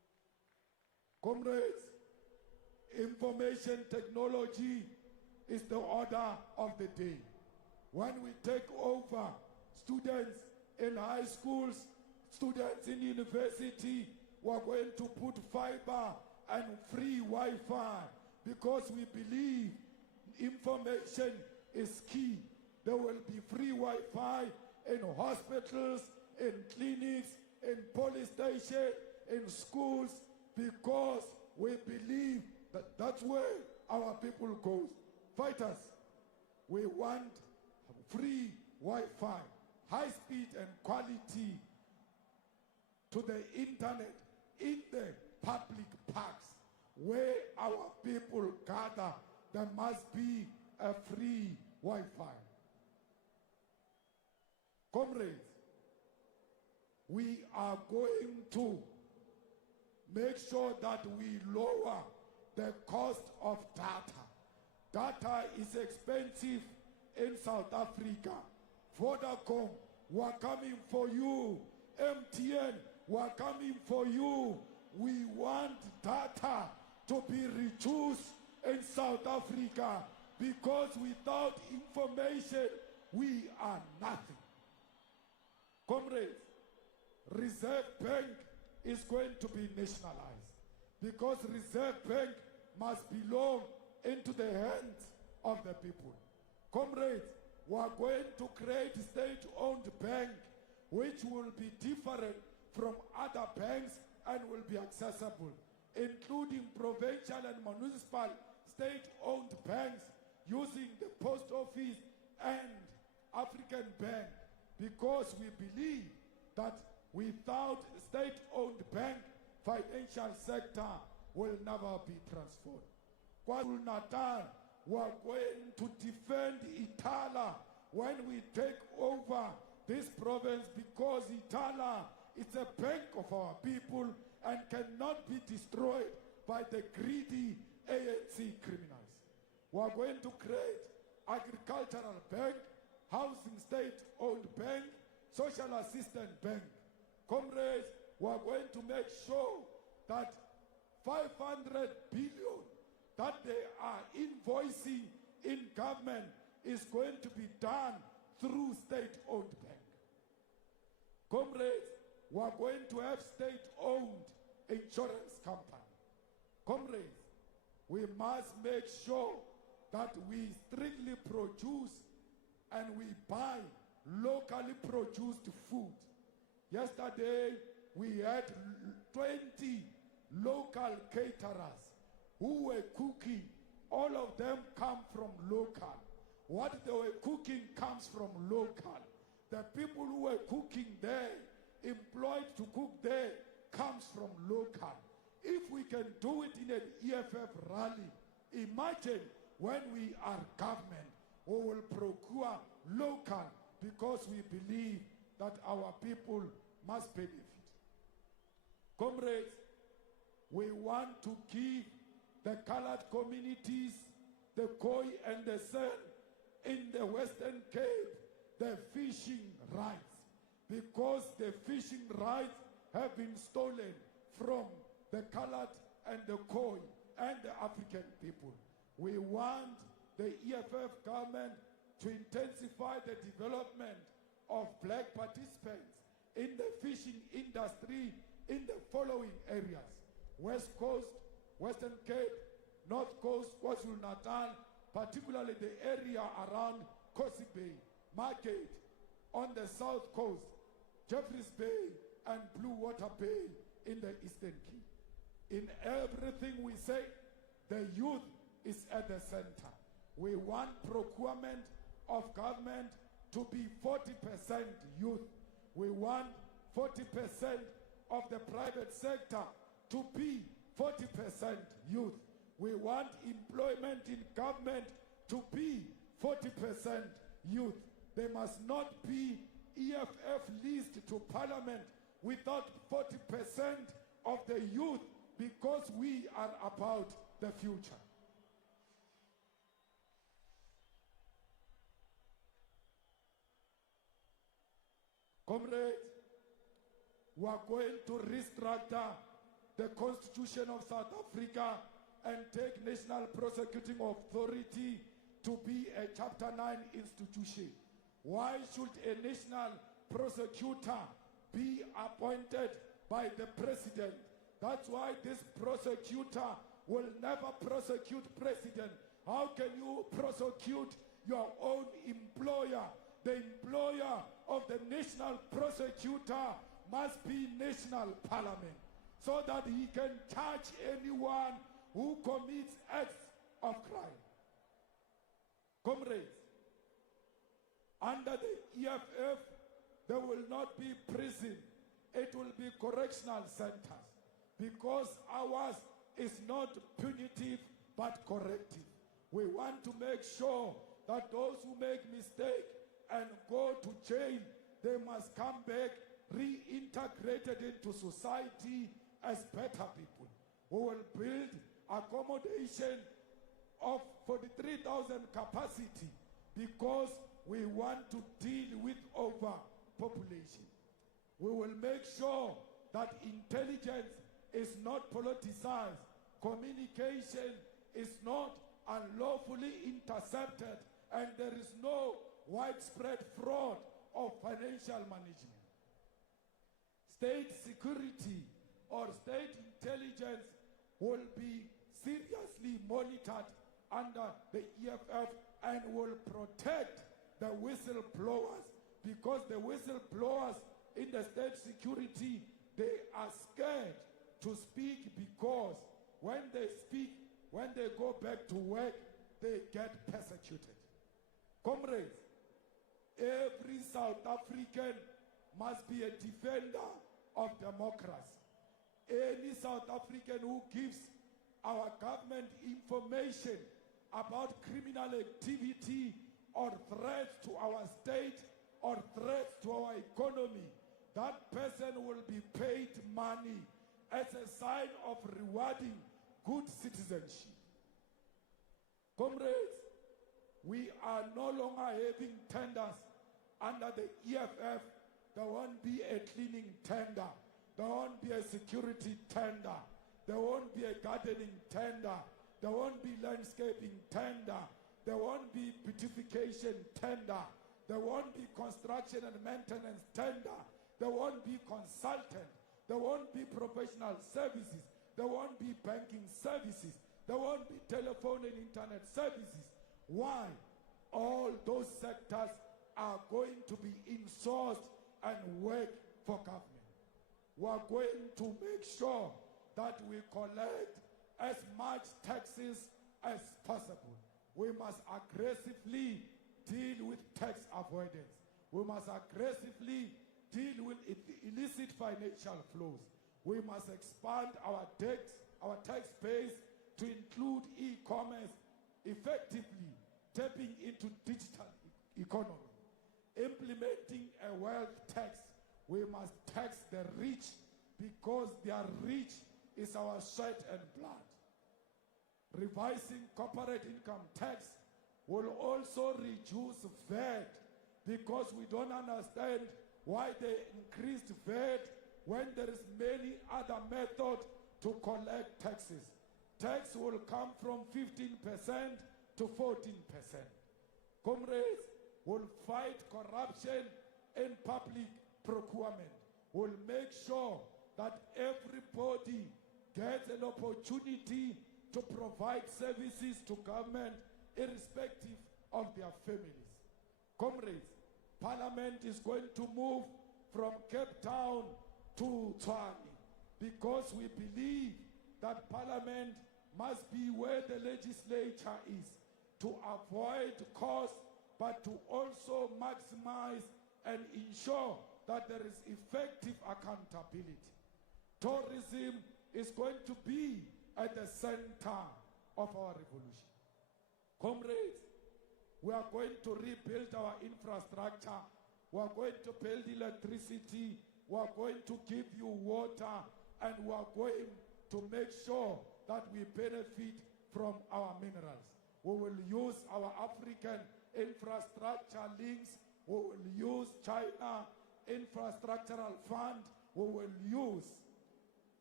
Comrades, information technology is the order of the day. When we take over, students in high schools, students in university, we're going to put fiber and free Wi-Fi because we believe information is key. There will be free Wi-Fi in hospitals, in clinics, in police stations, in schools, because we believe that that's where our people go. Fighters, we want free Wi-Fi, high speed and quality to the internet in the public parks where our people gather. There must be a free Wi-Fi. Comrades, we are going to make sure that we lower the cost of data. Data is expensive in South Africa. Vodacom, we're coming for you. MTN, we're coming for you. We want data to be reduced in South Africa because without information, we are nothing. Comrades, Reserve Bank is going to be nationalized because Reserve Bank must belong into the hands of the people. Comrades, we are going to create a state-owned bank which will be different from other banks and will be accessible, including provincial and municipal state-owned banks using the post office and African Bank, because we believe that without state-owned bank, financial sector will never be transformed. KwaZulu-Natal, we are going to defend Itala when we take over this province, because Itala is a bank of our people and cannot be destroyed by the greedy ANC criminals. We are going to create agricultural bank, housing state-owned bank, social assistance bank. Comrades, we are going to make sure that 500 billion that they are invoicing in government is going to be done through state-owned bank. Comrades, we are going to have state-owned insurance company. Comrades, we must make sure that we strictly produce and we buy locally produced food. Yesterday, we had 20 local caterers who were cooking. All of them come from local. What they were cooking comes from local. The people who were cooking there, employed to cook there, comes from local. If we can do it in an EFF rally, imagine when we are government, we will procure local because we believe that our people must benefit. Comrades, we want to give the colored communities, the Khoi and the San in the Western Cape, the fishing rights, because the fishing rights have been stolen from the colored and the Khoi and the African people. We want the EFF government to intensify the development of black participants in the fishing industry in the following areas: West Coast, Western Cape, North Coast, KwaZulu-Natal, particularly the area around Kosi Bay, Market, on the South Coast, Jeffreys Bay, and Blue Water Bay in the Eastern Cape. In everything we say, the youth is at the center. We want procurement of government to be 40% youth. We want 40% of the private sector to be 40% youth. We want employment in government to be 40% youth. There must not be EFF list to parliament without 40% of the youth, because we are about the future. Comrades, we are going to restructure the Constitution of South Africa and take National Prosecuting Authority to be a Chapter 9 institution? Why should a national prosecutor be appointed by the president? That's why this prosecutor will never prosecute president. How can you prosecute your own employer? The employer of the national prosecutor must be national parliament, so that he can charge anyone who commits acts of crime. Comrades, under the EFF, there will not be prison. It will be correctional centers, because ours is not punitive but corrective. We want to make sure that those who make mistakes and go to jail, they must come back reintegrated into society as better people. We will build accommodation of 43,000 capacity, because we want to deal with overpopulation. We will make sure that intelligence is not politicized, communication is not unlawfully intercepted, and there is no widespread fraud of financial management. State security or state intelligence will be seriously monitored under the EFF and will protect the whistleblowers, because the whistleblowers in the state security, they are scared to speak, because when they speak, when they go back to work, they get persecuted. Comrades, every South African must be a defender of democracy. Any South African who gives our government information about criminal activity or threats to our state or threats to our economy, that person will be paid money as a sign of rewarding good citizenship. Comrades, we are no longer having tenders under the EFF. There won't be a cleaning tender. There won't be a security tender. There won't be a gardening tender. There won't be landscaping tender. There won't be beautification tender. There won't be construction and maintenance tender. There won't be consultant. There won't be professional services. There won't be banking services. There won't be telephone and internet services. Why? All those sectors are going to be insourced and work for government. We are going to make sure that we collect as much taxes as possible. We must aggressively deal with tax avoidance. We must aggressively deal with illicit financial flows. We must expand our tax base to include e-commerce, effectively tapping into digital economy. Implementing a wealth tax, we must tax the rich, because their rich is our sweat and blood. Revising corporate income tax will also reduce VAT, because we don't understand why they increased VAT when there is many other methods to collect taxes. Tax will come from 15% to 14%. Comrades, will fight corruption in public procurement. Will make sure that everybody gets an opportunity to provide services to government irrespective of their families. Comrades, Parliament is going to move from Cape Town to Tshwane, because we believe that Parliament must be where the legislature is, to avoid costs, but to also maximize and ensure that there is effective accountability. Tourism is going to be at the center of our revolution. Comrades, we are going to rebuild our infrastructure. We are going to build electricity. We are going to give you water, and we are going to make sure that we benefit from our minerals. We will use our African infrastructure links. We will use China infrastructural fund. We will use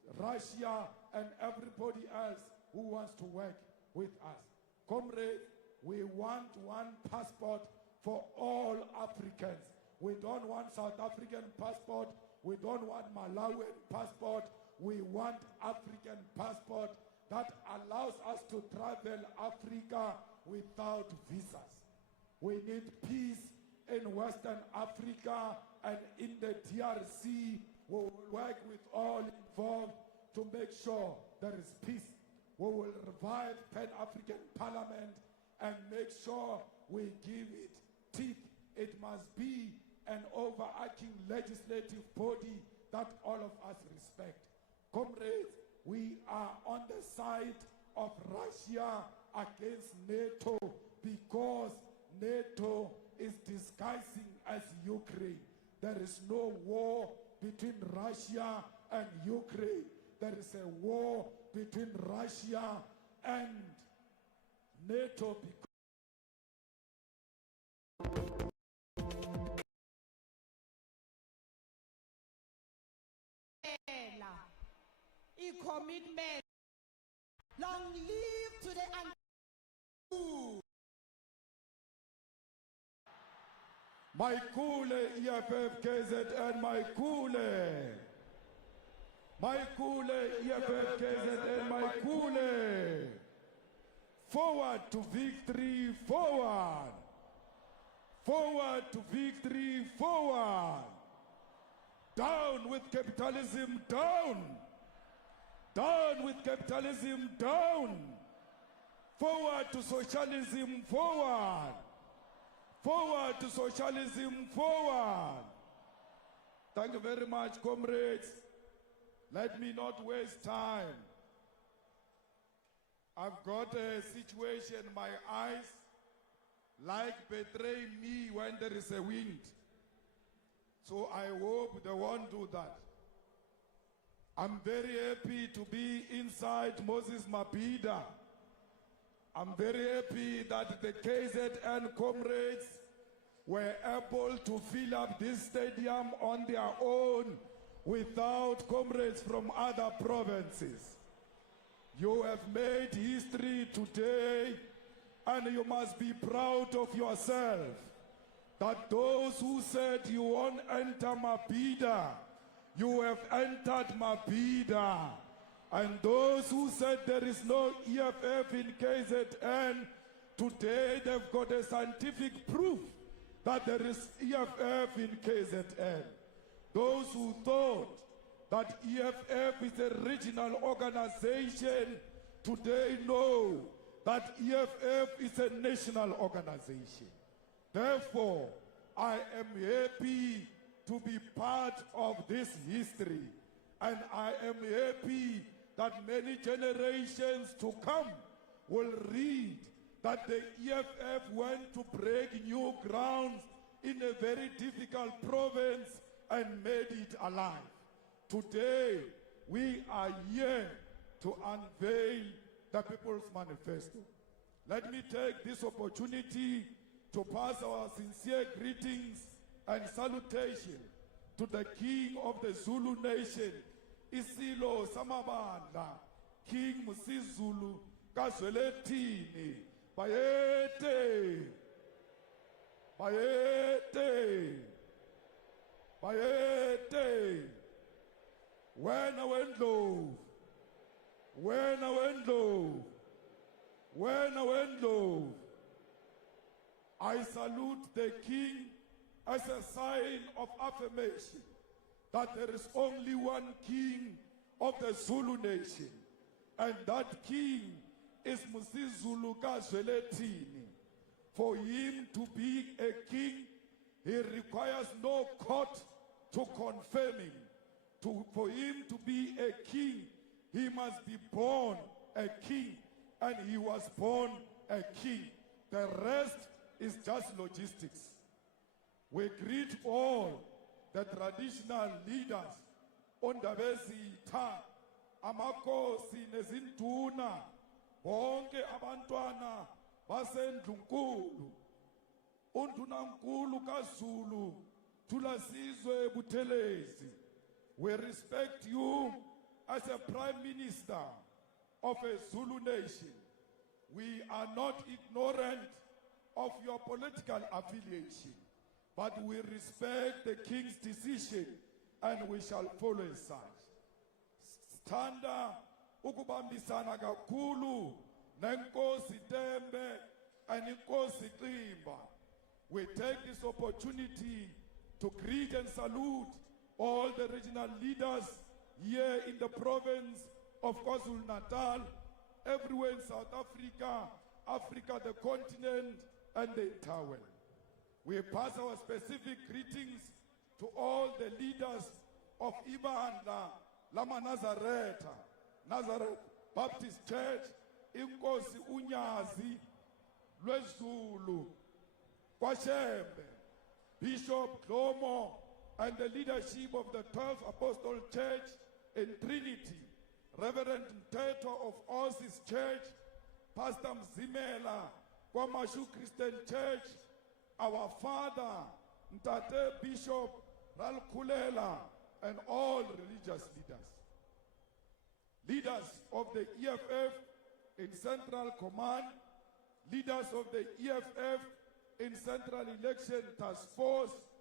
Russia and everybody else who wants to work with us. Comrades, we want one passport for all Africans. We don't want South African passport. We don't want Malawian passport. We want African passport that allows us to travel Africa without visas. We need peace in Western Africa and in the DRC. We will work with all involved to make sure there is peace. We will revive Pan-African Parliament and make sure we give it teeth. It must be an overarching legislative body that all of us respect. Comrades, we are on the side of Russia against NATO because NATO is disguising as Ukraine. There is no war between Russia and Ukraine. There is a war between Russia and NATO because commitment. Long live to the my cool EFF KZN, my cool EFF KZN, my cool. Forward to victory, forward. Forward to victory, forward. Down with capitalism, down. Down with capitalism, down. Forward to socialism, forward. Forward to socialism, forward. Thank you very much, comrades. Let me not waste time. I've got a situation, my eyes like betray me when there is a wind. So I hope they won't do that. I'm very happy to be inside Moses Mabhida. I'm very happy that the KZN comrades were able to fill up this stadium on their own without comrades from other provinces. You have made history today, and you must be proud of yourself that those who said you won't enter Mabhida, you have entered Mabhida. And those who said there is no EFF in KZN, today they've got a scientific proof that there is EFF in KZN. Those who thought that EFF is a regional organization, today know that EFF is a national organization. Therefore, I am happy to be part of this history. And I am happy that many generations to come will read that the EFF went to break new grounds in a very difficult province and made it alive. Today, we are here to unveil the People's Manifesto. Let me take this opportunity to pass our sincere greetings and salutation to the King of the Zulu Nation, Isilo Samabandla, King Musizulu Kazweletini, Bayete, Bayete, Bayete, when I went low, when I went low, when I went low, I salute the King as a sign of affirmation that there is only one King of the Zulu Nation, and that King is Musizulu Kazweletini. For him to be a king, he requires no court to confirm him. For him to be a king, he must be born a king, and he was born a king. The rest is just logistics. We greet all the traditional leaders, Ondabezitha, Amakosi nezinduna, bonke abantwana baseNdlunkulu, uNdunankulu kaZulu, Thulasizwe Buthelezi. We respect you as a Prime Minister of a Zulu nation, we are not ignorant of your political affiliation, but we respect the King's decision and we shall follow as such. Sthanda ukubambisana kakhulu nenkosi Tembe and inkosi Ximba. We take this opportunity to greet and salute all the regional leaders here in the province of KwaZulu-Natal, everywhere in South Africa, Africa, the continent, and the entire world. We pass our specific greetings to all the leaders of Ibandla Lama Nazareth Baptist Church, Inkosi Unyazi, Lwezulu, Kwashembe, Bishop Dlomo, and the leadership of the 12th Apostle Church in Trinity, Reverend Mteto of Osis Church, Pastor Mzimela, Kwamashu Christian Church, our father, Mtate Bishop Ralkulela, and all religious leaders. Leaders of the EFF in Central Command, leaders of the EFF in Central Election Task Force,